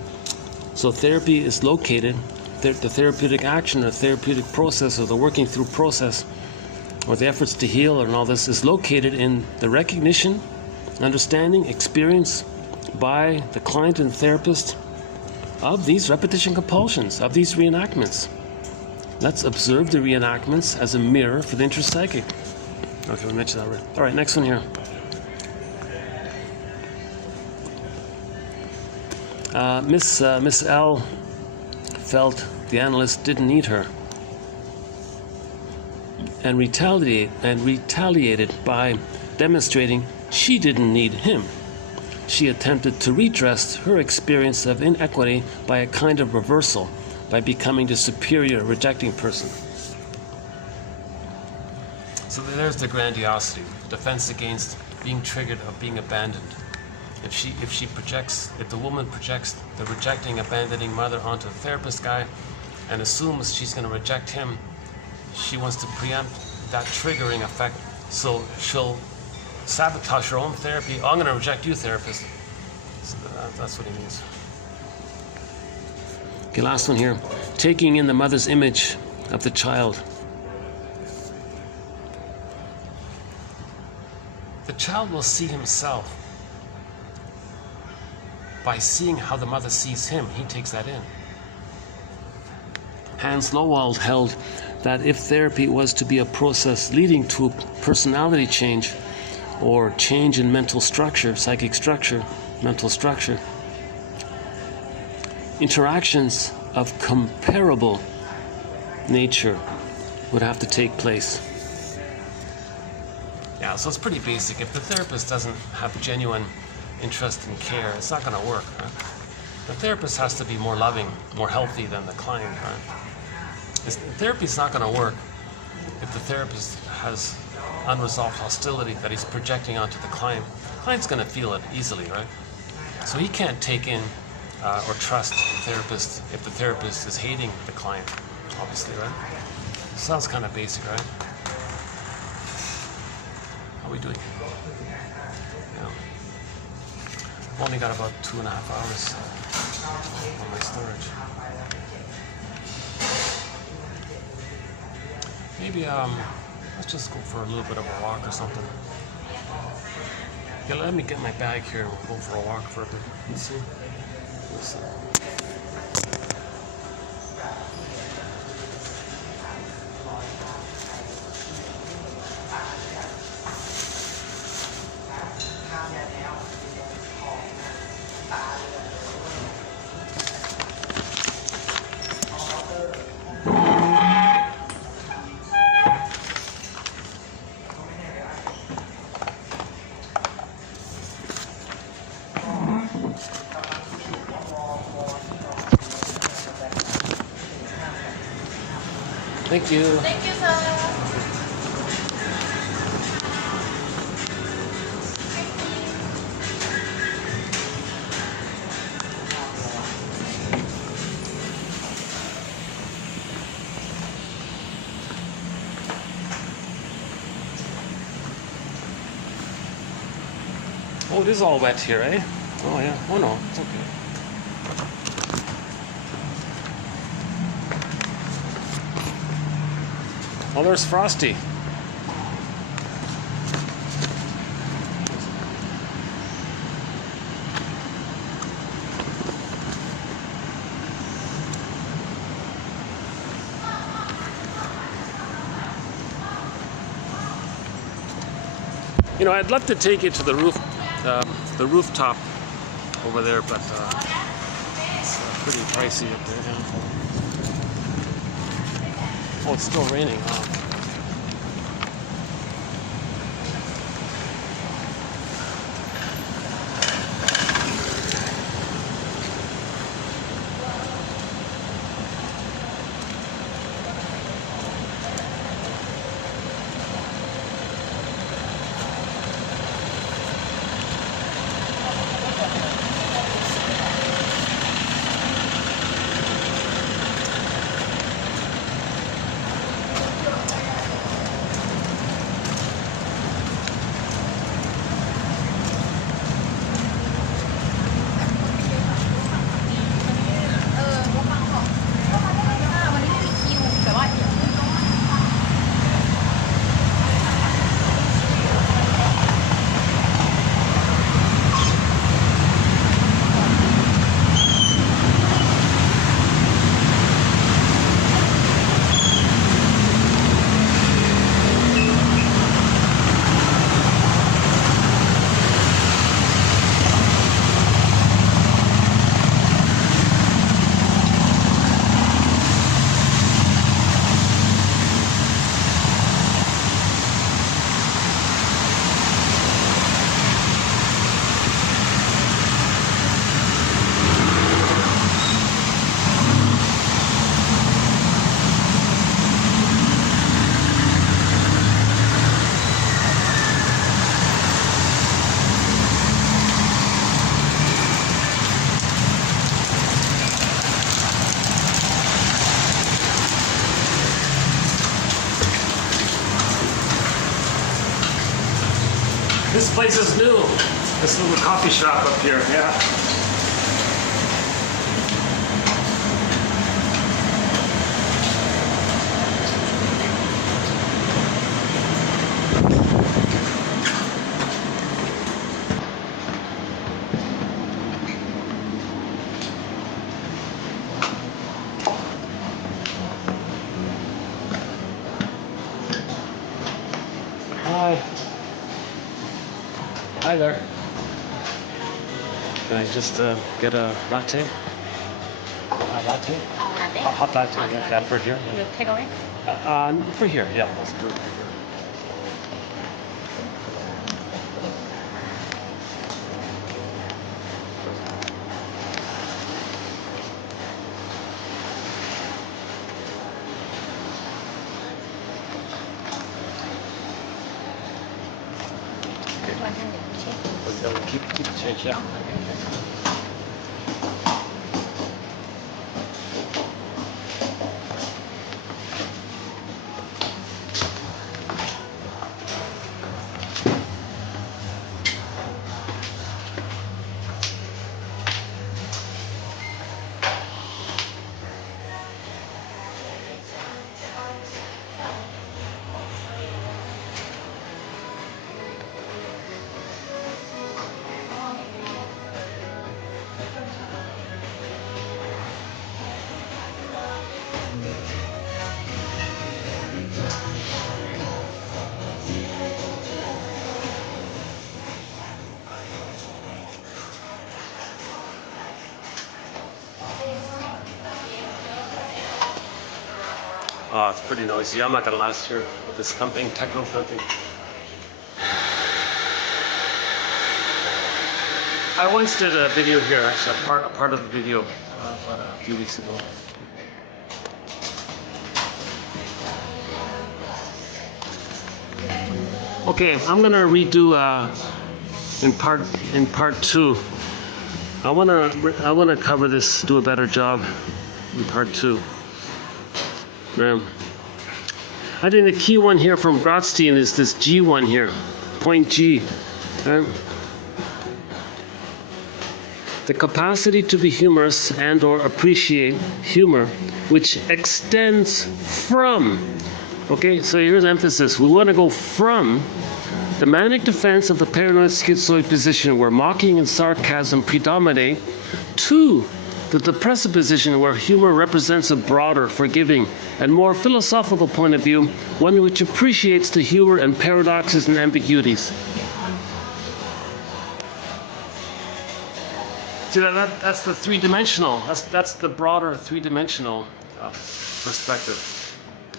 So therapy is located, the therapeutic action or therapeutic process or the working through process or the efforts to heal and all this is located in the recognition, understanding, experience, by the client and therapist of these repetition compulsions, of these reenactments. Let's observe the reenactments as a mirror for the intrapsychic. Okay, we mentioned that already. All right, next one here. Miss L felt the analyst didn't need her and retaliated by demonstrating she didn't need him. She attempted to redress her experience of inequity by a kind of reversal, by becoming the superior, rejecting person. So there's the grandiosity, defense against being triggered of being abandoned. If the woman projects the rejecting, abandoning mother onto the therapist guy and assumes she's going to reject him, she wants to preempt that triggering effect, so she'll sabotage her own therapy. Oh, I'm going to reject you, therapist. So that's what he means. Okay, last one here. Taking in the mother's image of the child. The child will see himself by seeing how the mother sees him. He takes that in. Hans Lowald held that if therapy was to be a process leading to personality change or change in mental structure, psychic structure, mental structure, interactions of comparable nature would have to take place. Yeah, so it's pretty basic. If the therapist doesn't have genuine interest and care, it's not going to work, right? The therapist has to be more loving, more healthy than the client, right? Therapy is not going to work if the therapist has unresolved hostility that he's projecting onto the client. The client's going to feel it easily, right? So he can't take in or trust the therapist if the therapist is hating the client, obviously, right? Sounds kind of basic, right? How are we doing? Yeah. I've only got about 2.5 hours on my storage. Maybe let's just go for a little bit of a walk or something. Yeah, let me get my bag here and we'll go for a walk for a bit. Let's see. Thank you. Thank you, sir. Oh, it is all wet here, eh? Oh, yeah. Oh, no. It's okay. Oh, there's Frosty. You know, I'd love to take you to the rooftop over there, but it's pretty pricey up there now. Oh, it's still raining, huh? This place is new. This little coffee shop up here, yeah. Hi. Hi there. Can I just get a latte? A latte? Latte? A hot latte, Hot yeah, for here. You take away? For here, yeah. Let's do it for here. Keep the change, yeah. Oh, it's pretty noisy. I'm not gonna last here with this thumping, techno thumping. I once did a video here, actually, a part of the video a few weeks ago. Okay, I'm gonna redo in part 2. I wanna cover this, do a better job in part 2. I think the key one here from Grotstein is this G one here, point G. The capacity to be humorous and or appreciate humor, which extends from, okay, so here's emphasis. We want to go from the manic defense of the paranoid-schizoid position where mocking and sarcasm predominate to the depressive position where humor represents a broader, forgiving, and more philosophical point of view, one which appreciates the humor and paradoxes and ambiguities. See, that's the three-dimensional, that's the broader three-dimensional perspective,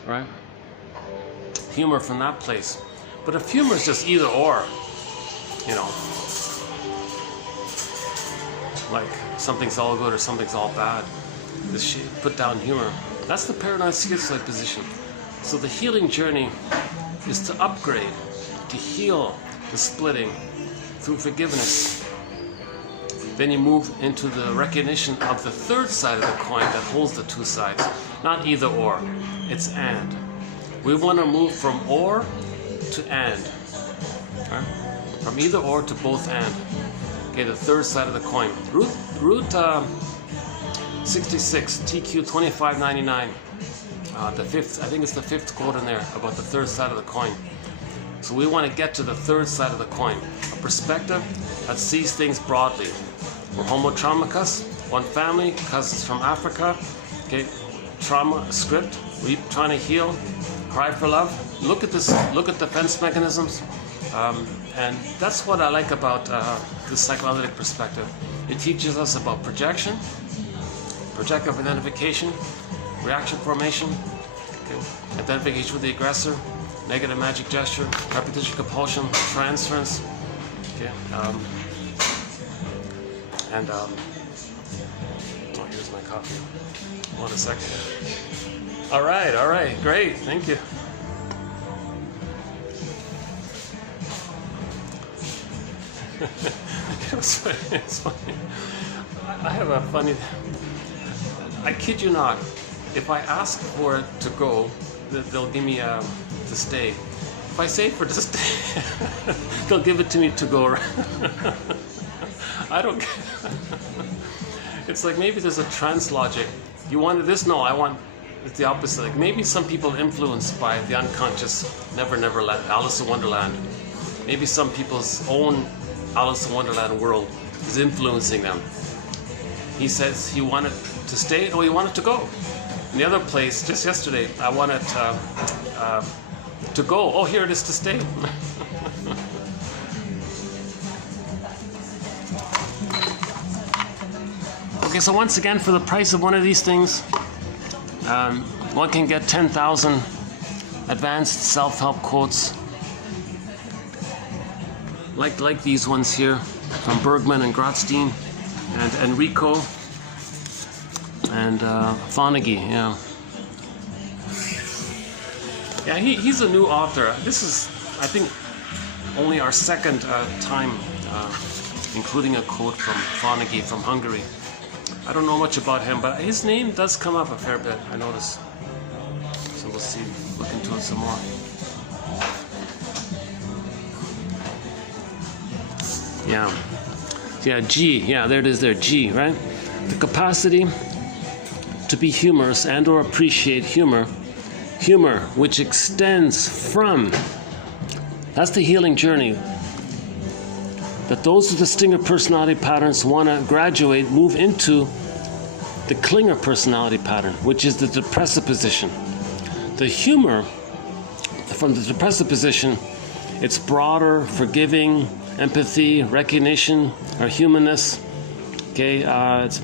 right? Humor from that place. But if humor is just either or, you know, like something's all good or something's all bad, just put down humor. That's the paranoid-schizoid position. So the healing journey is to upgrade, to heal the splitting through forgiveness. Then you move into the recognition of the third side of the coin that holds the two sides. Not either or, it's and. We want to move from or to and. Right? From either or to both and. Okay, the third side of the coin. Route 66, TQ 2599. The fifth, I think it's the fifth quote in there about the third side of the coin. So we want to get to the third side of the coin. A perspective that sees things broadly. We're homo traumicus, one family, cousins from Africa. Okay, trauma script. We're trying to heal, cry for love. Look at this. Look at defense mechanisms, and that's what I like about the psychoanalytic perspective. It teaches us about projection, projective identification, reaction formation, okay, identification with the aggressor, negative magic gesture, repetition compulsion, transference. Okay. Oh, here's my coffee. 1 second. All right, great, thank you. It's funny. I have a funny, I kid you not, if I ask for it to go, they'll give me to stay. If I say for just, they'll give it to me to go. I don't. It's like maybe there's a trans logic. You wanted this? No, I want. It's the opposite. Like maybe some people influenced by the unconscious Never Never Land, Alice in Wonderland. Maybe some people's own Alice in Wonderland world is influencing them. He says he wanted to stay, or he wanted to go. In the other place, just yesterday, I wanted to go. Oh, here it is to stay. Okay, so once again, for the price of one of these things, one can get 10,000 advanced self-help quotes, like these ones here from Bergman and Grotstein and Enrico and Fonagy. Yeah, he's a new author. This is, I think, only our second time including a quote from Fonagy from Hungary. I don't know much about him, but his name does come up a fair bit, I notice. So we'll see, look into it some more. Yeah, G, yeah, there it is there, G, right? The capacity to be humorous and or appreciate humor which extends from, that's the healing journey, that those with the Stinger personality patterns want to graduate, move into the Klinger personality pattern, which is the depressive position. The humor from the depressive position, it's broader, forgiving, empathy, recognition, or humanness. Okay, it's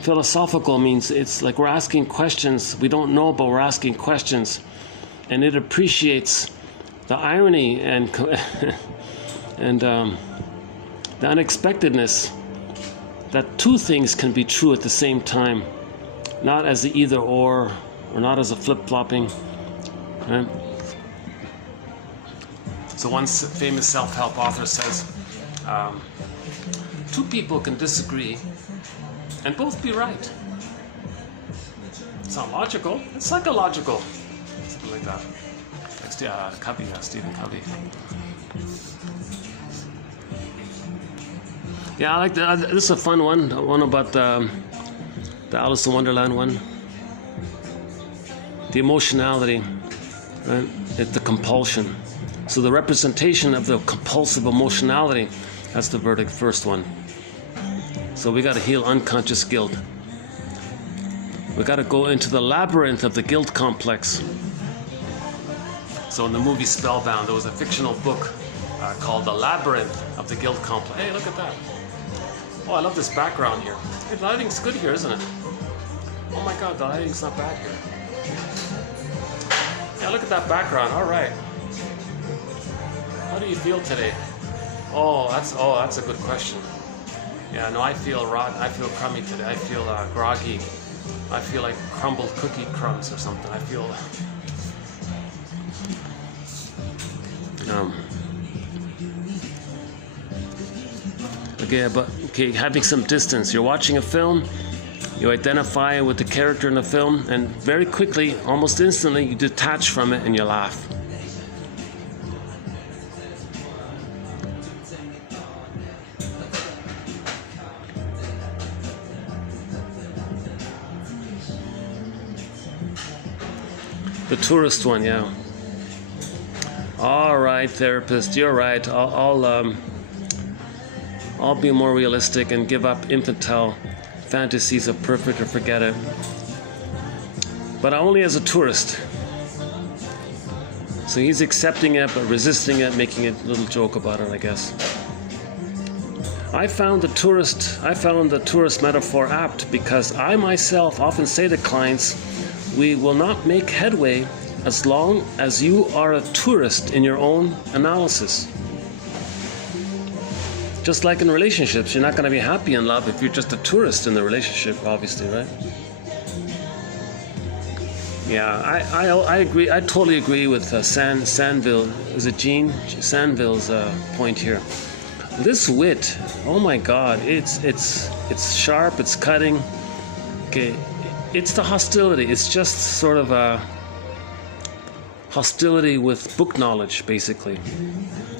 philosophical means it's like we're asking questions we don't know, but we're asking questions, and it appreciates the irony and the unexpectedness that two things can be true at the same time, not as the either or not as a flip-flopping, right? So one famous self-help author says, two people can disagree and both be right. It's not logical, it's psychological. Something like that. Covey, Stephen Covey. Yeah, I like that. This is a fun one about the Alice in Wonderland one. The emotionality, right? It's the compulsion. So the representation of the compulsive emotionality, that's the verdict, first one. So we got to heal unconscious guilt. We got to go into the labyrinth of the guilt complex. So in the movie Spellbound, there was a fictional book called The Labyrinth of the Guilt Complex. Hey, look at that. Oh, I love this background here. Hey, the lighting's good here, isn't it? Oh my God, the lighting's not bad here. Yeah, look at that background. All right. How do you feel today? Oh, that's a good question. Yeah, no, I feel rotten. I feel crummy today. I feel groggy. I feel like crumbled cookie crumbs or something. I feel. Okay, having some distance. You're watching a film, you identify with the character in the film, and very quickly, almost instantly, you detach from it and you laugh. The tourist one, yeah. All right, therapist, you're right. I'll be more realistic and give up infantile fantasies of perfect or forget it. But only as a tourist. So he's accepting it, but resisting it, making a little joke about it, I guess. I found the tourist metaphor apt because I myself often say to clients, we will not make headway as long as you are a tourist in your own analysis. Just like in relationships, you're not going to be happy in love if you're just a tourist in the relationship, obviously, right? Yeah, I agree. I totally agree with Sandville. Is it Gene Sandville's point here? This wit, oh my God, it's sharp, it's cutting. Okay, it's the hostility. It's just sort of hostility with book knowledge, basically.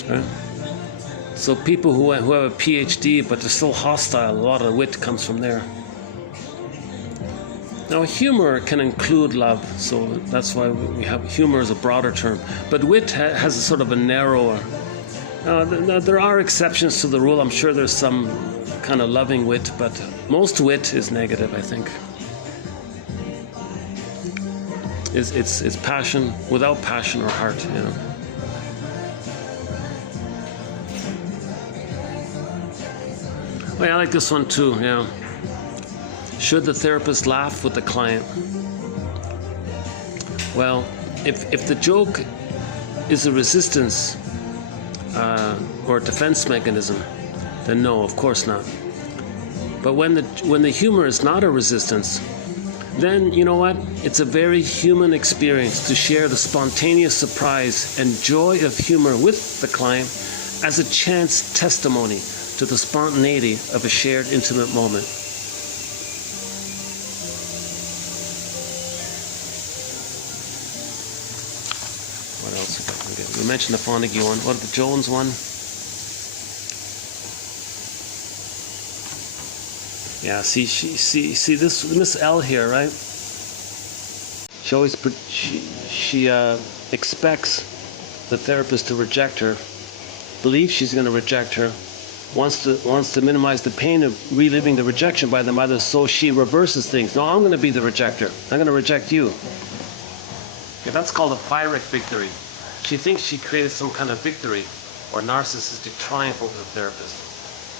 Right? So people who have a PhD but they're still hostile, a lot of wit comes from there. Now humor can include love, so that's why we have humor as a broader term. But wit has a sort of a narrower. There are exceptions to the rule. I'm sure there's some kind of loving wit, but most wit is negative, I think. It's passion without passion or heart, you know. Oh, yeah, I like this one too, yeah. Should the therapist laugh with the client? Well, if the joke is a resistance or a defense mechanism, then no, of course not. But when the humor is not a resistance, then you know what? It's a very human experience to share the spontaneous surprise and joy of humor with the client as a chance testimony to the spontaneity of a shared intimate moment. What else? We mentioned the Fonagy one. What, the Jones one? Yeah, see this Miss L here, right? She always expects the therapist to reject her, believes she's going to reject her, wants to minimize the pain of reliving the rejection by the mother, so she reverses things. No, I'm going to be the rejector. I'm going to reject you. Okay, that's called a pyrrhic victory. She thinks she created some kind of victory or narcissistic triumph over the therapist.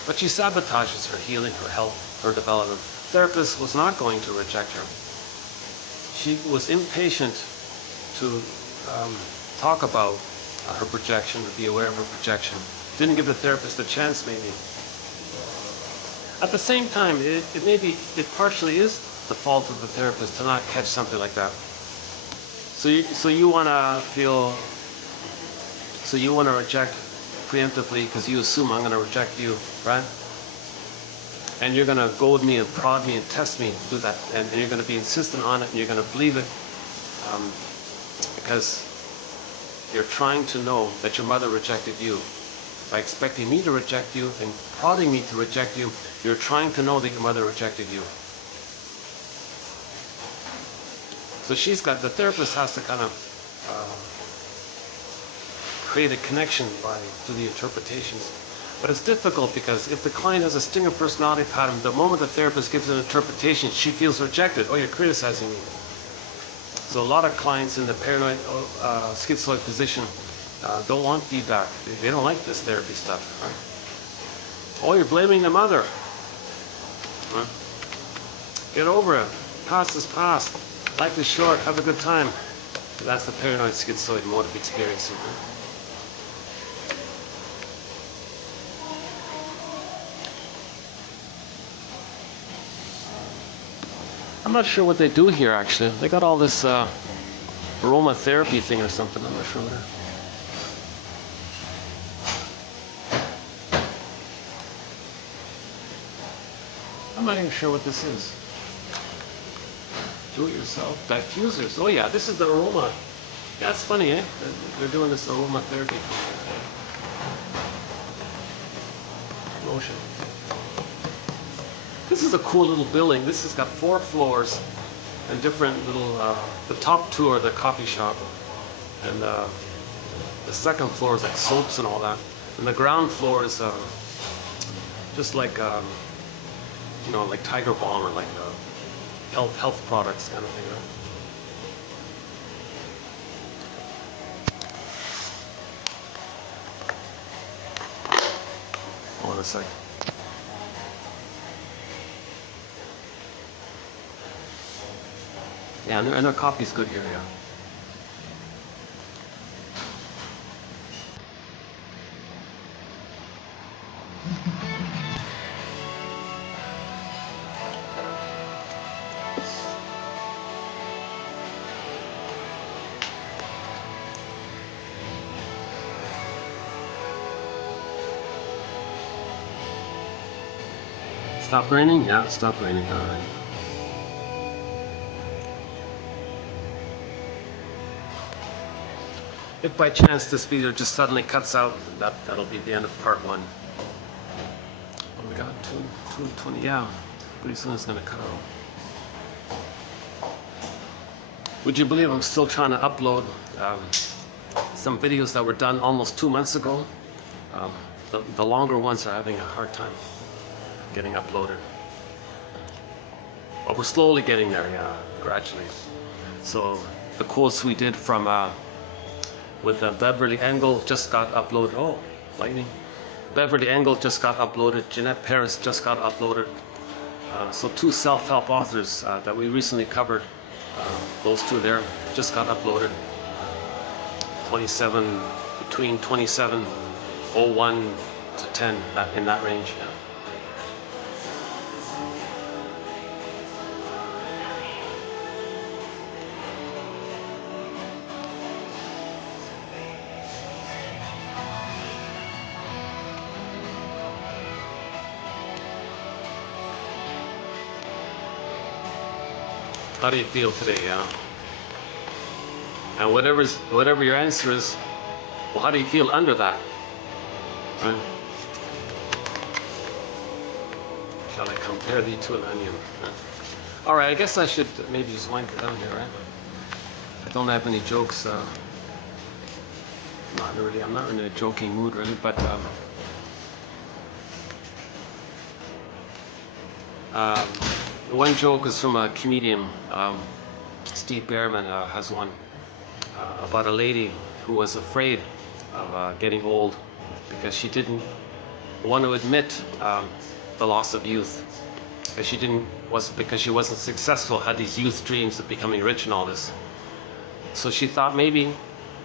But she sabotages her healing, her health, her development. The therapist was not going to reject her. She was impatient to talk about her projection, to be aware of her projection. Didn't give the therapist a chance, maybe. At the same time, it partially is the fault of the therapist to not catch something like that. So you want to reject preemptively because you assume I'm going to reject you, right? And you're going to goad me and prod me and test me to do that, and you're going to be insistent on it, and you're going to believe it, because you're trying to know that your mother rejected you. By expecting me to reject you and prodding me to reject you, you're trying to know that your mother rejected you. So the therapist has to kind of create a connection through the interpretations. But it's difficult because if the client has a stinger personality pattern, the moment the therapist gives an interpretation, she feels rejected. Oh, you're criticizing me. So a lot of clients in the paranoid-schizoid position don't want feedback. They don't like this therapy stuff. Right? Oh, you're blaming the mother. Right? Get over it. Past is past. Life is short. Have a good time. That's the paranoid-schizoid mode of experiencing. I'm not sure what they do here, actually. They got all this aromatherapy thing or something. I'm not sure what I'm not even sure what this is. Do-it-yourself diffusers. Oh yeah, this is the aroma. Yeah, it's funny, eh? They're doing this aromatherapy motion. This is a cool little building. This has got 4 floors and different little. The top 2 are the coffee shop, and the second floor is like soaps and all that. And the ground floor is just like like Tiger Balm or like health products kind of thing. Right? Hold on a sec. Yeah, and their coffee's good here. Yeah. Stop raining? Yeah, stop raining. All right. If by chance this video just suddenly cuts out, that'll be the end of part 1. Oh, we got 2:20. Yeah, pretty soon it's gonna cut out. Would you believe I'm still trying to upload some videos that were done almost 2 months ago? The longer ones are having a hard time getting uploaded. But we're slowly getting there, yeah, gradually. So the quotes we did from with Beverly Engel just got uploaded. Oh, lightning. Beverly Engel just got uploaded. Jeanette Paris just got uploaded. So 2 self-help authors that we recently covered, those 2 there just got uploaded. 27, between 27:01 to 10, in that range. Yeah. How do you feel today, yeah? And whatever your answer is, well, how do you feel under that? Right? Shall I compare thee to an onion? Right? All right, I guess I should maybe just wind it down here, right? I don't have any jokes. I'm not in a joking mood, really, but one joke is from a comedian, Steve Behrman has one about a lady who was afraid of getting old because she didn't want to admit the loss of youth. Because she wasn't successful, had these youth dreams of becoming rich and all this. So she thought maybe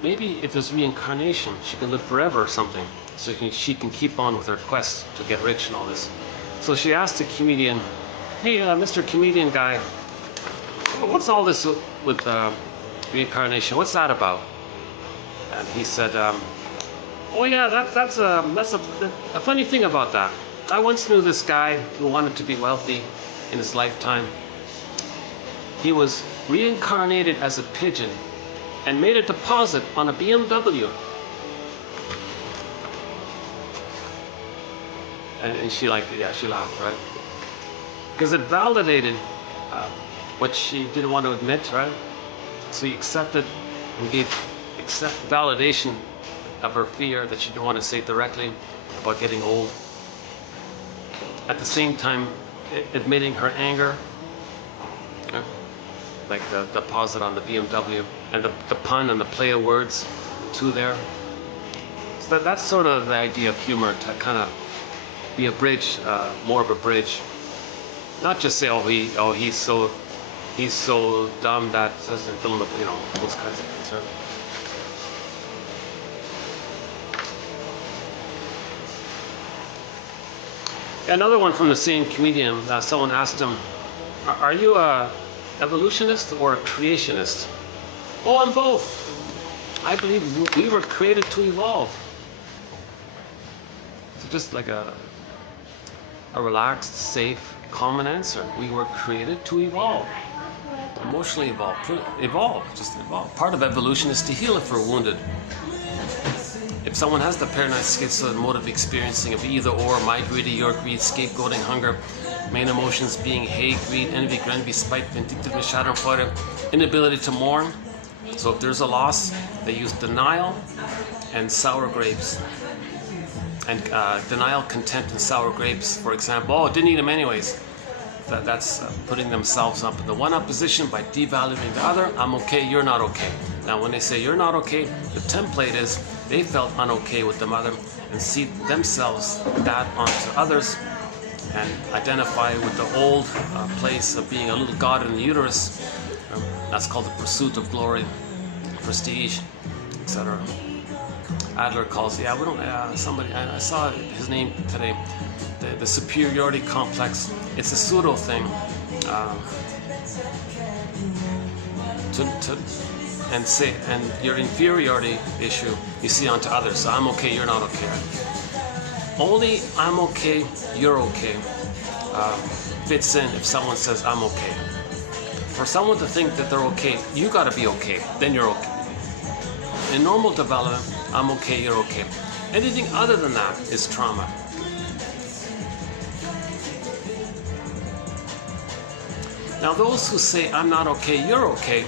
if there's reincarnation, she can live forever or something. So she can keep on with her quest to get rich and all this. So she asked the comedian, "Hey, Mr. Comedian guy, what's all this with reincarnation? What's that about?" And he said, "Oh yeah, that's a funny thing about that. I once knew this guy who wanted to be wealthy in his lifetime. He was reincarnated as a pigeon and made a deposit on a BMW." And she laughed, right? Because it validated what she didn't want to admit, right? So he accepted and gave validation of her fear that she didn't want to say directly about getting old. At the same time, admitting her anger, like the deposit on the BMW, and the pun and the play of words, 2 there. So that's sort of the idea of humor, to kind of be a bridge, more of a bridge. Not just say, he's so dumb that doesn't fill in the, those kinds of things, right? Another one from the same comedian, someone asked him, "Are you a evolutionist or a creationist?" "Oh, I'm both. I believe we were created to evolve." So just like a relaxed, safe, common answer. We were created to evolve. Emotionally evolve. Just evolve. Part of evolution is to heal if we're wounded. If someone has the paranoid schizoid mode of experiencing of either or, my greed, your greed, scapegoating, hunger, main emotions being hate, greed, envy, envy, spite, vindictiveness, shadow, and fire, inability to mourn. So if there's a loss, they use denial and sour grapes. And denial, contempt, and sour grapes, for example. "Oh, didn't eat them anyways." That's putting themselves up in the one-up position by devaluing the other. "I'm okay, you're not okay." Now, when they say you're not okay, the template is they felt unokay with the mother and see themselves that onto others and identify with the old place of being a little god in the uterus. That's called the pursuit of glory, prestige, etc. Adler calls, we don't, somebody, I saw his name today, the superiority complex. It's a pseudo thing and your inferiority issue you see onto others. So I'm okay, you're not okay. Only I'm okay, you're okay fits in if someone says I'm okay. For someone to think that they're okay, you gotta be okay, then you're okay. in normal development, I'm okay, you're okay. Anything other than that is trauma. Now those who say, I'm not okay, you're okay,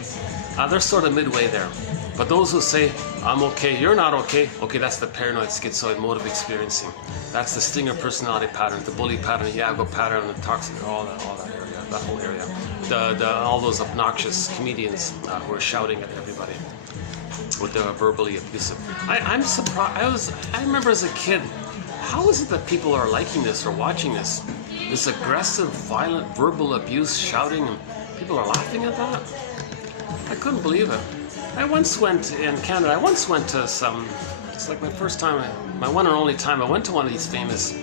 they're sort of midway there. But those who say, I'm okay, you're not okay, okay, that's the paranoid schizoid mode of experiencing. That's the stinger personality pattern, the bully pattern, the Iago pattern, the toxic, all that area, that whole area. All those obnoxious comedians who are shouting at everybody with the verbally abusive. I'm surprised. I remember as a kid, how is it that people are liking this or watching this? This aggressive, violent, verbal abuse, shouting, and people are laughing at that? I couldn't believe it. I once went in Canada. I once went to some. It's like my first time, my one and only time. I went to one of these famous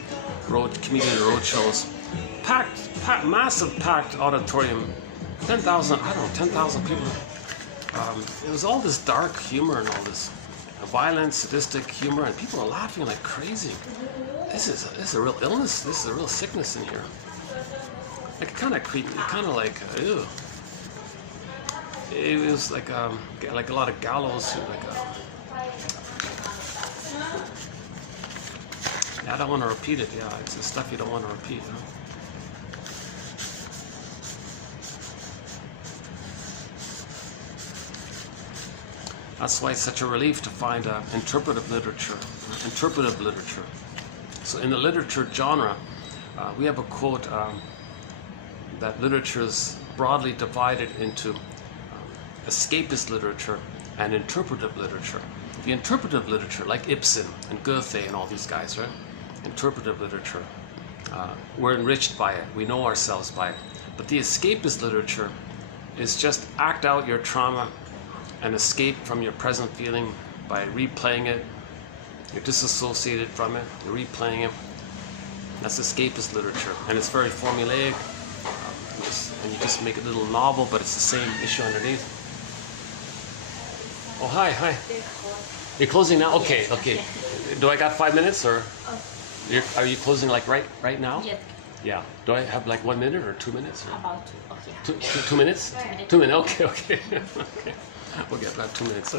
comedian road shows. Packed, massive packed auditorium. 10,000. I don't know, 10,000 people. It was all this dark humor and all this violent, sadistic humor, and people are laughing like crazy. This is a real illness. This is a real sickness in here. Like it kind of creepy. Kind of like ew. It was like a lot of gallows. I don't want to repeat it. Yeah, it's the stuff you don't want to repeat. Huh? That's why it's such a relief to find interpretive literature. So in the literature genre, we have a quote that literature is broadly divided into escapist literature and interpretive literature. The interpretive literature, like Ibsen and Goethe and all these guys, right? Interpretive literature, we're enriched by it. We know ourselves by it. But the escapist literature is just act out your trauma and escape from your present feeling by replaying it. You're disassociated from it, you're replaying it. That's escapist literature, and it's very formulaic. And you just make a little novel, but it's the same issue underneath. Oh, hi. You're closing now? Okay. Do I got 5 minutes, or are you closing like right now? Yes. Yeah. Do I have like 1 minute or 2 minutes? Or? About 2. Okay. Two minutes? 2 minutes. 2 minutes. Okay. We'll get about 2 minutes.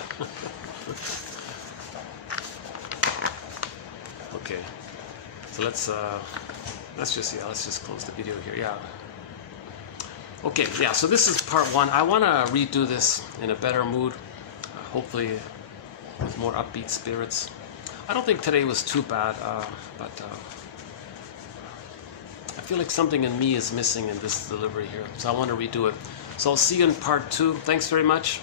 Okay. So let's just close the video here. Yeah. Okay. Yeah. So this is part 1. I want to redo this in a better mood. Hopefully with more upbeat spirits. I don't think today was too bad, but I feel like something in me is missing in this delivery here, so I want to redo it. So I'll see you in part 2. Thanks very much.